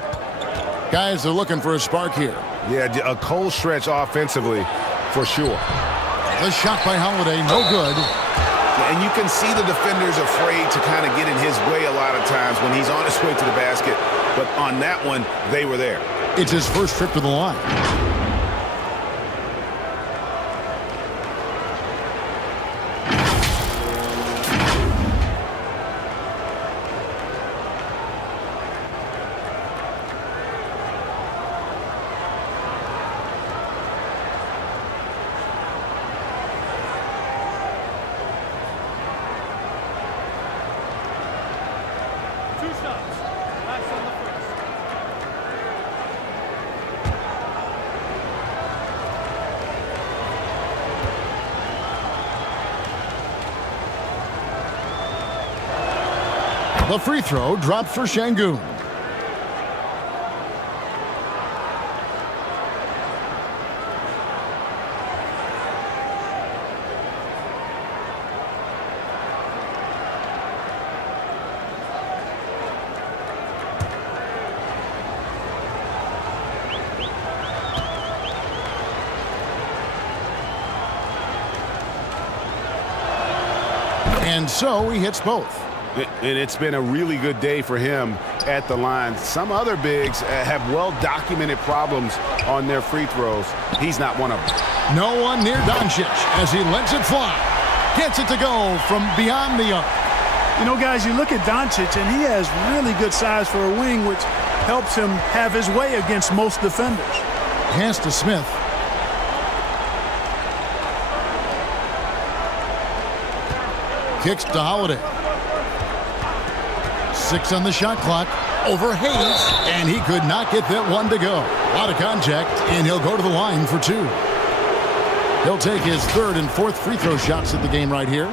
Guys are looking for a spark here. Yeah, a cold stretch offensively for sure. The shot by Holiday, no good. And you can see the defenders afraid to kind of get in his way a lot of times when he's on his way to the basket. But on that one, they were there. It's his first trip to the line. The free throw dropped for Şengün. And so he hits both. And it's been a really good day for him at the line. Some other bigs have well-documented problems on their free throws. He's not one of them. No one near Doncic as he lets it fly. Gets it to go from beyond the arc. You know, guys, you look at Doncic, and he has really good size for a wing, which helps him have his way against most defenders. Pass to Smith. Kicks to Holiday. 6 on the shot clock. Over Hayes, and he could not get that one to go. A lot of contact, and he'll go to the line for 2. He'll take his 3rd and 4th free throw shots of the game right here.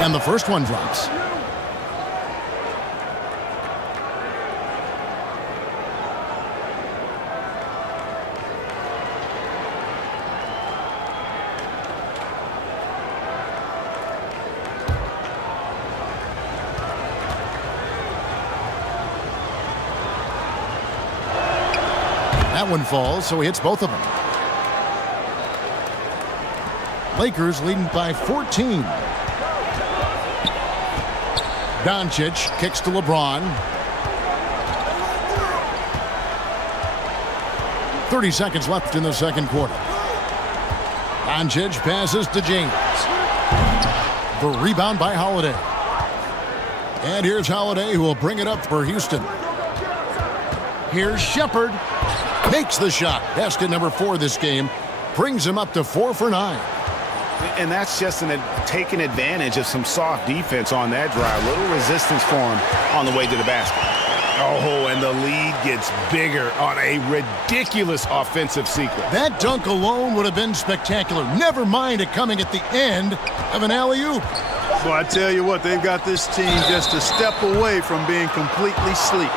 And the first one drops. That one falls, so he hits both of them. Lakers leading by 14. Doncic kicks to LeBron. 30 seconds left in the second quarter. Doncic passes to James. The rebound by Holiday. And here's Holiday, who will bring it up for Houston. Here's Shepherd. Makes the shot. Basket number 4 this game. Brings him up to 4 for 9. And that's just taking advantage of some soft defense on that drive. Little resistance for him on the way to the basket. Oh, and the lead gets bigger on a ridiculous offensive sequence. That dunk alone would have been spectacular. Never mind it coming at the end of an alley-oop. Well, I tell you what, they've got this team just a step away from being completely asleep.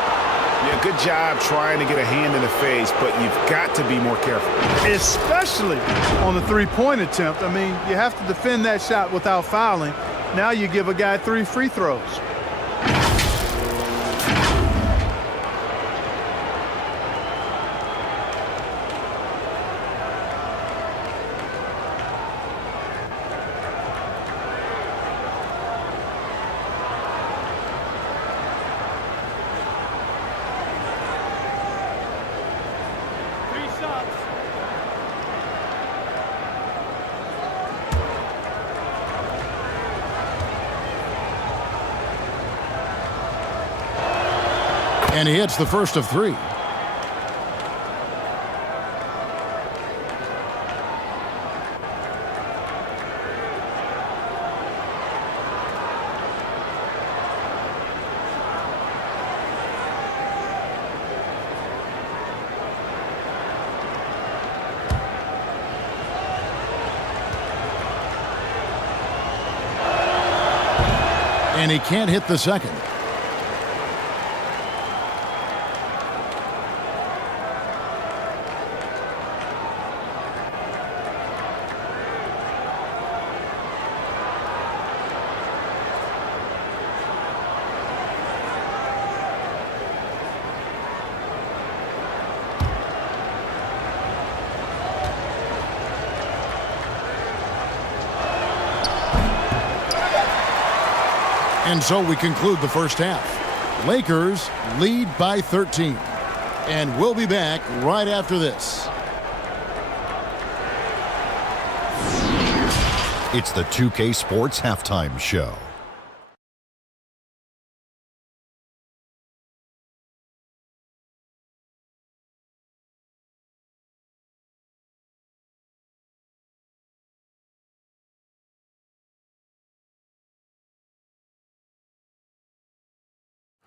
Yeah, good job trying to get a hand in the face, but you've got to be more careful. Especially on the three-point attempt. I mean, you have to defend that shot without fouling. Now you give a guy 3 free throws. And he hits the first of 3. And he can't hit the second. And so we conclude the first half. Lakers lead by 13. And we'll be back right after this. It's the 2K Sports Halftime Show.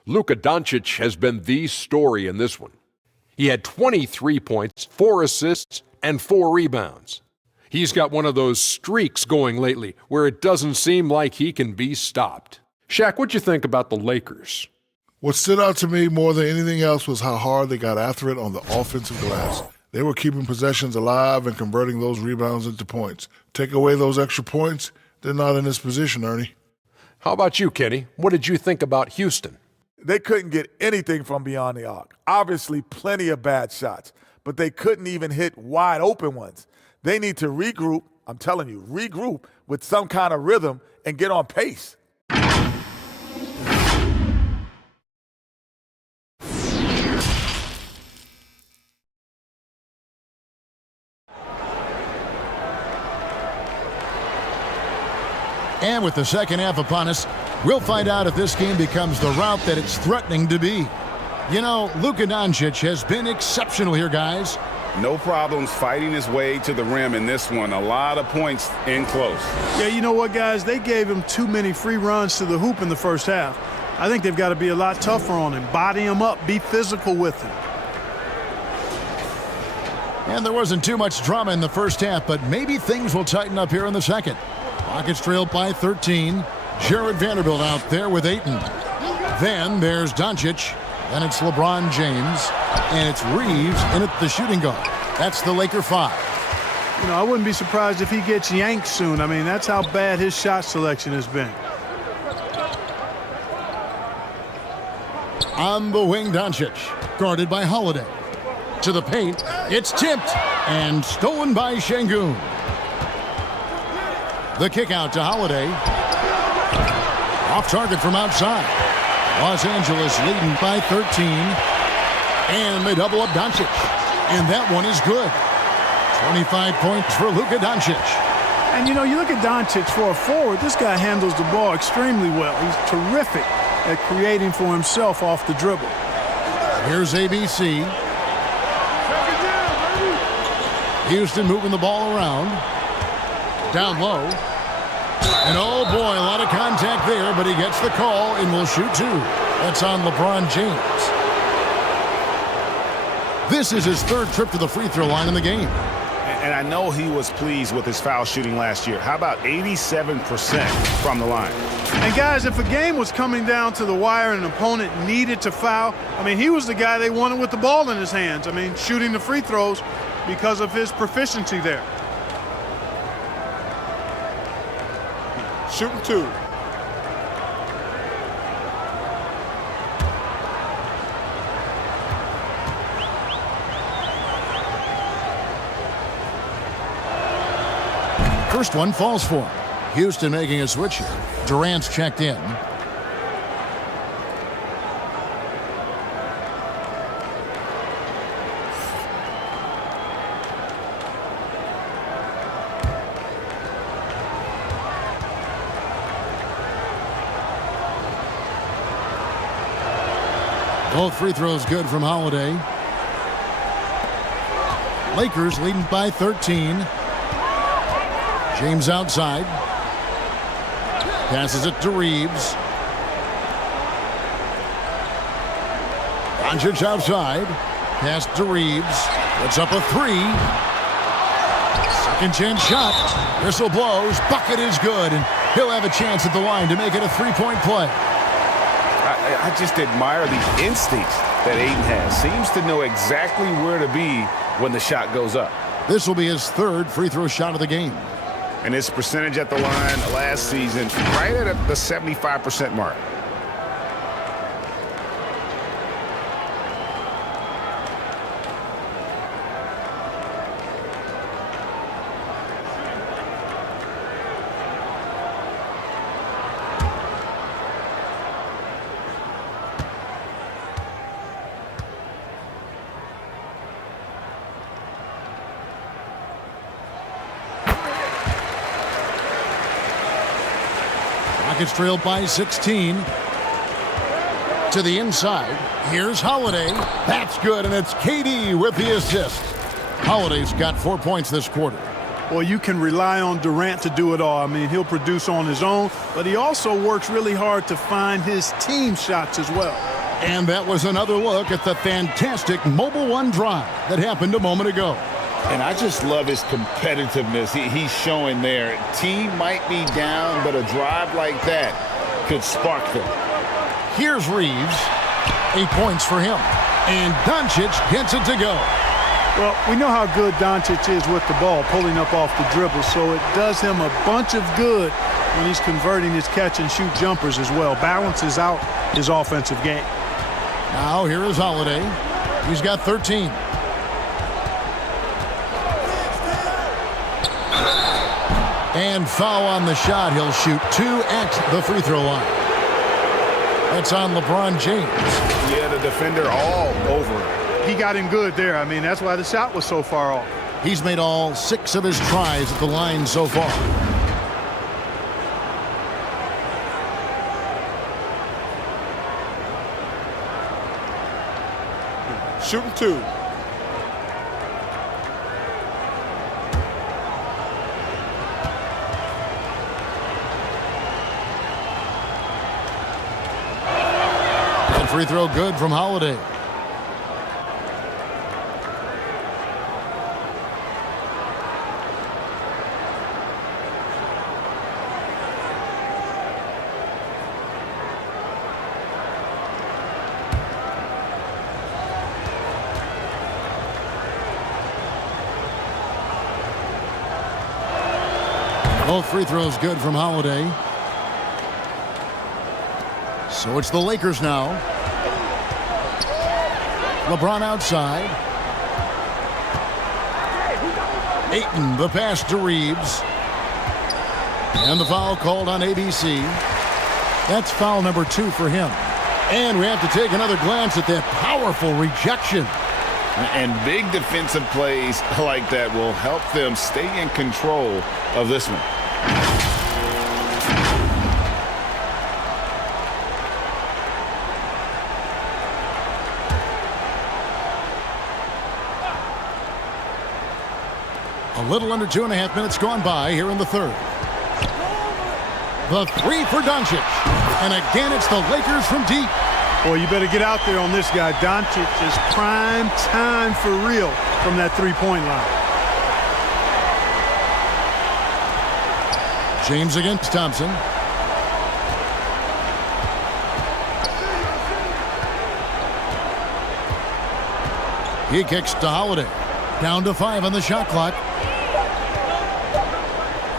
Luka Doncic has been the story in this one. He had 23 points, 4 assists, and 4 rebounds. He's got one of those streaks going lately where it doesn't seem like he can be stopped. Shaq, what'd you think about the Lakers? What stood out to me more than anything else was how hard they got after it on the offensive glass. They were keeping possessions alive and converting those rebounds into points. Take away those extra points, they're not in this position, Ernie. How about you, Kenny? What did you think about Houston? They couldn't get anything from beyond the arc. Obviously, plenty of bad shots, but they couldn't even hit wide open ones. They need to regroup, I'm telling you, regroup with some kind of rhythm and get on pace. And with the second half upon us, we'll find out if this game becomes the route that it's threatening to be. You know, Luka Doncic has been exceptional here, guys. No problems fighting his way to the rim in this one. A lot of points in close. Yeah, you know what, guys? They gave him too many free runs to the hoop in the first half. I think they've got to be a lot tougher on him. Body him up. Be physical with him. And there wasn't too much drama in the first half, but maybe things will tighten up here in the second. Rockets trailed by 13. Jared Vanderbilt out there with Ayton. Then there's Doncic. Then it's LeBron James. And it's Reeves in at the shooting guard. That's the Laker 5. You know, I wouldn't be surprised if he gets yanked soon. I mean, that's how bad his shot selection has been. On the wing, Doncic, guarded by Holiday. To the paint, it's tipped and stolen by Şengün. The kick out to Holiday. Off target from outside. Los Angeles leading by 13. And they double up Doncic. And that one is good. 25 points for Luka Doncic. And, you know, you look at Doncic for a forward, this guy handles the ball extremely well. He's terrific at creating for himself off the dribble. Here's ABC. Houston moving the ball around. Down low. And oh boy, a lot of contact there, but he gets the call and will shoot 2. That's on LeBron James. This is his 3rd trip to the free throw line in the game. And I know he was pleased with his foul shooting last year. How about 87% from the line? And guys, if a game was coming down to the wire and an opponent needed to foul, I mean, he was the guy they wanted with the ball in his hands. I mean, shooting the free throws because of his proficiency there. Shooting 2. First one falls for him. Houston making a switch here. Durant's checked in. Both free throws good from Holiday. Lakers leading by 13. James outside. Passes it to Reeves. Doncic outside. Pass to Reeves. Puts up a 3. Second chance shot. Whistle blows. Bucket is good. And he'll have a chance at the line to make it a 3-point play. I just admire the instincts that Ayton has. Seems to know exactly where to be when the shot goes up. This will be his 3rd free throw shot of the game. And his percentage at the line last season, right at the 75% mark. Rockets trailed by 16. To the inside. Here's Holiday. That's good, and it's KD with the assist. Holiday's got 4 points this quarter. Well, you can rely on Durant to do it all. I mean, he'll produce on his own, but he also works really hard to find his team shots as well. And that was another look at the fantastic Mobile One drive that happened a moment ago. And I just love his competitiveness he's showing there. Team might be down, but a drive like that could spark them. Here's Reeves. 8 points for him. And Doncic gets it to go. Well, we know how good Doncic is with the ball, pulling up off the dribble, so it does him a bunch of good when he's converting his catch-and-shoot jumpers as well. Balances out his offensive game. Now here is Holiday. He's got 13. And foul on the shot. He'll shoot 2 at the free throw line. That's on LeBron James. Yeah, the defender all over him. He got him good there. I mean, that's why the shot was so far off. He's made all 6 of his tries at the line so far. Shooting 2. Free throw good from Holiday. Both free throws good from Holiday. So it's the Lakers now. LeBron outside. Ayton, the pass to Reeves. And the foul called on ABC. That's foul number 2 for him. And we have to take another glance at that powerful rejection. And big defensive plays like that will help them stay in control of this one. A little under 2.5 minutes gone by here in the third. The three for Doncic. And again, it's the Lakers from deep. Boy, you better get out there on this guy. Doncic is prime time for real from that three-point line. James against Thompson. He kicks to Holiday. Down to 5 on the shot clock.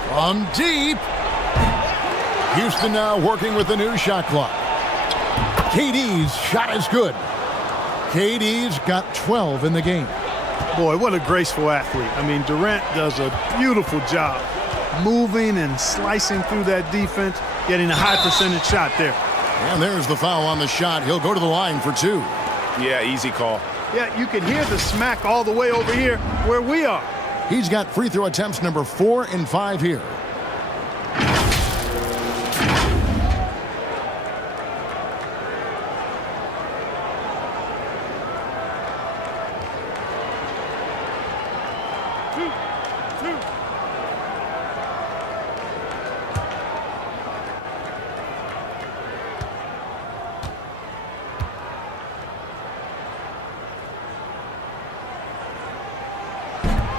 From deep. Houston now working with the new shot clock. KD's shot is good. KD's got 12 in the game. Boy, what a graceful athlete. I mean, Durant does a beautiful job moving and slicing through that defense, getting a high percentage shot there. And there's the foul on the shot. He'll go to the line for 2. Yeah, easy call. Yeah, you can hear the smack all the way over here where we are. He's got free throw attempts number 4 and 5 here.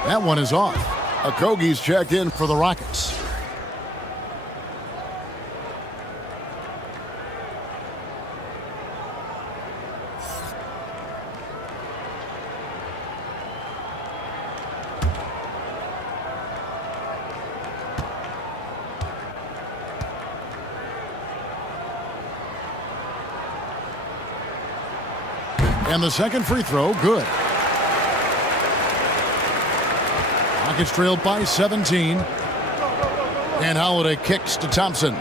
That one is off. Okogie's checked in for the Rockets. And the second free throw, good. Rockets trailed by 17. And Holiday kicks to Thompson.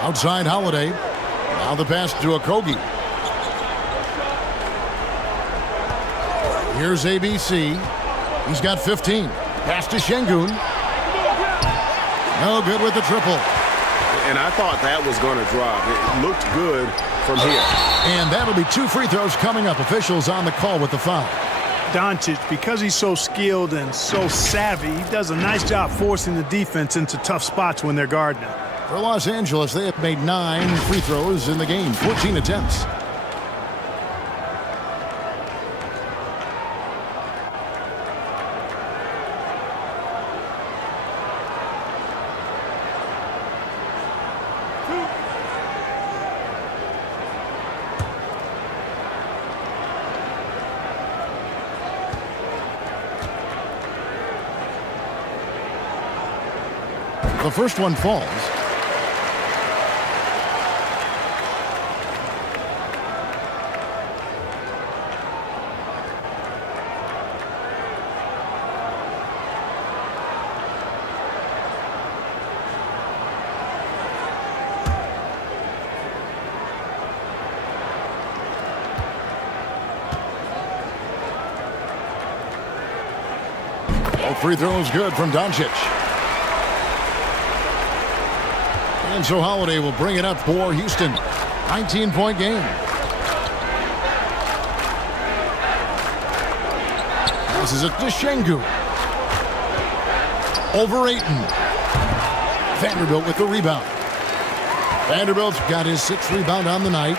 Outside Holiday. Now the pass to Okogie. Here's ABC. He's got 15. Pass to Şengün. No good with the triple. And I thought that was going to drop. It looked good from here. And that'll be 2 free throws coming up. Officials on the call with the foul. Doncic, because he's so skilled and so savvy, he does a nice job forcing the defense into tough spots when they're guarding him. For Los Angeles, they have made 9 free throws in the game, 14 attempts. The first one falls. All free throws good from Doncic. And so Holiday will bring it up for Houston. 19-point game. This is it to Şengün. Over Ayton. Vanderbilt with the rebound. Vanderbilt's got his 6th rebound on the night.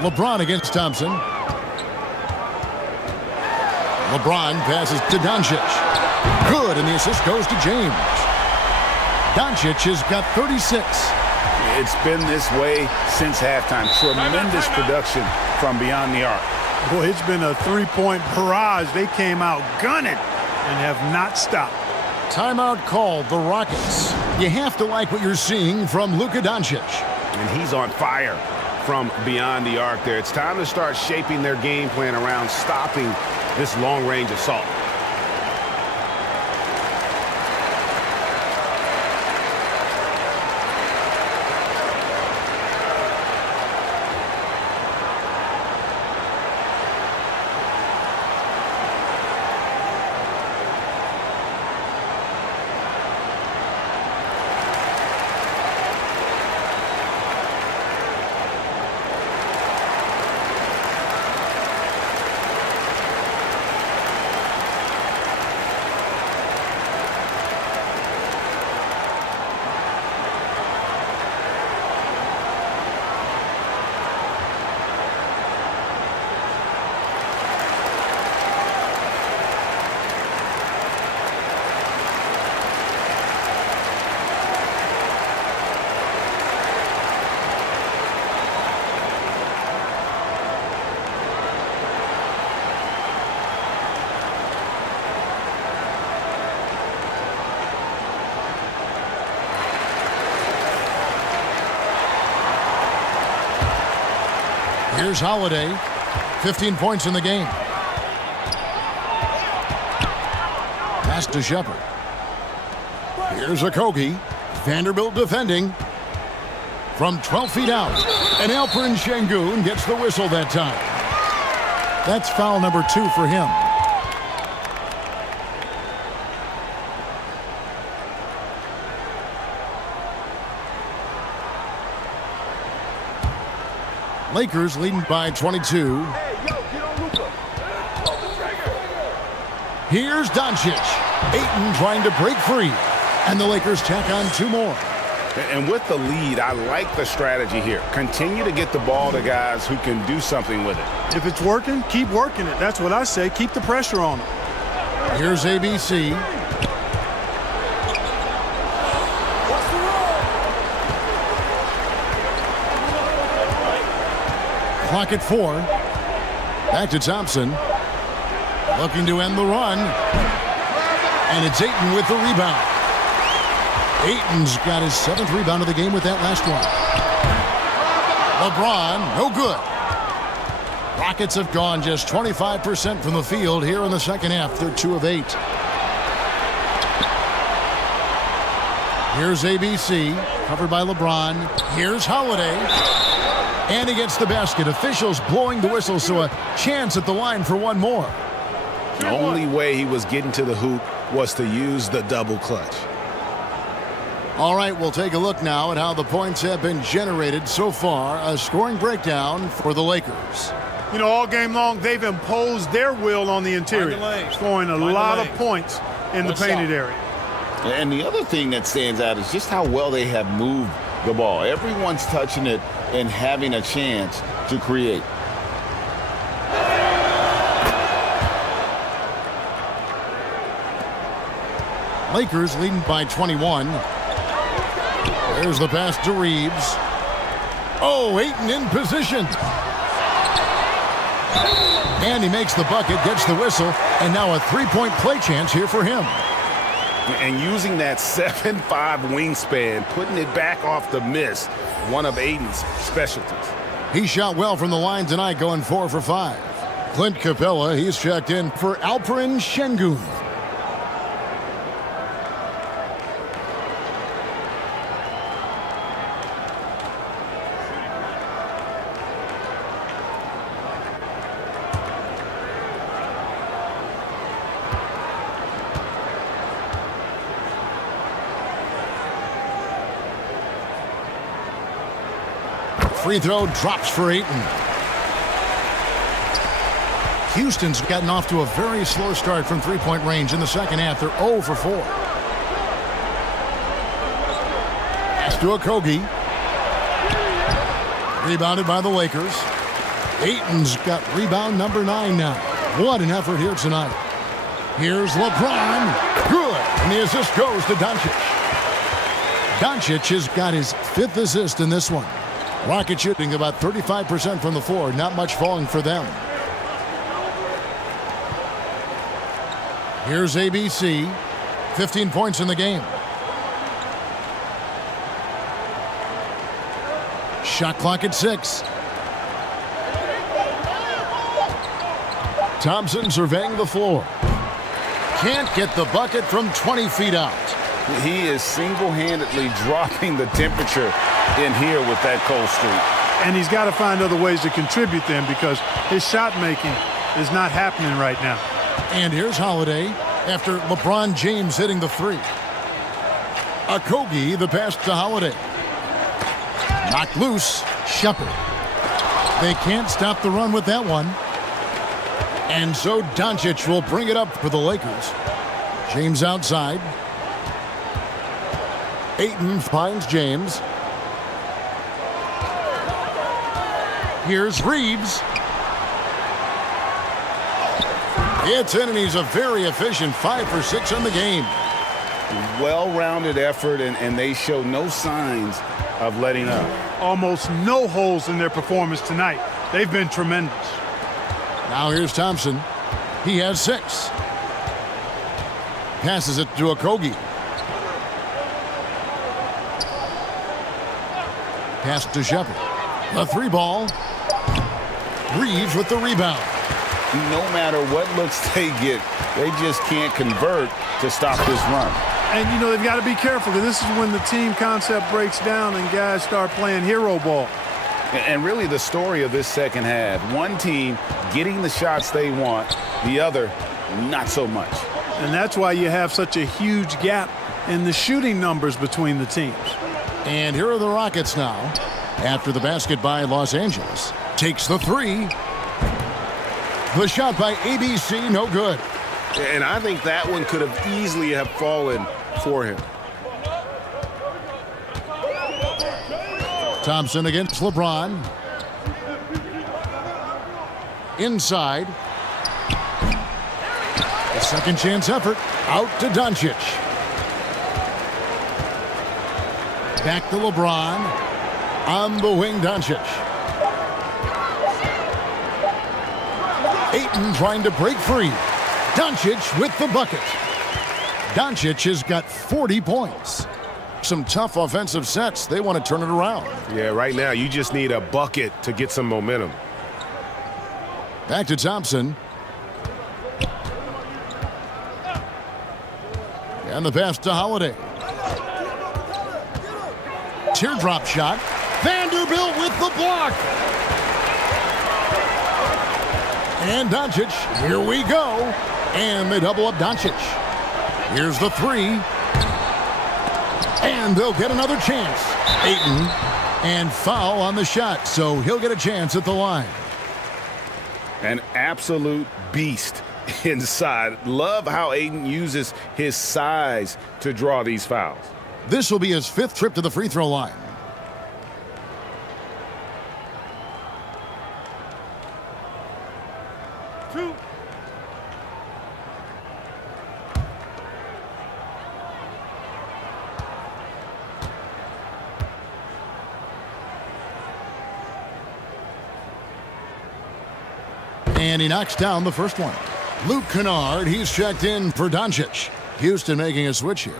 LeBron against Thompson. LeBron passes to Doncic. Good, and the assist goes to James. Doncic has got 36. It's been this way since halftime. Tremendous production from beyond the arc. Boy, it's been a three-point barrage. They came out gunning and have not stopped. Timeout called, the Rockets. You have to like what you're seeing from Luka Doncic. And he's on fire from beyond the arc there. It's time to start shaping their game plan around stopping this long-range assault. Here's Holiday, 15 points in the game. Pass to Shepard. Here's Okogie. Vanderbilt defending from 12 feet out. And Alperen Sengun gets the whistle that time. That's foul number 2 for him. Lakers leading by 22. Here's Doncic. Ayton trying to break free. And the Lakers tack on 2 more. And with the lead, I like the strategy here. Continue to get the ball to guys who can do something with it. If it's working, keep working it. That's what I say. Keep the pressure on them. Here's ABC. Clock at 4. Back to Thompson. Looking to end the run. And it's Ayton with the rebound. Ayton's got his 7th rebound of the game with that last one. LeBron, no good. Rockets have gone just 25% from the field here in the second half. They're 2 of 8. Here's ABC, covered by LeBron. Here's Holiday. And he gets the basket. Officials blowing the whistle, so a chance at the line for one more. The only way he was getting to the hoop was to use the double clutch. All right, we'll take a look now at how the points have been generated so far. A scoring breakdown for the Lakers. You know, all game long, they've imposed their will on the interior, scoring a lot of points in the painted area. And the other thing that stands out is just how well they have moved the ball. Everyone's touching it and having a chance to create. Lakers leading by 21. There's the pass to Reeves. Oh, Ayton in position. And he makes the bucket, gets the whistle, and now a 3-point play chance here for him. And using that 7'5" wingspan, putting it back off the miss, one of Ayton's specialties. He shot well from the line tonight, going 4 for 5. Clint Capella, he's checked in for Alperen Sengun. Free throw drops for Ayton. Houston's gotten off to a very slow start from three-point range in the second half. They're 0 for 4. Pass to Okogie. Rebounded by the Lakers. Ayton's got rebound number 9 now. What an effort here tonight. Here's LeBron. Good. And the assist goes to Doncic. Doncic has got his 5th assist in this one. Rocket shooting about 35% from the floor. Not much falling for them. Here's ABC. 15 points in the game. Shot clock at 6. Thompson surveying the floor. Can't get the bucket from 20 feet out. He is single-handedly dropping the temperature in here with that cold streak. And he's got to find other ways to contribute then, because his shot making is not happening right now. And here's Holiday after LeBron James hitting the 3. Okogie, the pass to Holiday. Knocked loose. Shepard. They can't stop the run with that one. And so Doncic will bring it up for the Lakers. James outside. Ayton finds James. Here's Reeves. It's in, and he's a very efficient 5 for 6 in the game. Well-rounded effort, and they show no signs of letting up. Almost no holes in their performance tonight. They've been tremendous. Now here's Thompson. He has 6. Passes it to Okogie. Pass to Shepard. The 3 ball. Reeves with the rebound. No matter what looks they get, they just can't convert to stop this run. And, you know, they've got to be careful, because this is when the team concept breaks down and guys start playing hero ball. And really the story of this second half, one team getting the shots they want, the other not so much. And that's why you have such a huge gap in the shooting numbers between the teams. And here are the Rockets now. After the basket by Los Angeles. Takes the 3. The shot by ABC, no good. And I think that one could have easily have fallen for him. Thompson against LeBron. Inside. A second chance effort. Out to Doncic. Back to LeBron. On the wing, Doncic. Ayton trying to break free. Doncic with the bucket. Doncic has got 40 points. Some tough offensive sets. They want to turn it around. Yeah, right now you just need a bucket to get some momentum. Back to Thompson. And the pass to Holiday. Teardrop shot. Vanderbilt with the block. And Doncic, here we go. And they double up Doncic. Here's the 3. And they'll get another chance. Ayton, and foul on the shot, so he'll get a chance at the line. An absolute beast inside. Love how Ayton uses his size to draw these fouls. This will be his 5th trip to the free throw line. And he knocks down the first one. Luke Kennard, he's checked in for Doncic. Houston making a switch here.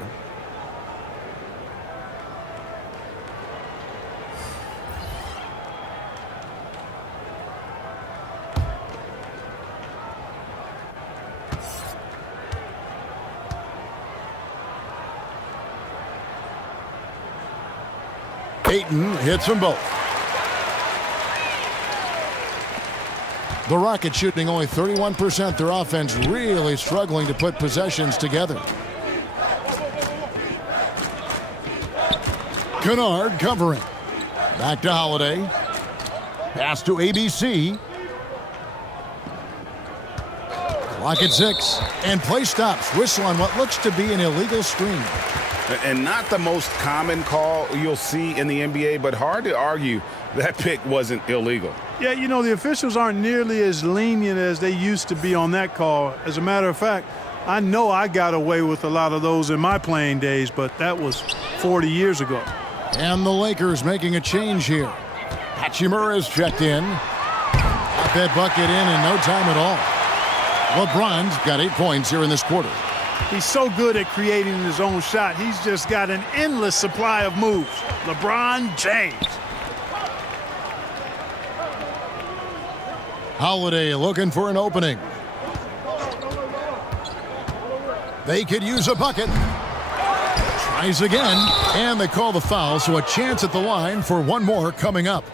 Ayton hits them both. The Rockets shooting only 31%. Their offense really struggling to put possessions together. Kennard covering. Back to Holiday. Pass to ABC. Clock at 6. And play stops. Whistle on what looks to be an illegal screen. And not the most common call you'll see in the NBA, but hard to argue that pick wasn't illegal. Yeah, you know, the officials aren't nearly as lenient as they used to be on that call. As a matter of fact, I know I got away with a lot of those in my playing days, but that was 40 years ago. And the Lakers making a change here. Hachimura is checked in. Got that bucket in no time at all. LeBron's got 8 points here in this quarter. He's so good at creating his own shot. He's just got an endless supply of moves. LeBron James. Holiday looking for an opening. They could use a bucket. Tries again, and they call the foul, so a chance at the line for one more coming up.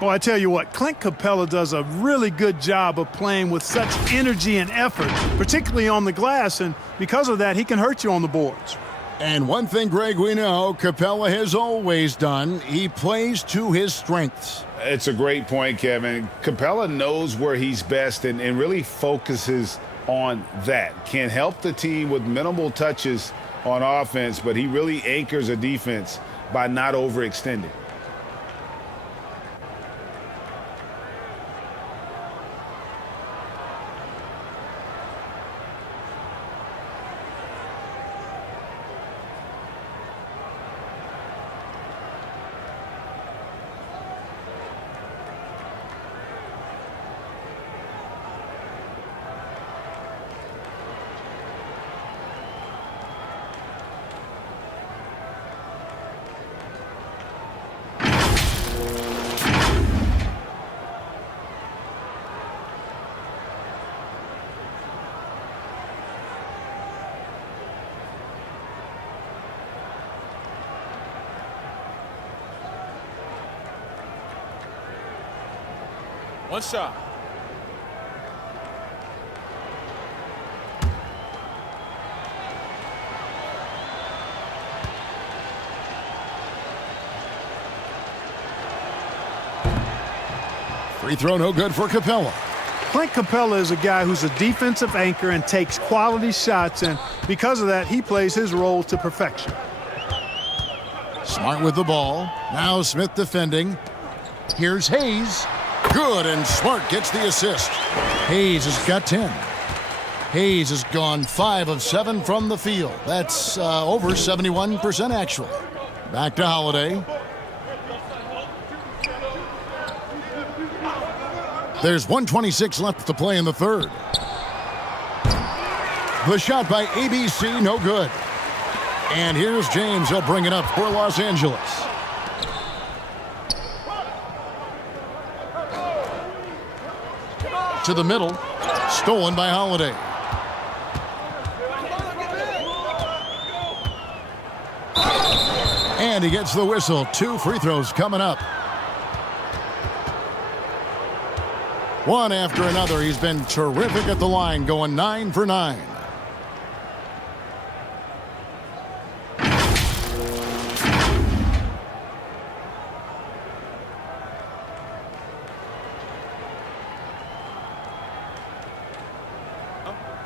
Well, I tell you what, Clint Capella does a really good job of playing with such energy and effort, particularly on the glass, and because of that, he can hurt you on the boards. And one thing, Greg, we know Capella has always done, he plays to his strengths. It's a great point, Kevin. Capella knows where he's best and really focuses on that. Can help the team with minimal touches on offense, but he really anchors a defense by not overextending. One shot. Free throw no good for Capella. Clint Capella is a guy who's a defensive anchor and takes quality shots, and because of that, he plays his role to perfection. Smart with the ball. Now Smith defending. Here's Hayes. Good, and Smart gets the assist. Hayes has got 10. Hayes has gone 5 of 7 from the field. That's over 71% actually. Back to Holiday. There's 1:26 left to play in the third. The shot by ABC, no good. And here's James. He'll bring it up for Los Angeles. To the middle. Stolen by Holiday. And he gets the whistle. 2 free throws coming up. One after another. He's been terrific at the line, going 9 for 9.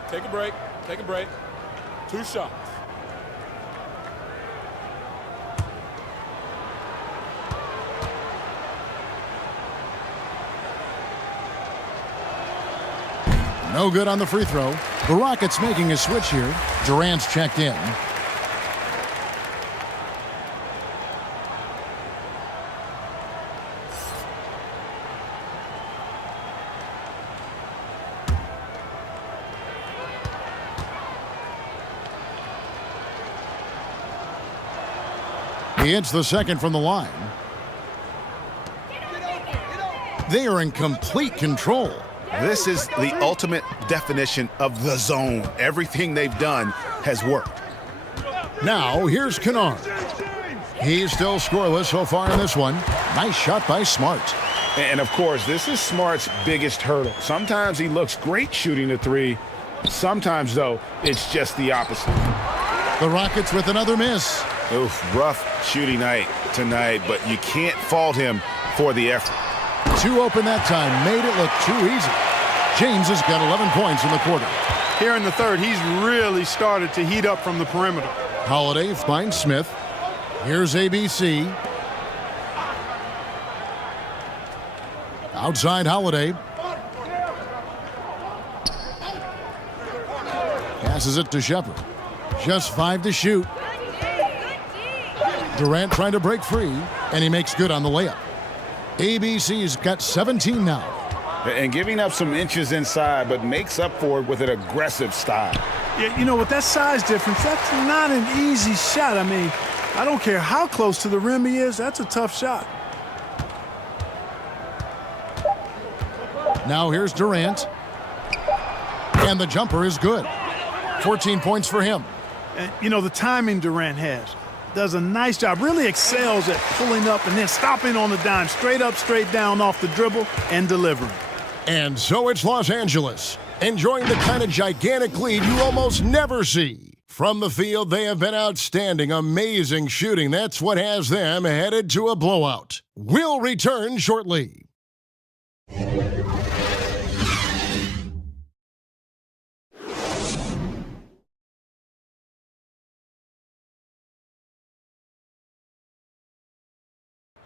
Take a break. Take a break. 2 shots. No good on the free throw. The Rockets making a switch here. Durant's checked in. He hits the second from the line. They are in complete control. This is the ultimate definition of the zone. Everything they've done has worked. Now, here's Kennard. He's still scoreless so far in this one. Nice shot by Smart. And, of course, this is Smart's biggest hurdle. Sometimes he looks great shooting the three. Sometimes, though, it's just the opposite. The Rockets with another miss. Oof, rough shooting night tonight, but you can't fault him for the effort. 2 open that time, made it look too easy. James has got 11 points in the quarter. Here in the third, he's really started to heat up from the perimeter. Holiday finds Smith. Here's ABC. Outside Holiday. Passes it to Shepard. Just 5 to shoot. Durant trying to break free, and he makes good on the layup. ABC's got 17 now. and giving up some inches inside, but makes up for it with an aggressive style. Yeah, you know, with that size difference, that's not an easy shot. I mean, I don't care how close to the rim he is, that's a tough shot. Now here's Durant. And the jumper is good. 14 points for him. And, you know, the timing Durant has. Does a nice job, really excels at pulling up and then stopping on the dime, straight up, straight down off the dribble and delivering. And so it's Los Angeles, enjoying the kind of gigantic lead you almost never see. From the field, they have been outstanding, amazing shooting. That's what has them headed to a blowout. We'll return shortly.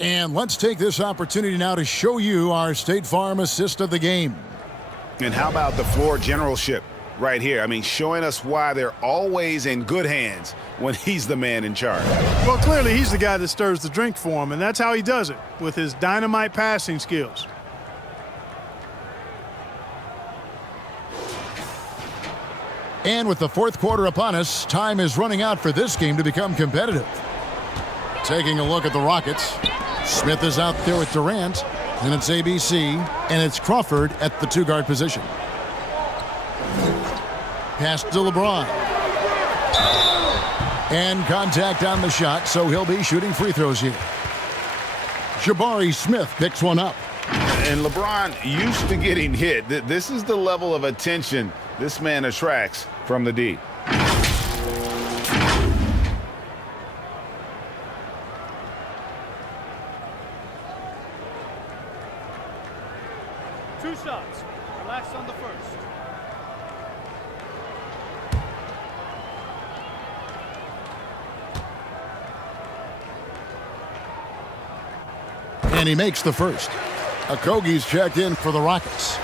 And let's take this opportunity now to show you our State Farm assist of the game. And how about the floor generalship right here? I mean, showing us why they're always in good hands when he's the man in charge. Well, clearly he's the guy that stirs the drink for him, and that's how he does it, with his dynamite passing skills. And with the fourth quarter upon us, time is running out for this game to become competitive. Taking a look at the Rockets. Smith is out there with Durant, and it's ABC, and it's Crawford at the two-guard position. Pass to LeBron. And contact on the shot, so he'll be shooting free throws here. Jabari Smith picks one up. And LeBron used to getting hit. This is the level of attention this man attracts from the D. Two shots. Relax on the first. And he makes the first. Okogie's checked in for the Rockets.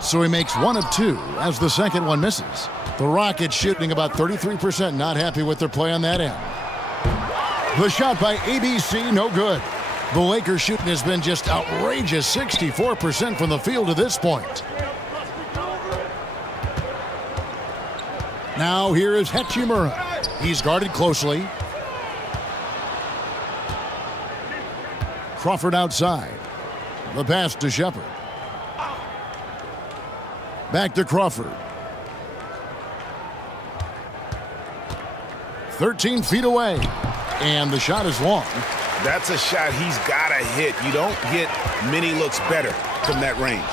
So he makes one of two as the second one misses. The Rockets shooting about 33%, not happy with their play on that end. The shot by ABC, no good. The Lakers shooting has been just outrageous, 64% from the field to this point. Now here is Hachimura. He's guarded closely. Crawford outside. The pass to Shepard. Back to Crawford. 13 feet away. And the shot is long. That's a shot he's got to hit. You don't get many looks better from that range.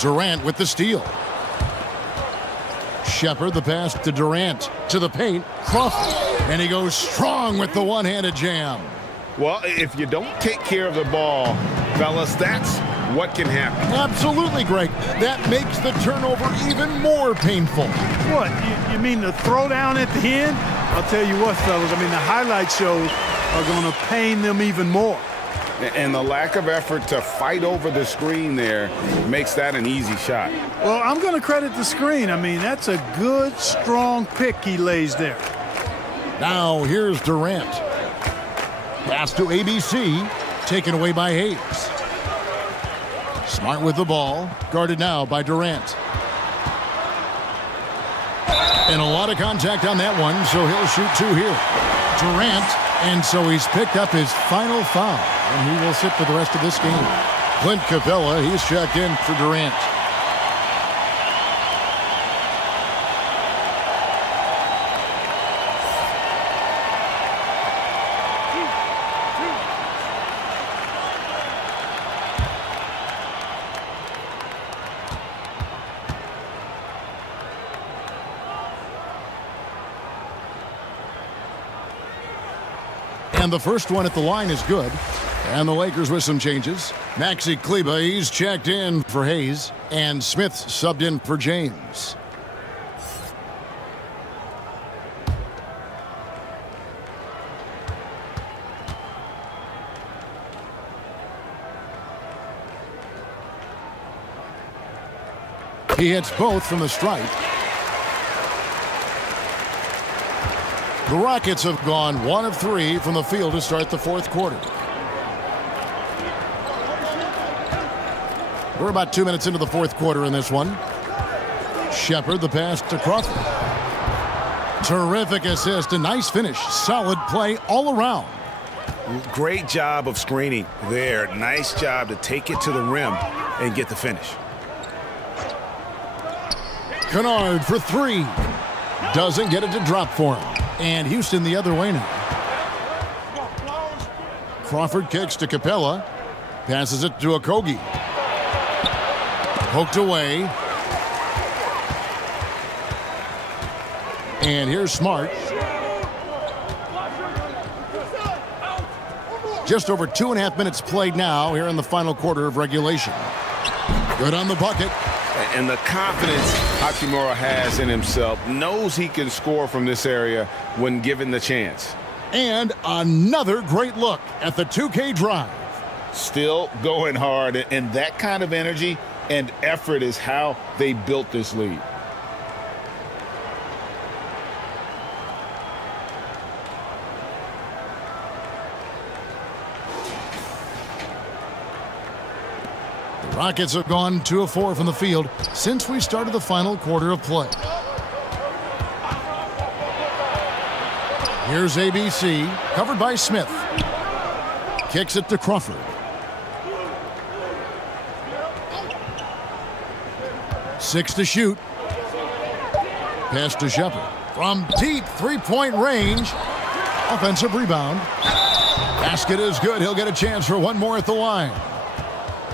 Durant with the steal. Shepard, the pass to Durant. To the paint, Crawford. And he goes strong with the one-handed jam. Well, if you don't take care of the ball, fellas, that's what can happen. Absolutely, Greg. That makes the turnover even more painful. What, you mean the throwdown at the end? I'll tell you what, fellas, I mean, the highlight shows are going to pain them even more. And the lack of effort to fight over the screen there makes that an easy shot. Well, I'm going to credit the screen. I mean, that's a good, strong pick he lays there. Now, here's Durant. Pass to ABC, taken away by Hayes. Smart with the ball, guarded now by Durant. And a lot of contact on that one, so he'll shoot two here. Durant, and so he's picked up his final foul, and he will sit for the rest of this game. Clint Capella, he's checked in for Durant. And the first one at the line is good. And the Lakers with some changes. Maxi Kleber, he's checked in for Hayes. And Smith subbed in for James. He hits both from the stripe. The Rockets have gone 1 of 3 from the field to start the fourth quarter. We're about 2 minutes into the fourth quarter in this one. Shepard, the pass to Crawford. Terrific assist, a nice finish. Solid play all around. Great job of screening there. Nice job to take it to the rim and get the finish. Kennard for 3. Doesn't get it to drop for him. And Houston the other way now. Crawford kicks to Capella. Passes it to Okogie. Poked away. And here's Smart. Just over 2.5 minutes played now here in the final quarter of regulation. Good on the bucket. And the confidence Hachimura has in himself, knows he can score from this area when given the chance. And another great look at the 2K drive. Still going hard, and that kind of energy and effort is how they built this lead. Rockets have gone 2 of 4 from the field since we started the final quarter of play. Here's ABC, covered by Smith. Kicks it to Crawford. Six to shoot. Pass to Shepard. From deep three-point range. Offensive rebound. Basket is good. He'll get a chance for one more at the line.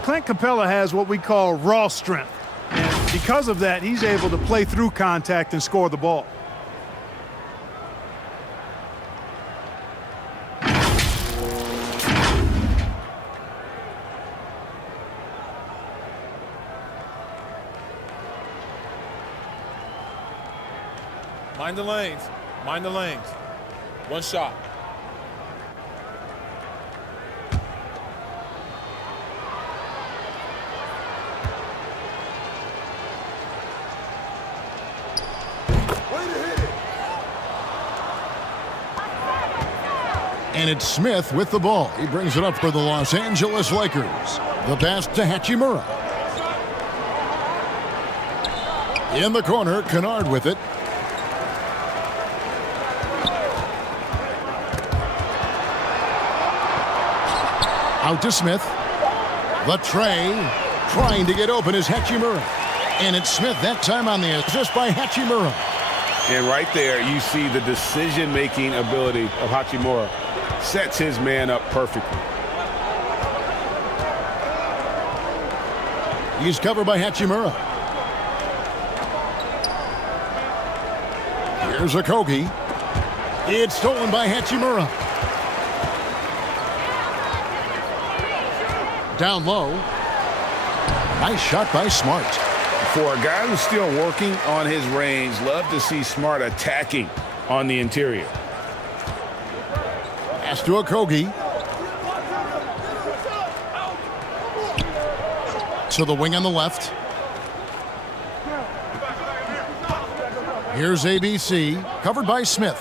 Clint Capella has what we call raw strength. And because of that, he's able to play through contact and score the ball. Mind the lanes. Mind the lanes. One shot. And it's Smith with the ball. He brings it up for the Los Angeles Lakers. The pass to Hachimura. In the corner, Kennard with it. Out to Smith. The tray. Trying to get open is Hachimura. And it's Smith that time on the assist by Hachimura. And right there, you see the decision-making ability of Hachimura. Sets his man up perfectly. He's covered by Hachimura. Here's Okogie. It's stolen by Hachimura. Down low. Nice shot by Smart. For a guy who's still working on his range, love to see Smart attacking on the interior. Pass to Okogie. To the wing on the left. Here's ABC, covered by Smith.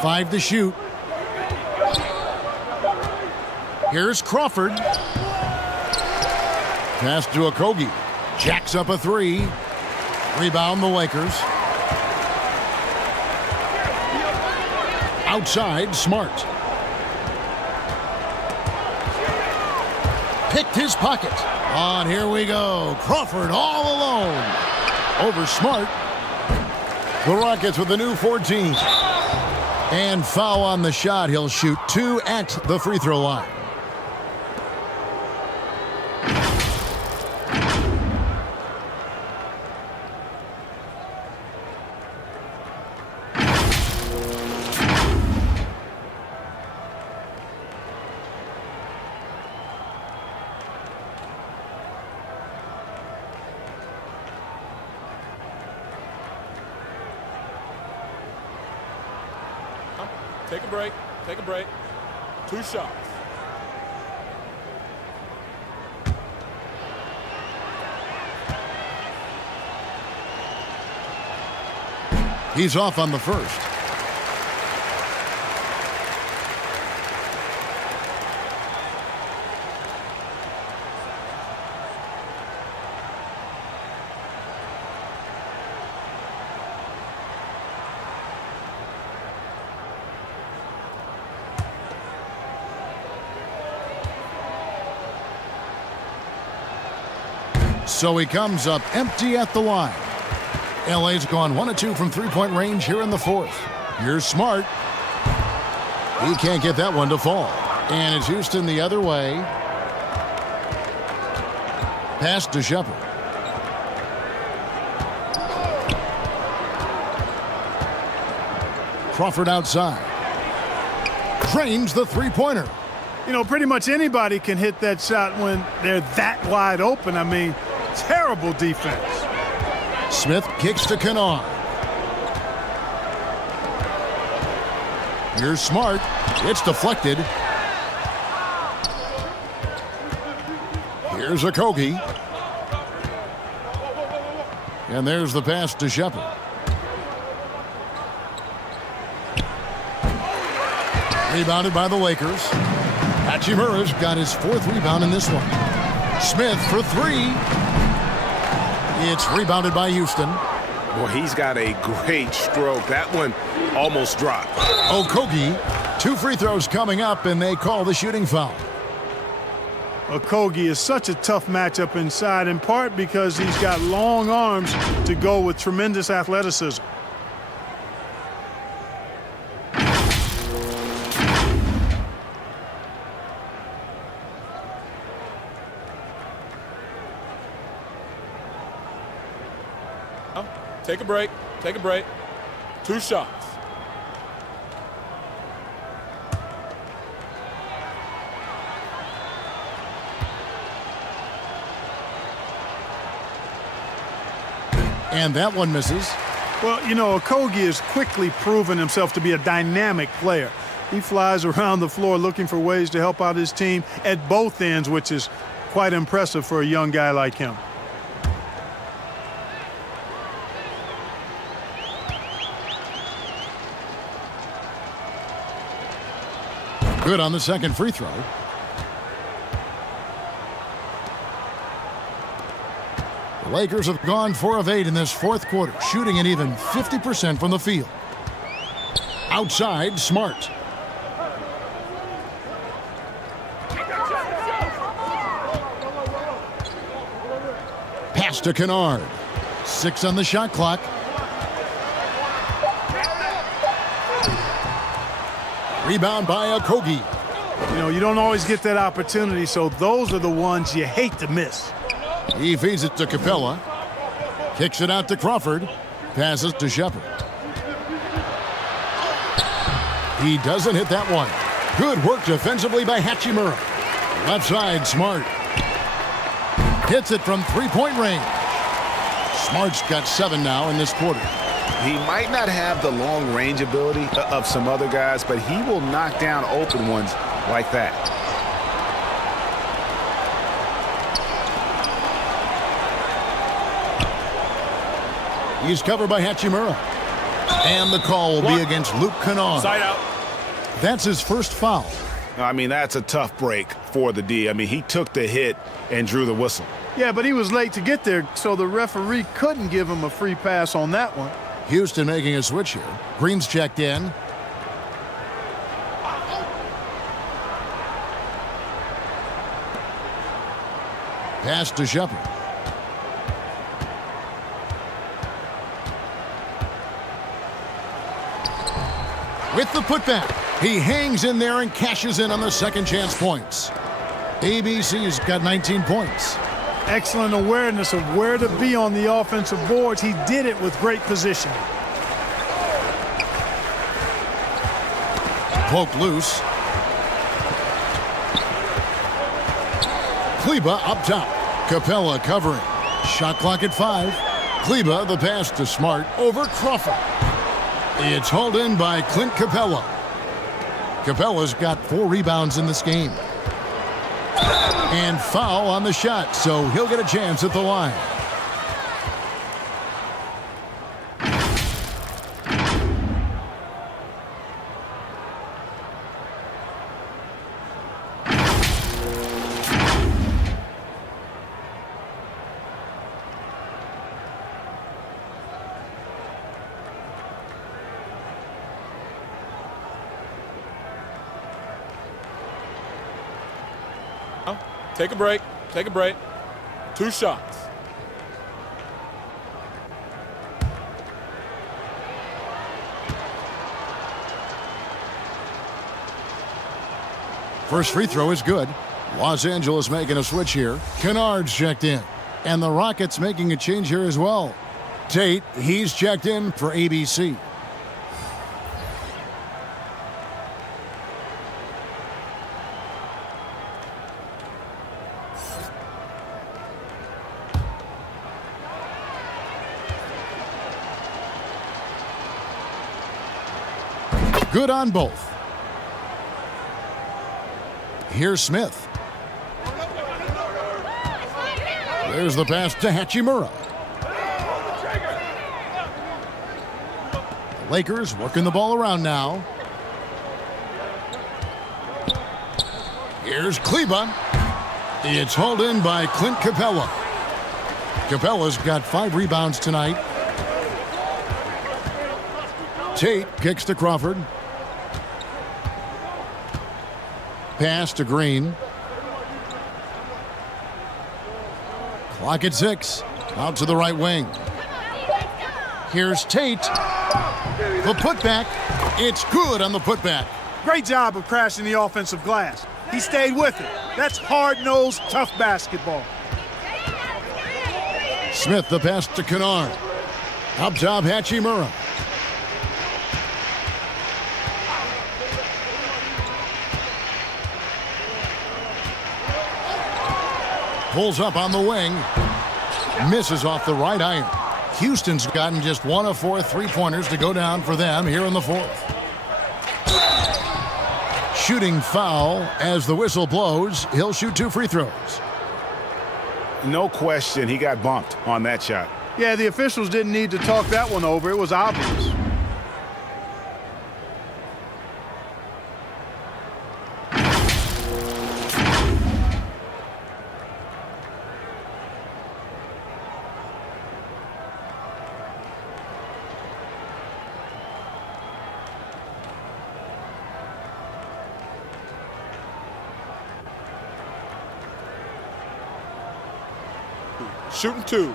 5 to shoot. Here's Crawford. Pass to Okogie. Jacks up a 3. Rebound the Lakers. Outside, Smart. Picked his pocket. On, here we go. Crawford all alone. Over Smart. The Rockets with a new 14. And foul on the shot. He'll shoot 2 at the free throw line. Take a break. Take a break. 2 shots. He's off on the first. So he comes up empty at the line. LA's gone 1 of 2 from three-point range here in the fourth. Here's Smart. He can't get that one to fall. And it's Houston the other way. Pass to Shepard. Crawford outside. Drains the three-pointer. You know, pretty much anybody can hit that shot when they're that wide open. I mean, terrible defense. Smith kicks to Kennard. Here's Smart. It's deflected. Here's Okogie. And there's the pass to Shepard. Rebounded by the Lakers. Hachimura's got his 4th rebound in this one. Smith for 3. It's rebounded by Houston. Boy, he's got a great stroke. That one almost dropped. Okogie, 2 free throws coming up, and they call the shooting foul. Okogie is such a tough matchup inside, in part because he's got long arms to go with tremendous athleticism. Take a break. Take a break. 2 shots. And that one misses. Well, you know, Okogie has quickly proven himself to be a dynamic player. He flies around the floor looking for ways to help out his team at both ends, which is quite impressive for a young guy like him. Good on the second free throw. The Lakers have gone 4 of 8 in this 4th quarter, shooting an even 50% from the field. Outside, Smart. Pass to Kennard. 6 on the shot clock. Rebound by Okogie. You know, you don't always get that opportunity, so those are the ones you hate to miss. He feeds it to Capella. Kicks it out to Crawford. Passes to Shepard. He doesn't hit that one. Good work defensively by Hachimura. Left side, Smart. Hits it from three-point range. Smart's got 7 now in this quarter. He might not have the long range ability of some other guys, but he will knock down open ones like that. He's covered by Hachimura. And the call will be against Luke Kennard. Side out. That's his first foul. I mean, that's a tough break for the D. I mean, he took the hit and drew the whistle. Yeah, but he was late to get there, so the referee couldn't give him a free pass on that one. Houston making a switch here. Green's checked in. Pass to Shepard. With the putback, he hangs in there and cashes in on the second chance points. ABC's got 19 points. Excellent awareness of where to be on the offensive boards. He did it with great positioning. Poke loose. Kleba up top. Capella covering. Shot clock at 5. Kleba the pass to Smart over Crawford. It's hauled in by Clint Capella. Capella's got 4 rebounds in this game. And foul on the shot, so he'll get a chance at the line. Take a break. Take a break. 2 shots. First free throw is good. Los Angeles making a switch here. Kennard's checked in. And the Rockets making a change here as well. Tate, he's checked in for ABC. Good on both. Here's Smith. There's the pass to Hachimura. The Lakers working the ball around now. Here's Kleba. It's hauled in by Clint Capella. Capella's got 5 rebounds tonight. Tate kicks to Crawford. Pass to Green. Clock at 6. Out to the right wing. Here's Tate. The putback. It's good on the putback. Great job of crashing the offensive glass. He stayed with it. That's hard-nosed, tough basketball. Smith the pass to Kennard. Up top, Hachimura. Pulls up on the wing. Misses off the right iron. Houston's gotten just 1 of 4 3-pointers to go down for them here in the 4th. Shooting foul as the whistle blows. He'll shoot 2 free throws. No question, he got bumped on that shot. Yeah, the officials didn't need to talk that one over. It was obvious. Shooting 2.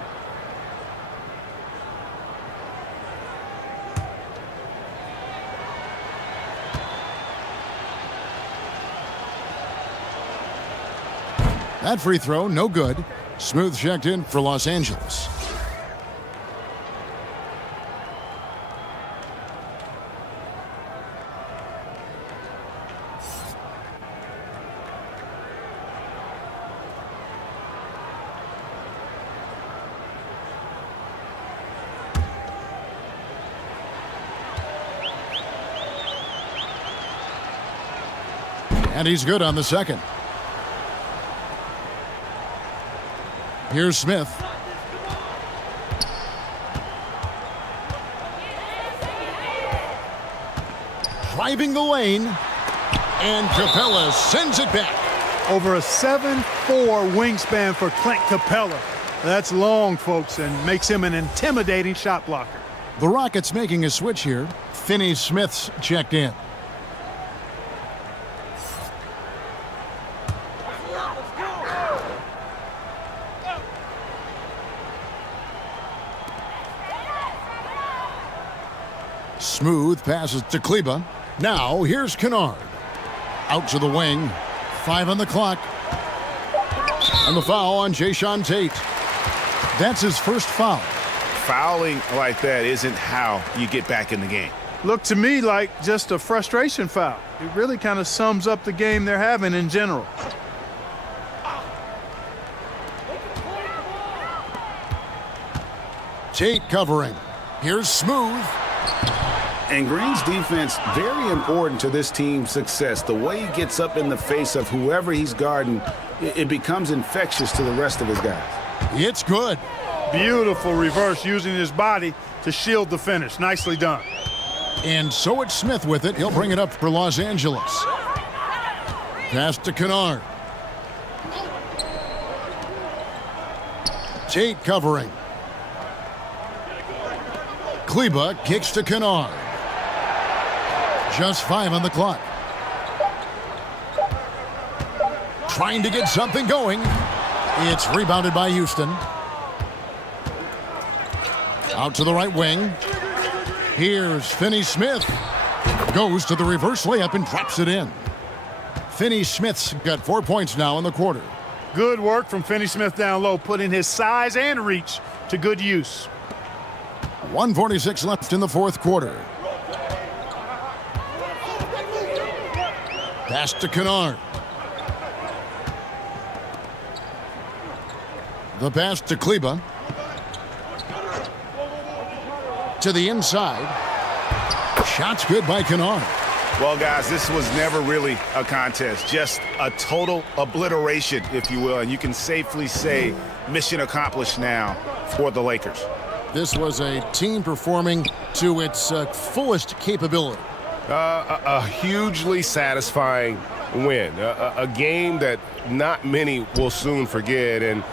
That free throw, no good. Smooth checked in for Los Angeles. And he's good on the second. Here's Smith. Driving the lane. And Capella sends it back. Over a 7'4" wingspan for Clint Capella. That's long, folks, and makes him an intimidating shot blocker. The Rockets making a switch here. Finney-Smith's checked in. Smooth passes to Kleba. Now here's Kennard. Out to the wing. 5 on the clock. And the foul on Jayshawn Tate. That's his first foul. Fouling like that isn't how you get back in the game. Looked to me like just a frustration foul. It really kind of sums up the game they're having in general. Tate covering. Here's Smooth. And Green's defense, very important to this team's success. The way he gets up in the face of whoever he's guarding, it becomes infectious to the rest of his guys. It's good. Beautiful reverse using his body to shield the finish. Nicely done. And so it's Smith with it. He'll bring it up for Los Angeles. Pass to Kennard. Tate covering. Kleba kicks to Kennard. Just 5 on the clock. trying to get something going. It's rebounded by Houston. Out to the right wing. Here's Finney-Smith. Goes to the reverse layup and drops it in. Finney-Smith's got 4 points now in the quarter. Good work from Finney-Smith down low, putting his size and reach to good use. 1:46 left in the fourth quarter. Pass to Kennard. The pass to Kleba. To the inside. Shot's good by Kennard. Well, guys, this was never really a contest, just a total obliteration, if you will, and you can safely say mission accomplished now for the Lakers. This was a team performing to its fullest capability. A hugely satisfying win, a game that not many will soon forget, and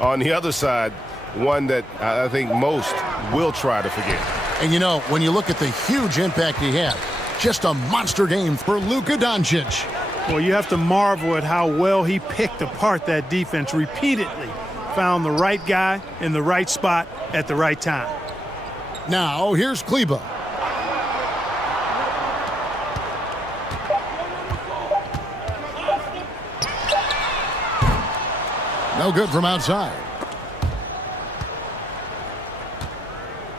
on the other side, one that I think most will try to forget. And you know, when you look at the huge impact he had, just a monster game for Luka Doncic. Well, you have to marvel at how well he picked apart that defense repeatedly. Found the right guy in the right spot at the right time. Now, here's Kleba. No good from outside.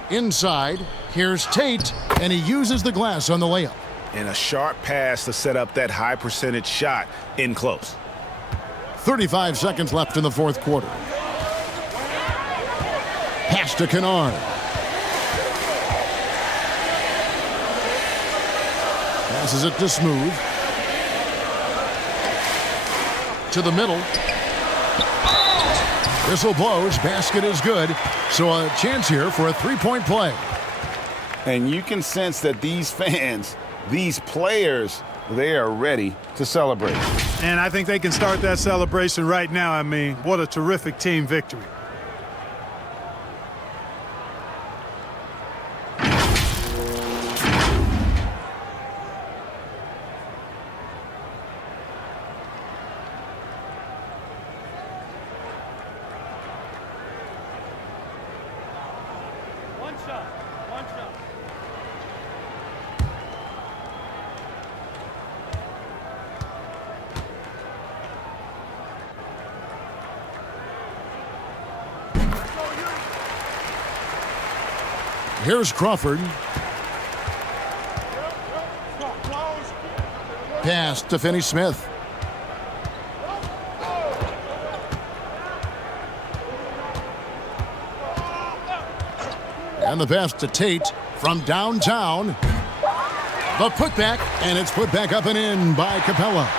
Inside, here's Tate, and he uses the glass on the layup. And a sharp pass to set up that high percentage shot in close. 35 seconds left in the fourth quarter. Pass to Kennard. Passes it to Smooth. To the middle. Whistle blows. Basket is good. So a chance here for a three-point play. And you can sense that these fans, these players, they are ready to celebrate. And I think they can start that celebration right now. I mean, what a terrific team victory. Here's Crawford. Pass to Finney-Smith. And the pass to Tate from downtown. The putback, and it's put back up and in by Capella.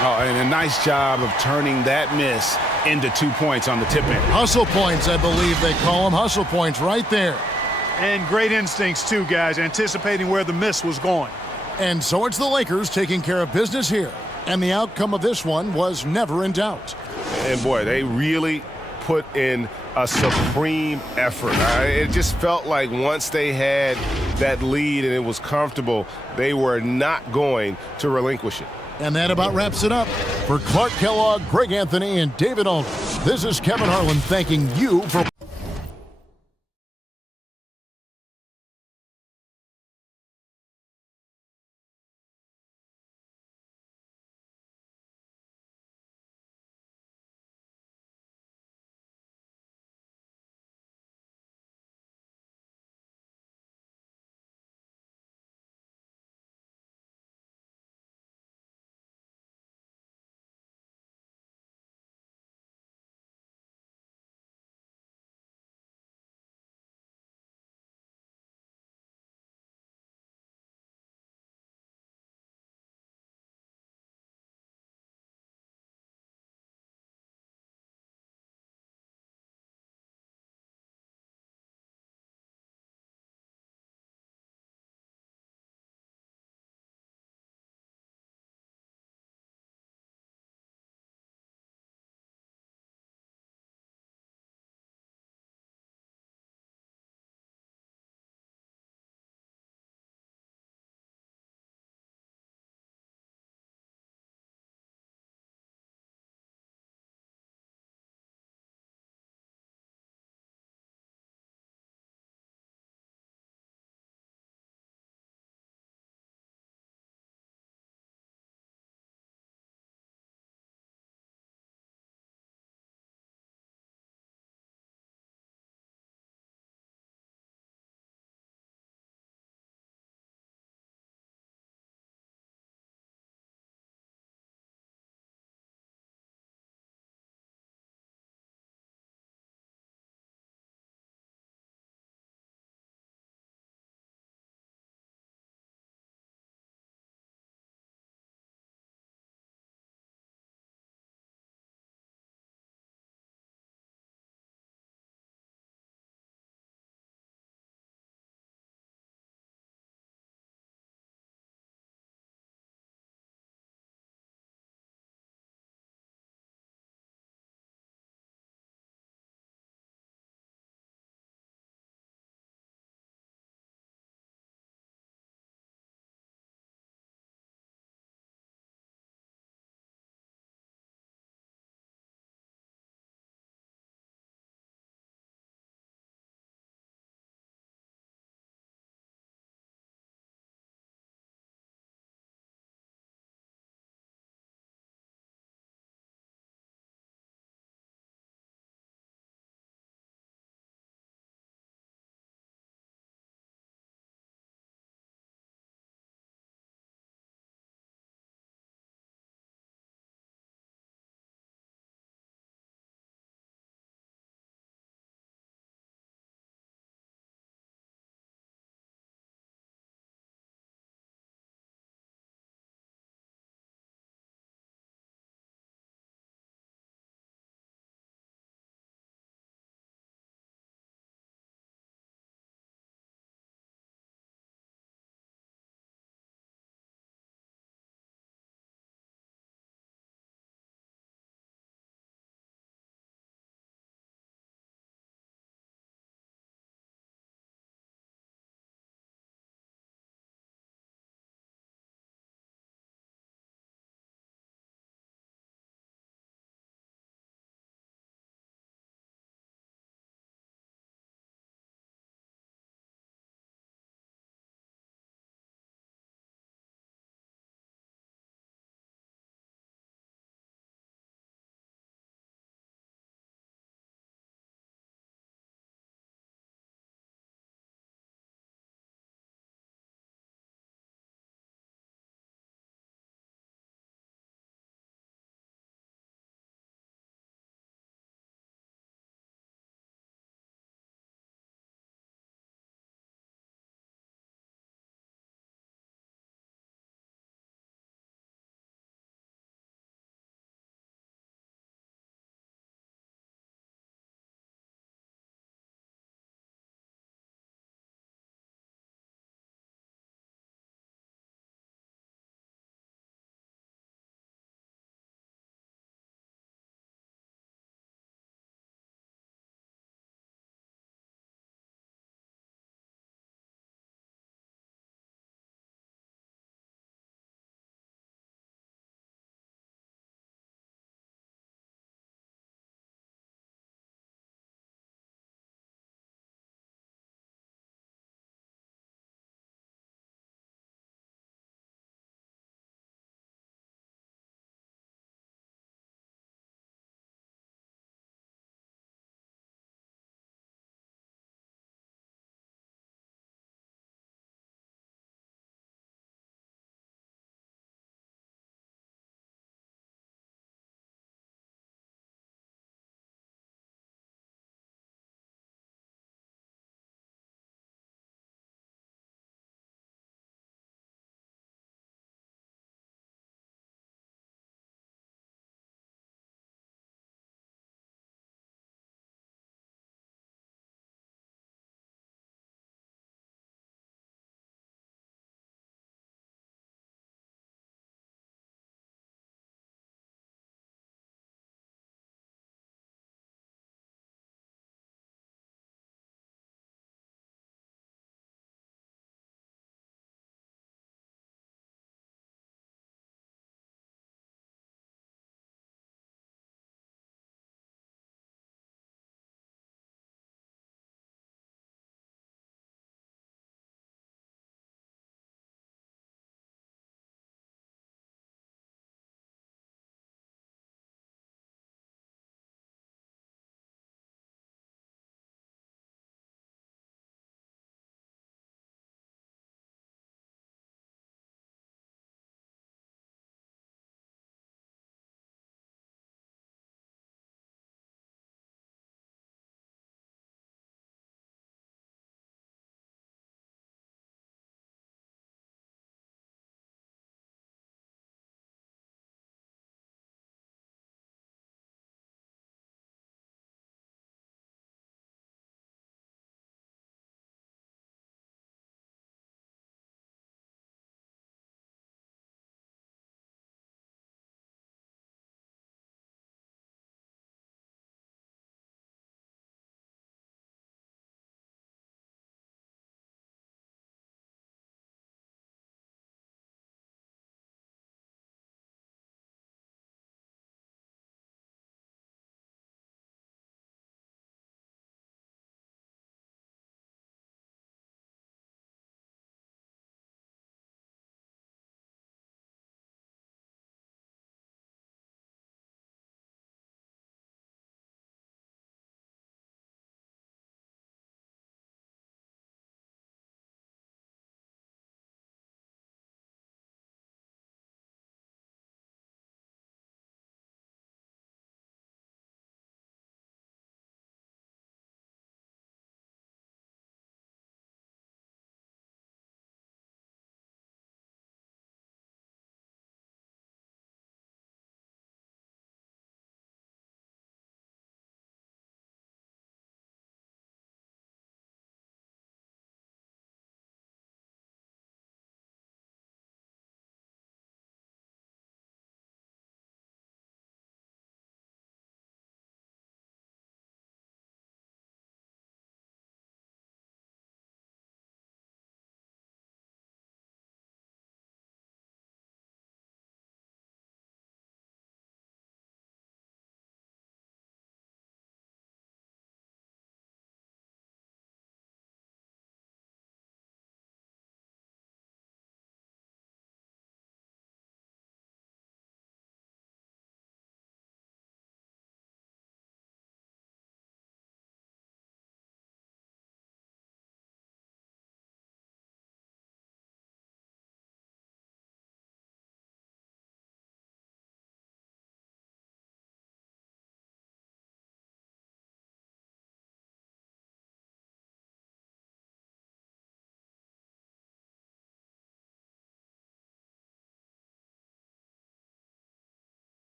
Oh, and a nice job of turning that miss into 2 points on the tip in. Hustle points, I believe they call them. Hustle points right there. And great instincts, too, guys, anticipating where the miss was going. And so it's the Lakers taking care of business here. And the outcome of this one was never in doubt. And, boy, they really put in a supreme effort. It just felt like once they had that lead and it was comfortable, they were not going to relinquish it. And that about wraps it up. For Clark Kellogg, Greg Anthony, and David Aldridge, this is Kevin Harlan thanking you for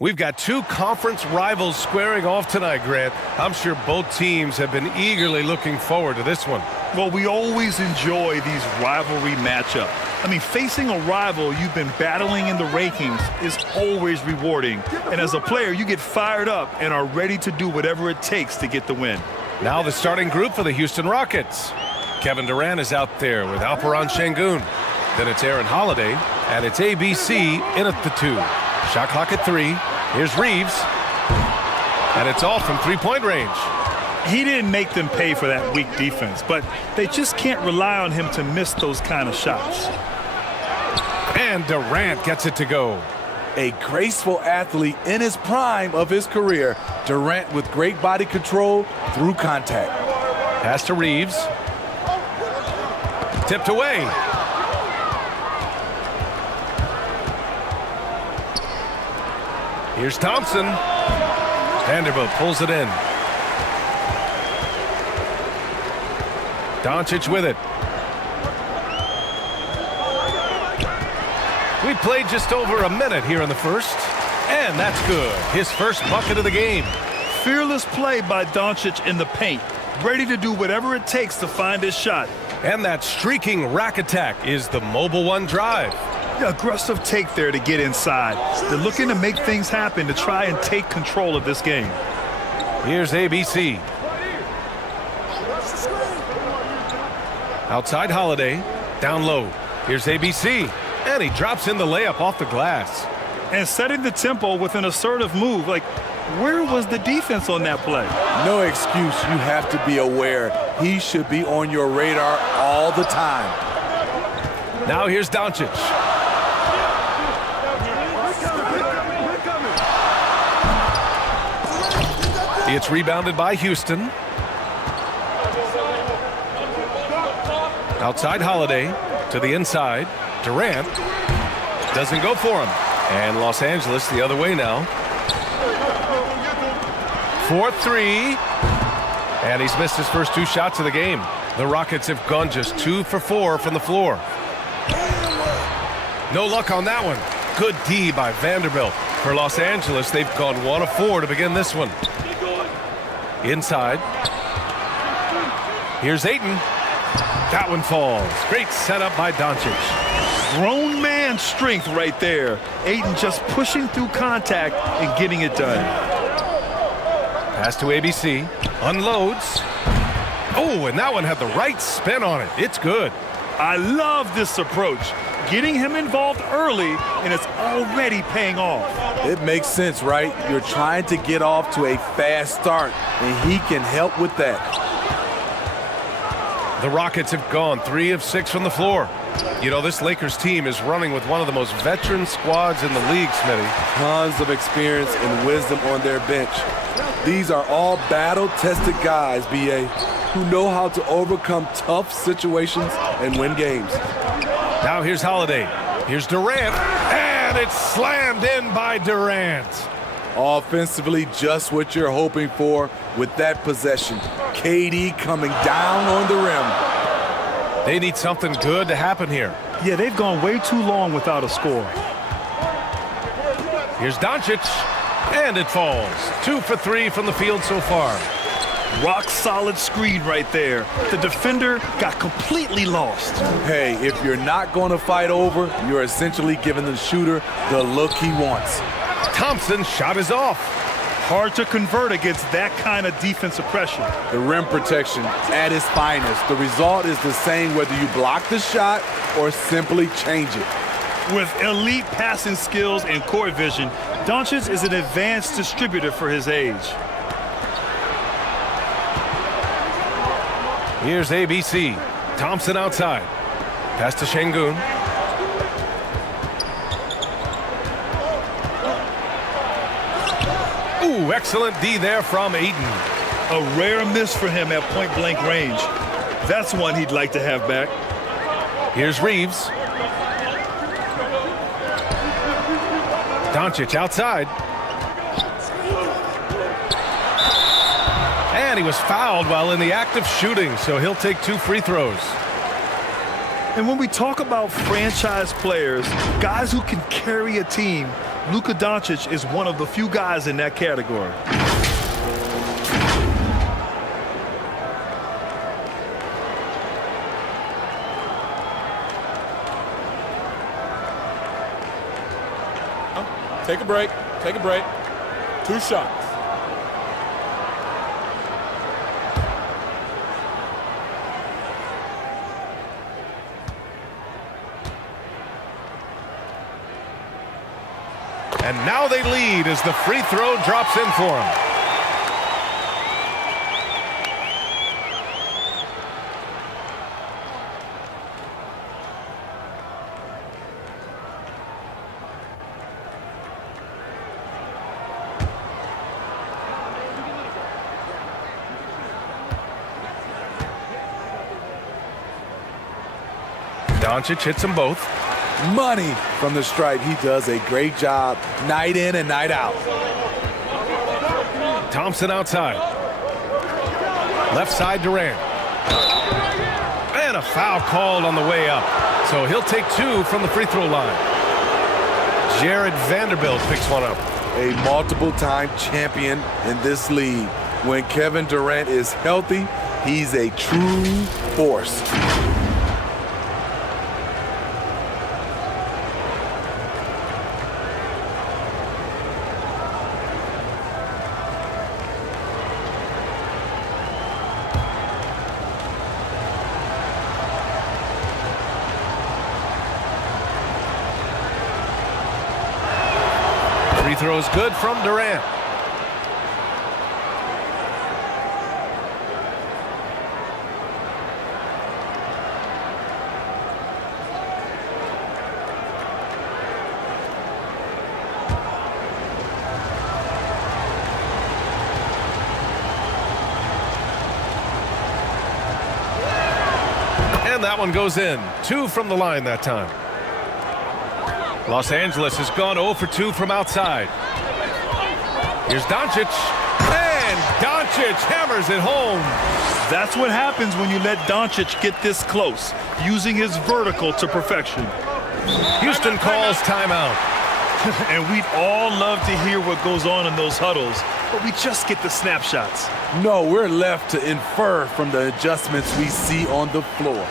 We've got two conference rivals squaring off tonight, Grant. I'm sure both teams have been eagerly looking forward to this one. Well, we always enjoy these rivalry matchups. I mean, facing a rival you've been battling in the rankings is always rewarding. And as a player, you get fired up and are ready to do whatever it takes to get the win. Now the starting group for the Houston Rockets. Kevin Durant is out there with Alperen Şengün. Then it's Aaron Holiday, and it's ABC in at the 2. Shot clock at 3. Here's Reeves. And it's all from three-point range. He didn't make them pay for that weak defense, but they just can't rely on him to miss those kind of shots. And Durant gets it to go. A graceful athlete in his prime of his career. Durant with great body control through contact. Pass to Reeves. Tipped away. Here's Thompson. Vanderbilt pulls it in. Doncic with it. We played just over a minute here in the first, and that's good. His first bucket of the game. Fearless play by Doncic in the paint. Ready to do whatever it takes to find his shot. And that streaking rack attack is the Mobile One drive. Aggressive take there to get inside. They're looking to make things happen to try and take control of this game. Here's ABC. Outside Holiday. Down low. Here's ABC. And he drops in the layup off the glass. And setting the tempo with an assertive move. Like, where was the defense on that play? No excuse. You have to be aware. He should be on your radar all the time. Now here's Doncic. It's rebounded by Houston. Outside Holiday to the inside. Durant doesn't go for him. And Los Angeles the other way now. 4-3. And he's missed his first 2 shots of the game. The Rockets have gone just 2 for 4 from the floor. No luck on that one. Good D by Vanderbilt. For Los Angeles, they've gone 1 of 4 to begin this one. Inside. Here's Ayton. That one falls. Great setup by Doncic. Grown man strength right there. Ayton just pushing through contact and getting it done. Pass to ABC. Unloads. Oh, and that one had the right spin on it. It's good. I love this approach. Getting him involved early, and it's already paying off. It makes sense, right? You're trying to get off to a fast start, and he can help with that. The Rockets have gone 3 of 6 from the floor. You know, this Lakers team is running with one of the most veteran squads in the league, Smitty. Tons of experience and wisdom on their bench. These are all battle-tested guys, B.A., who know how to overcome tough situations and win games. Now here's Holiday. Here's Durant. And it's slammed in by Durant. Offensively, just what you're hoping for with that possession. KD coming down on the rim. They need something good to happen here. Yeah, they've gone way too long without a score. Here's Doncic. And it falls. 2 for 3 from the field so far. Rock solid screen right there. The defender got completely lost. Hey, if you're not going to fight over, you're essentially giving the shooter the look he wants. Thompson's shot is off. Hard to convert against that kind of defensive pressure. The rim protection at its finest. The result is the same whether you block the shot or simply change it. With elite passing skills and court vision, Doncic is an advanced distributor for his age. Here's ABC. Thompson outside. Pass to Şengün. Ooh, excellent D there from Ayton. A rare miss for him at point-blank range. That's one he'd like to have back. Here's Reeves. Doncic outside. And he was fouled while in the act of shooting, so he'll take 2 free throws. And when we talk about franchise players, guys who can carry a team, Luka Doncic is one of the few guys in that category. Take a break. Take a break. 2 shots. And now they lead as the free throw drops in for him. Doncic hits them both. Money from the stripe. He does a great job night in and night out. Thompson outside. Left side Durant. And a foul called on the way up. So he'll take 2 from the free throw line. Jared Vanderbilt picks one up. A multiple-time champion in this league. When Kevin Durant is healthy, he's a true force. Free throw is good from Durant. And that one goes in. 2 from the line that time. Los Angeles has gone 0 for 2 from outside. Here's Doncic. And Doncic hammers it home. That's what happens when you let Doncic get this close, using his vertical to perfection. Houston calls timeout. And we'd all love to hear what goes on in those huddles, but we just get the snapshots. No, we're left to infer from the adjustments we see on the floor.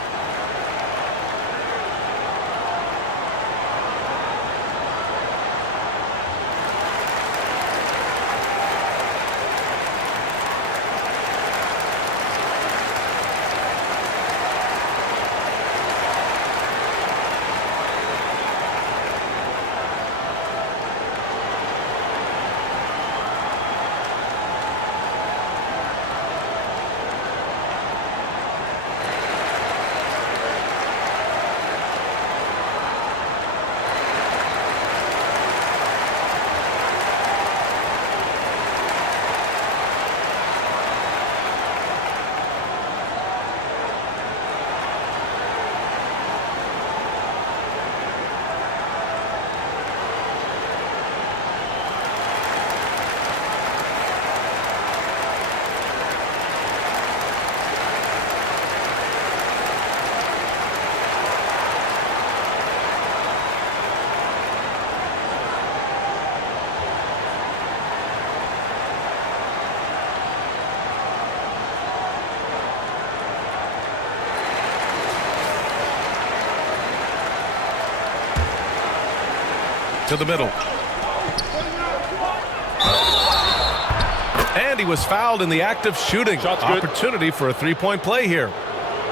To the middle. And he was fouled in the act of shooting. Opportunity for a 3-point play here.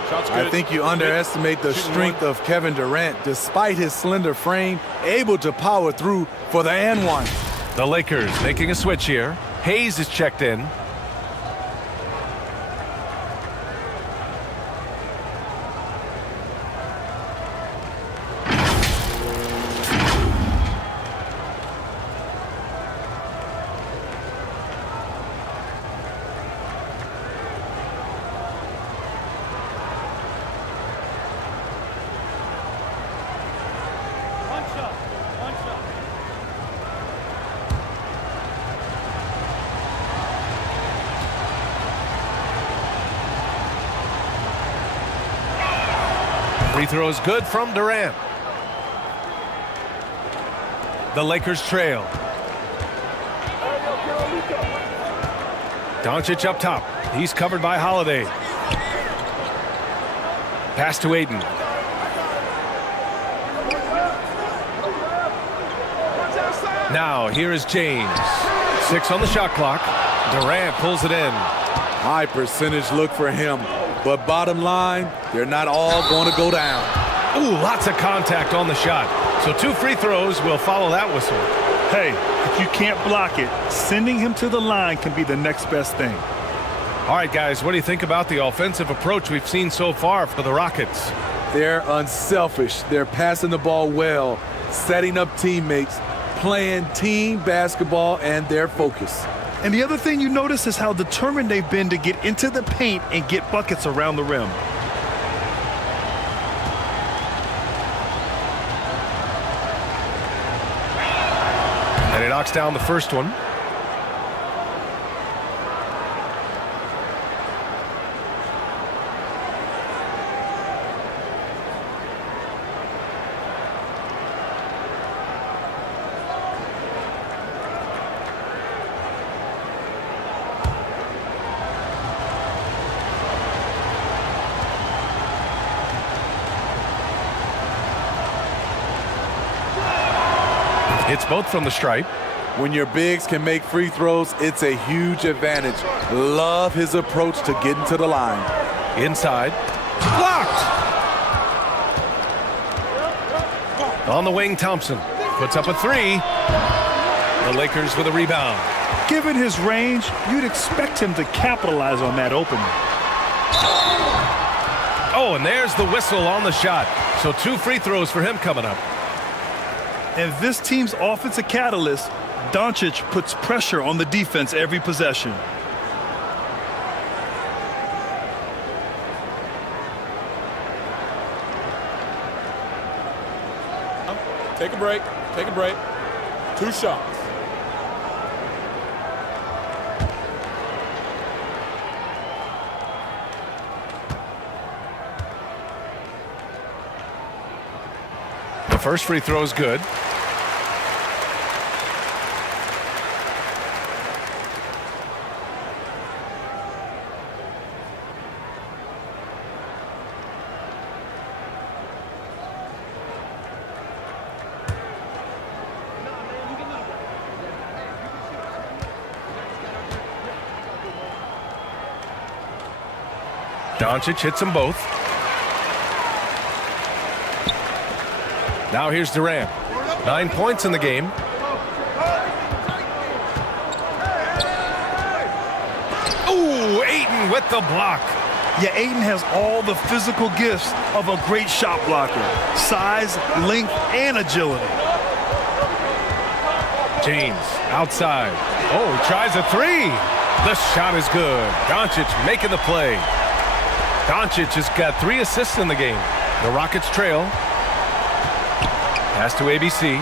I think you underestimate the strength of Kevin Durant. Despite his slender frame, able to power through for the and one. The Lakers making a switch here. Hayes is checked in. Free throw is good from Durant. The Lakers trail. Doncic up top. He's covered by Holiday. Pass to Ayton. Now, here is James. 6 on the shot clock. Durant pulls it in. High percentage look for him. But bottom line, they're not all going to go down. Ooh, lots of contact on the shot. So 2 free throws will follow that whistle. Hey, if you can't block it, sending him to the line can be the next best thing. All right, guys, what do you think about the offensive approach we've seen so far for the Rockets? They're unselfish. They're passing the ball well, setting up teammates, playing team basketball, and their focus. And the other thing you notice is how determined they've been to get into the paint and get buckets around the rim. And he knocks down the first one. It's both from the stripe. When your bigs can make free throws, it's a huge advantage. Love his approach to getting to the line. Inside. Blocked! On the wing, Thompson puts up a 3. The Lakers with a rebound. Given his range, you'd expect him to capitalize on that opening. Oh, and there's the whistle on the shot. So 2 free throws for him coming up. And this team's offensive catalyst, Doncic puts pressure on the defense every possession. Take a break. Take a break. 2 shots. The first free throw is good. Doncic hits them both. Now here's Durant. 9 points in the game. Ooh, Ayton with the block. Yeah, Ayton has all the physical gifts of a great shot blocker. Size, length, and agility. James outside. Oh, he tries a 3. The shot is good. Doncic making the play. Doncic has got 3 assists in the game. The Rockets trail. Pass to ABC.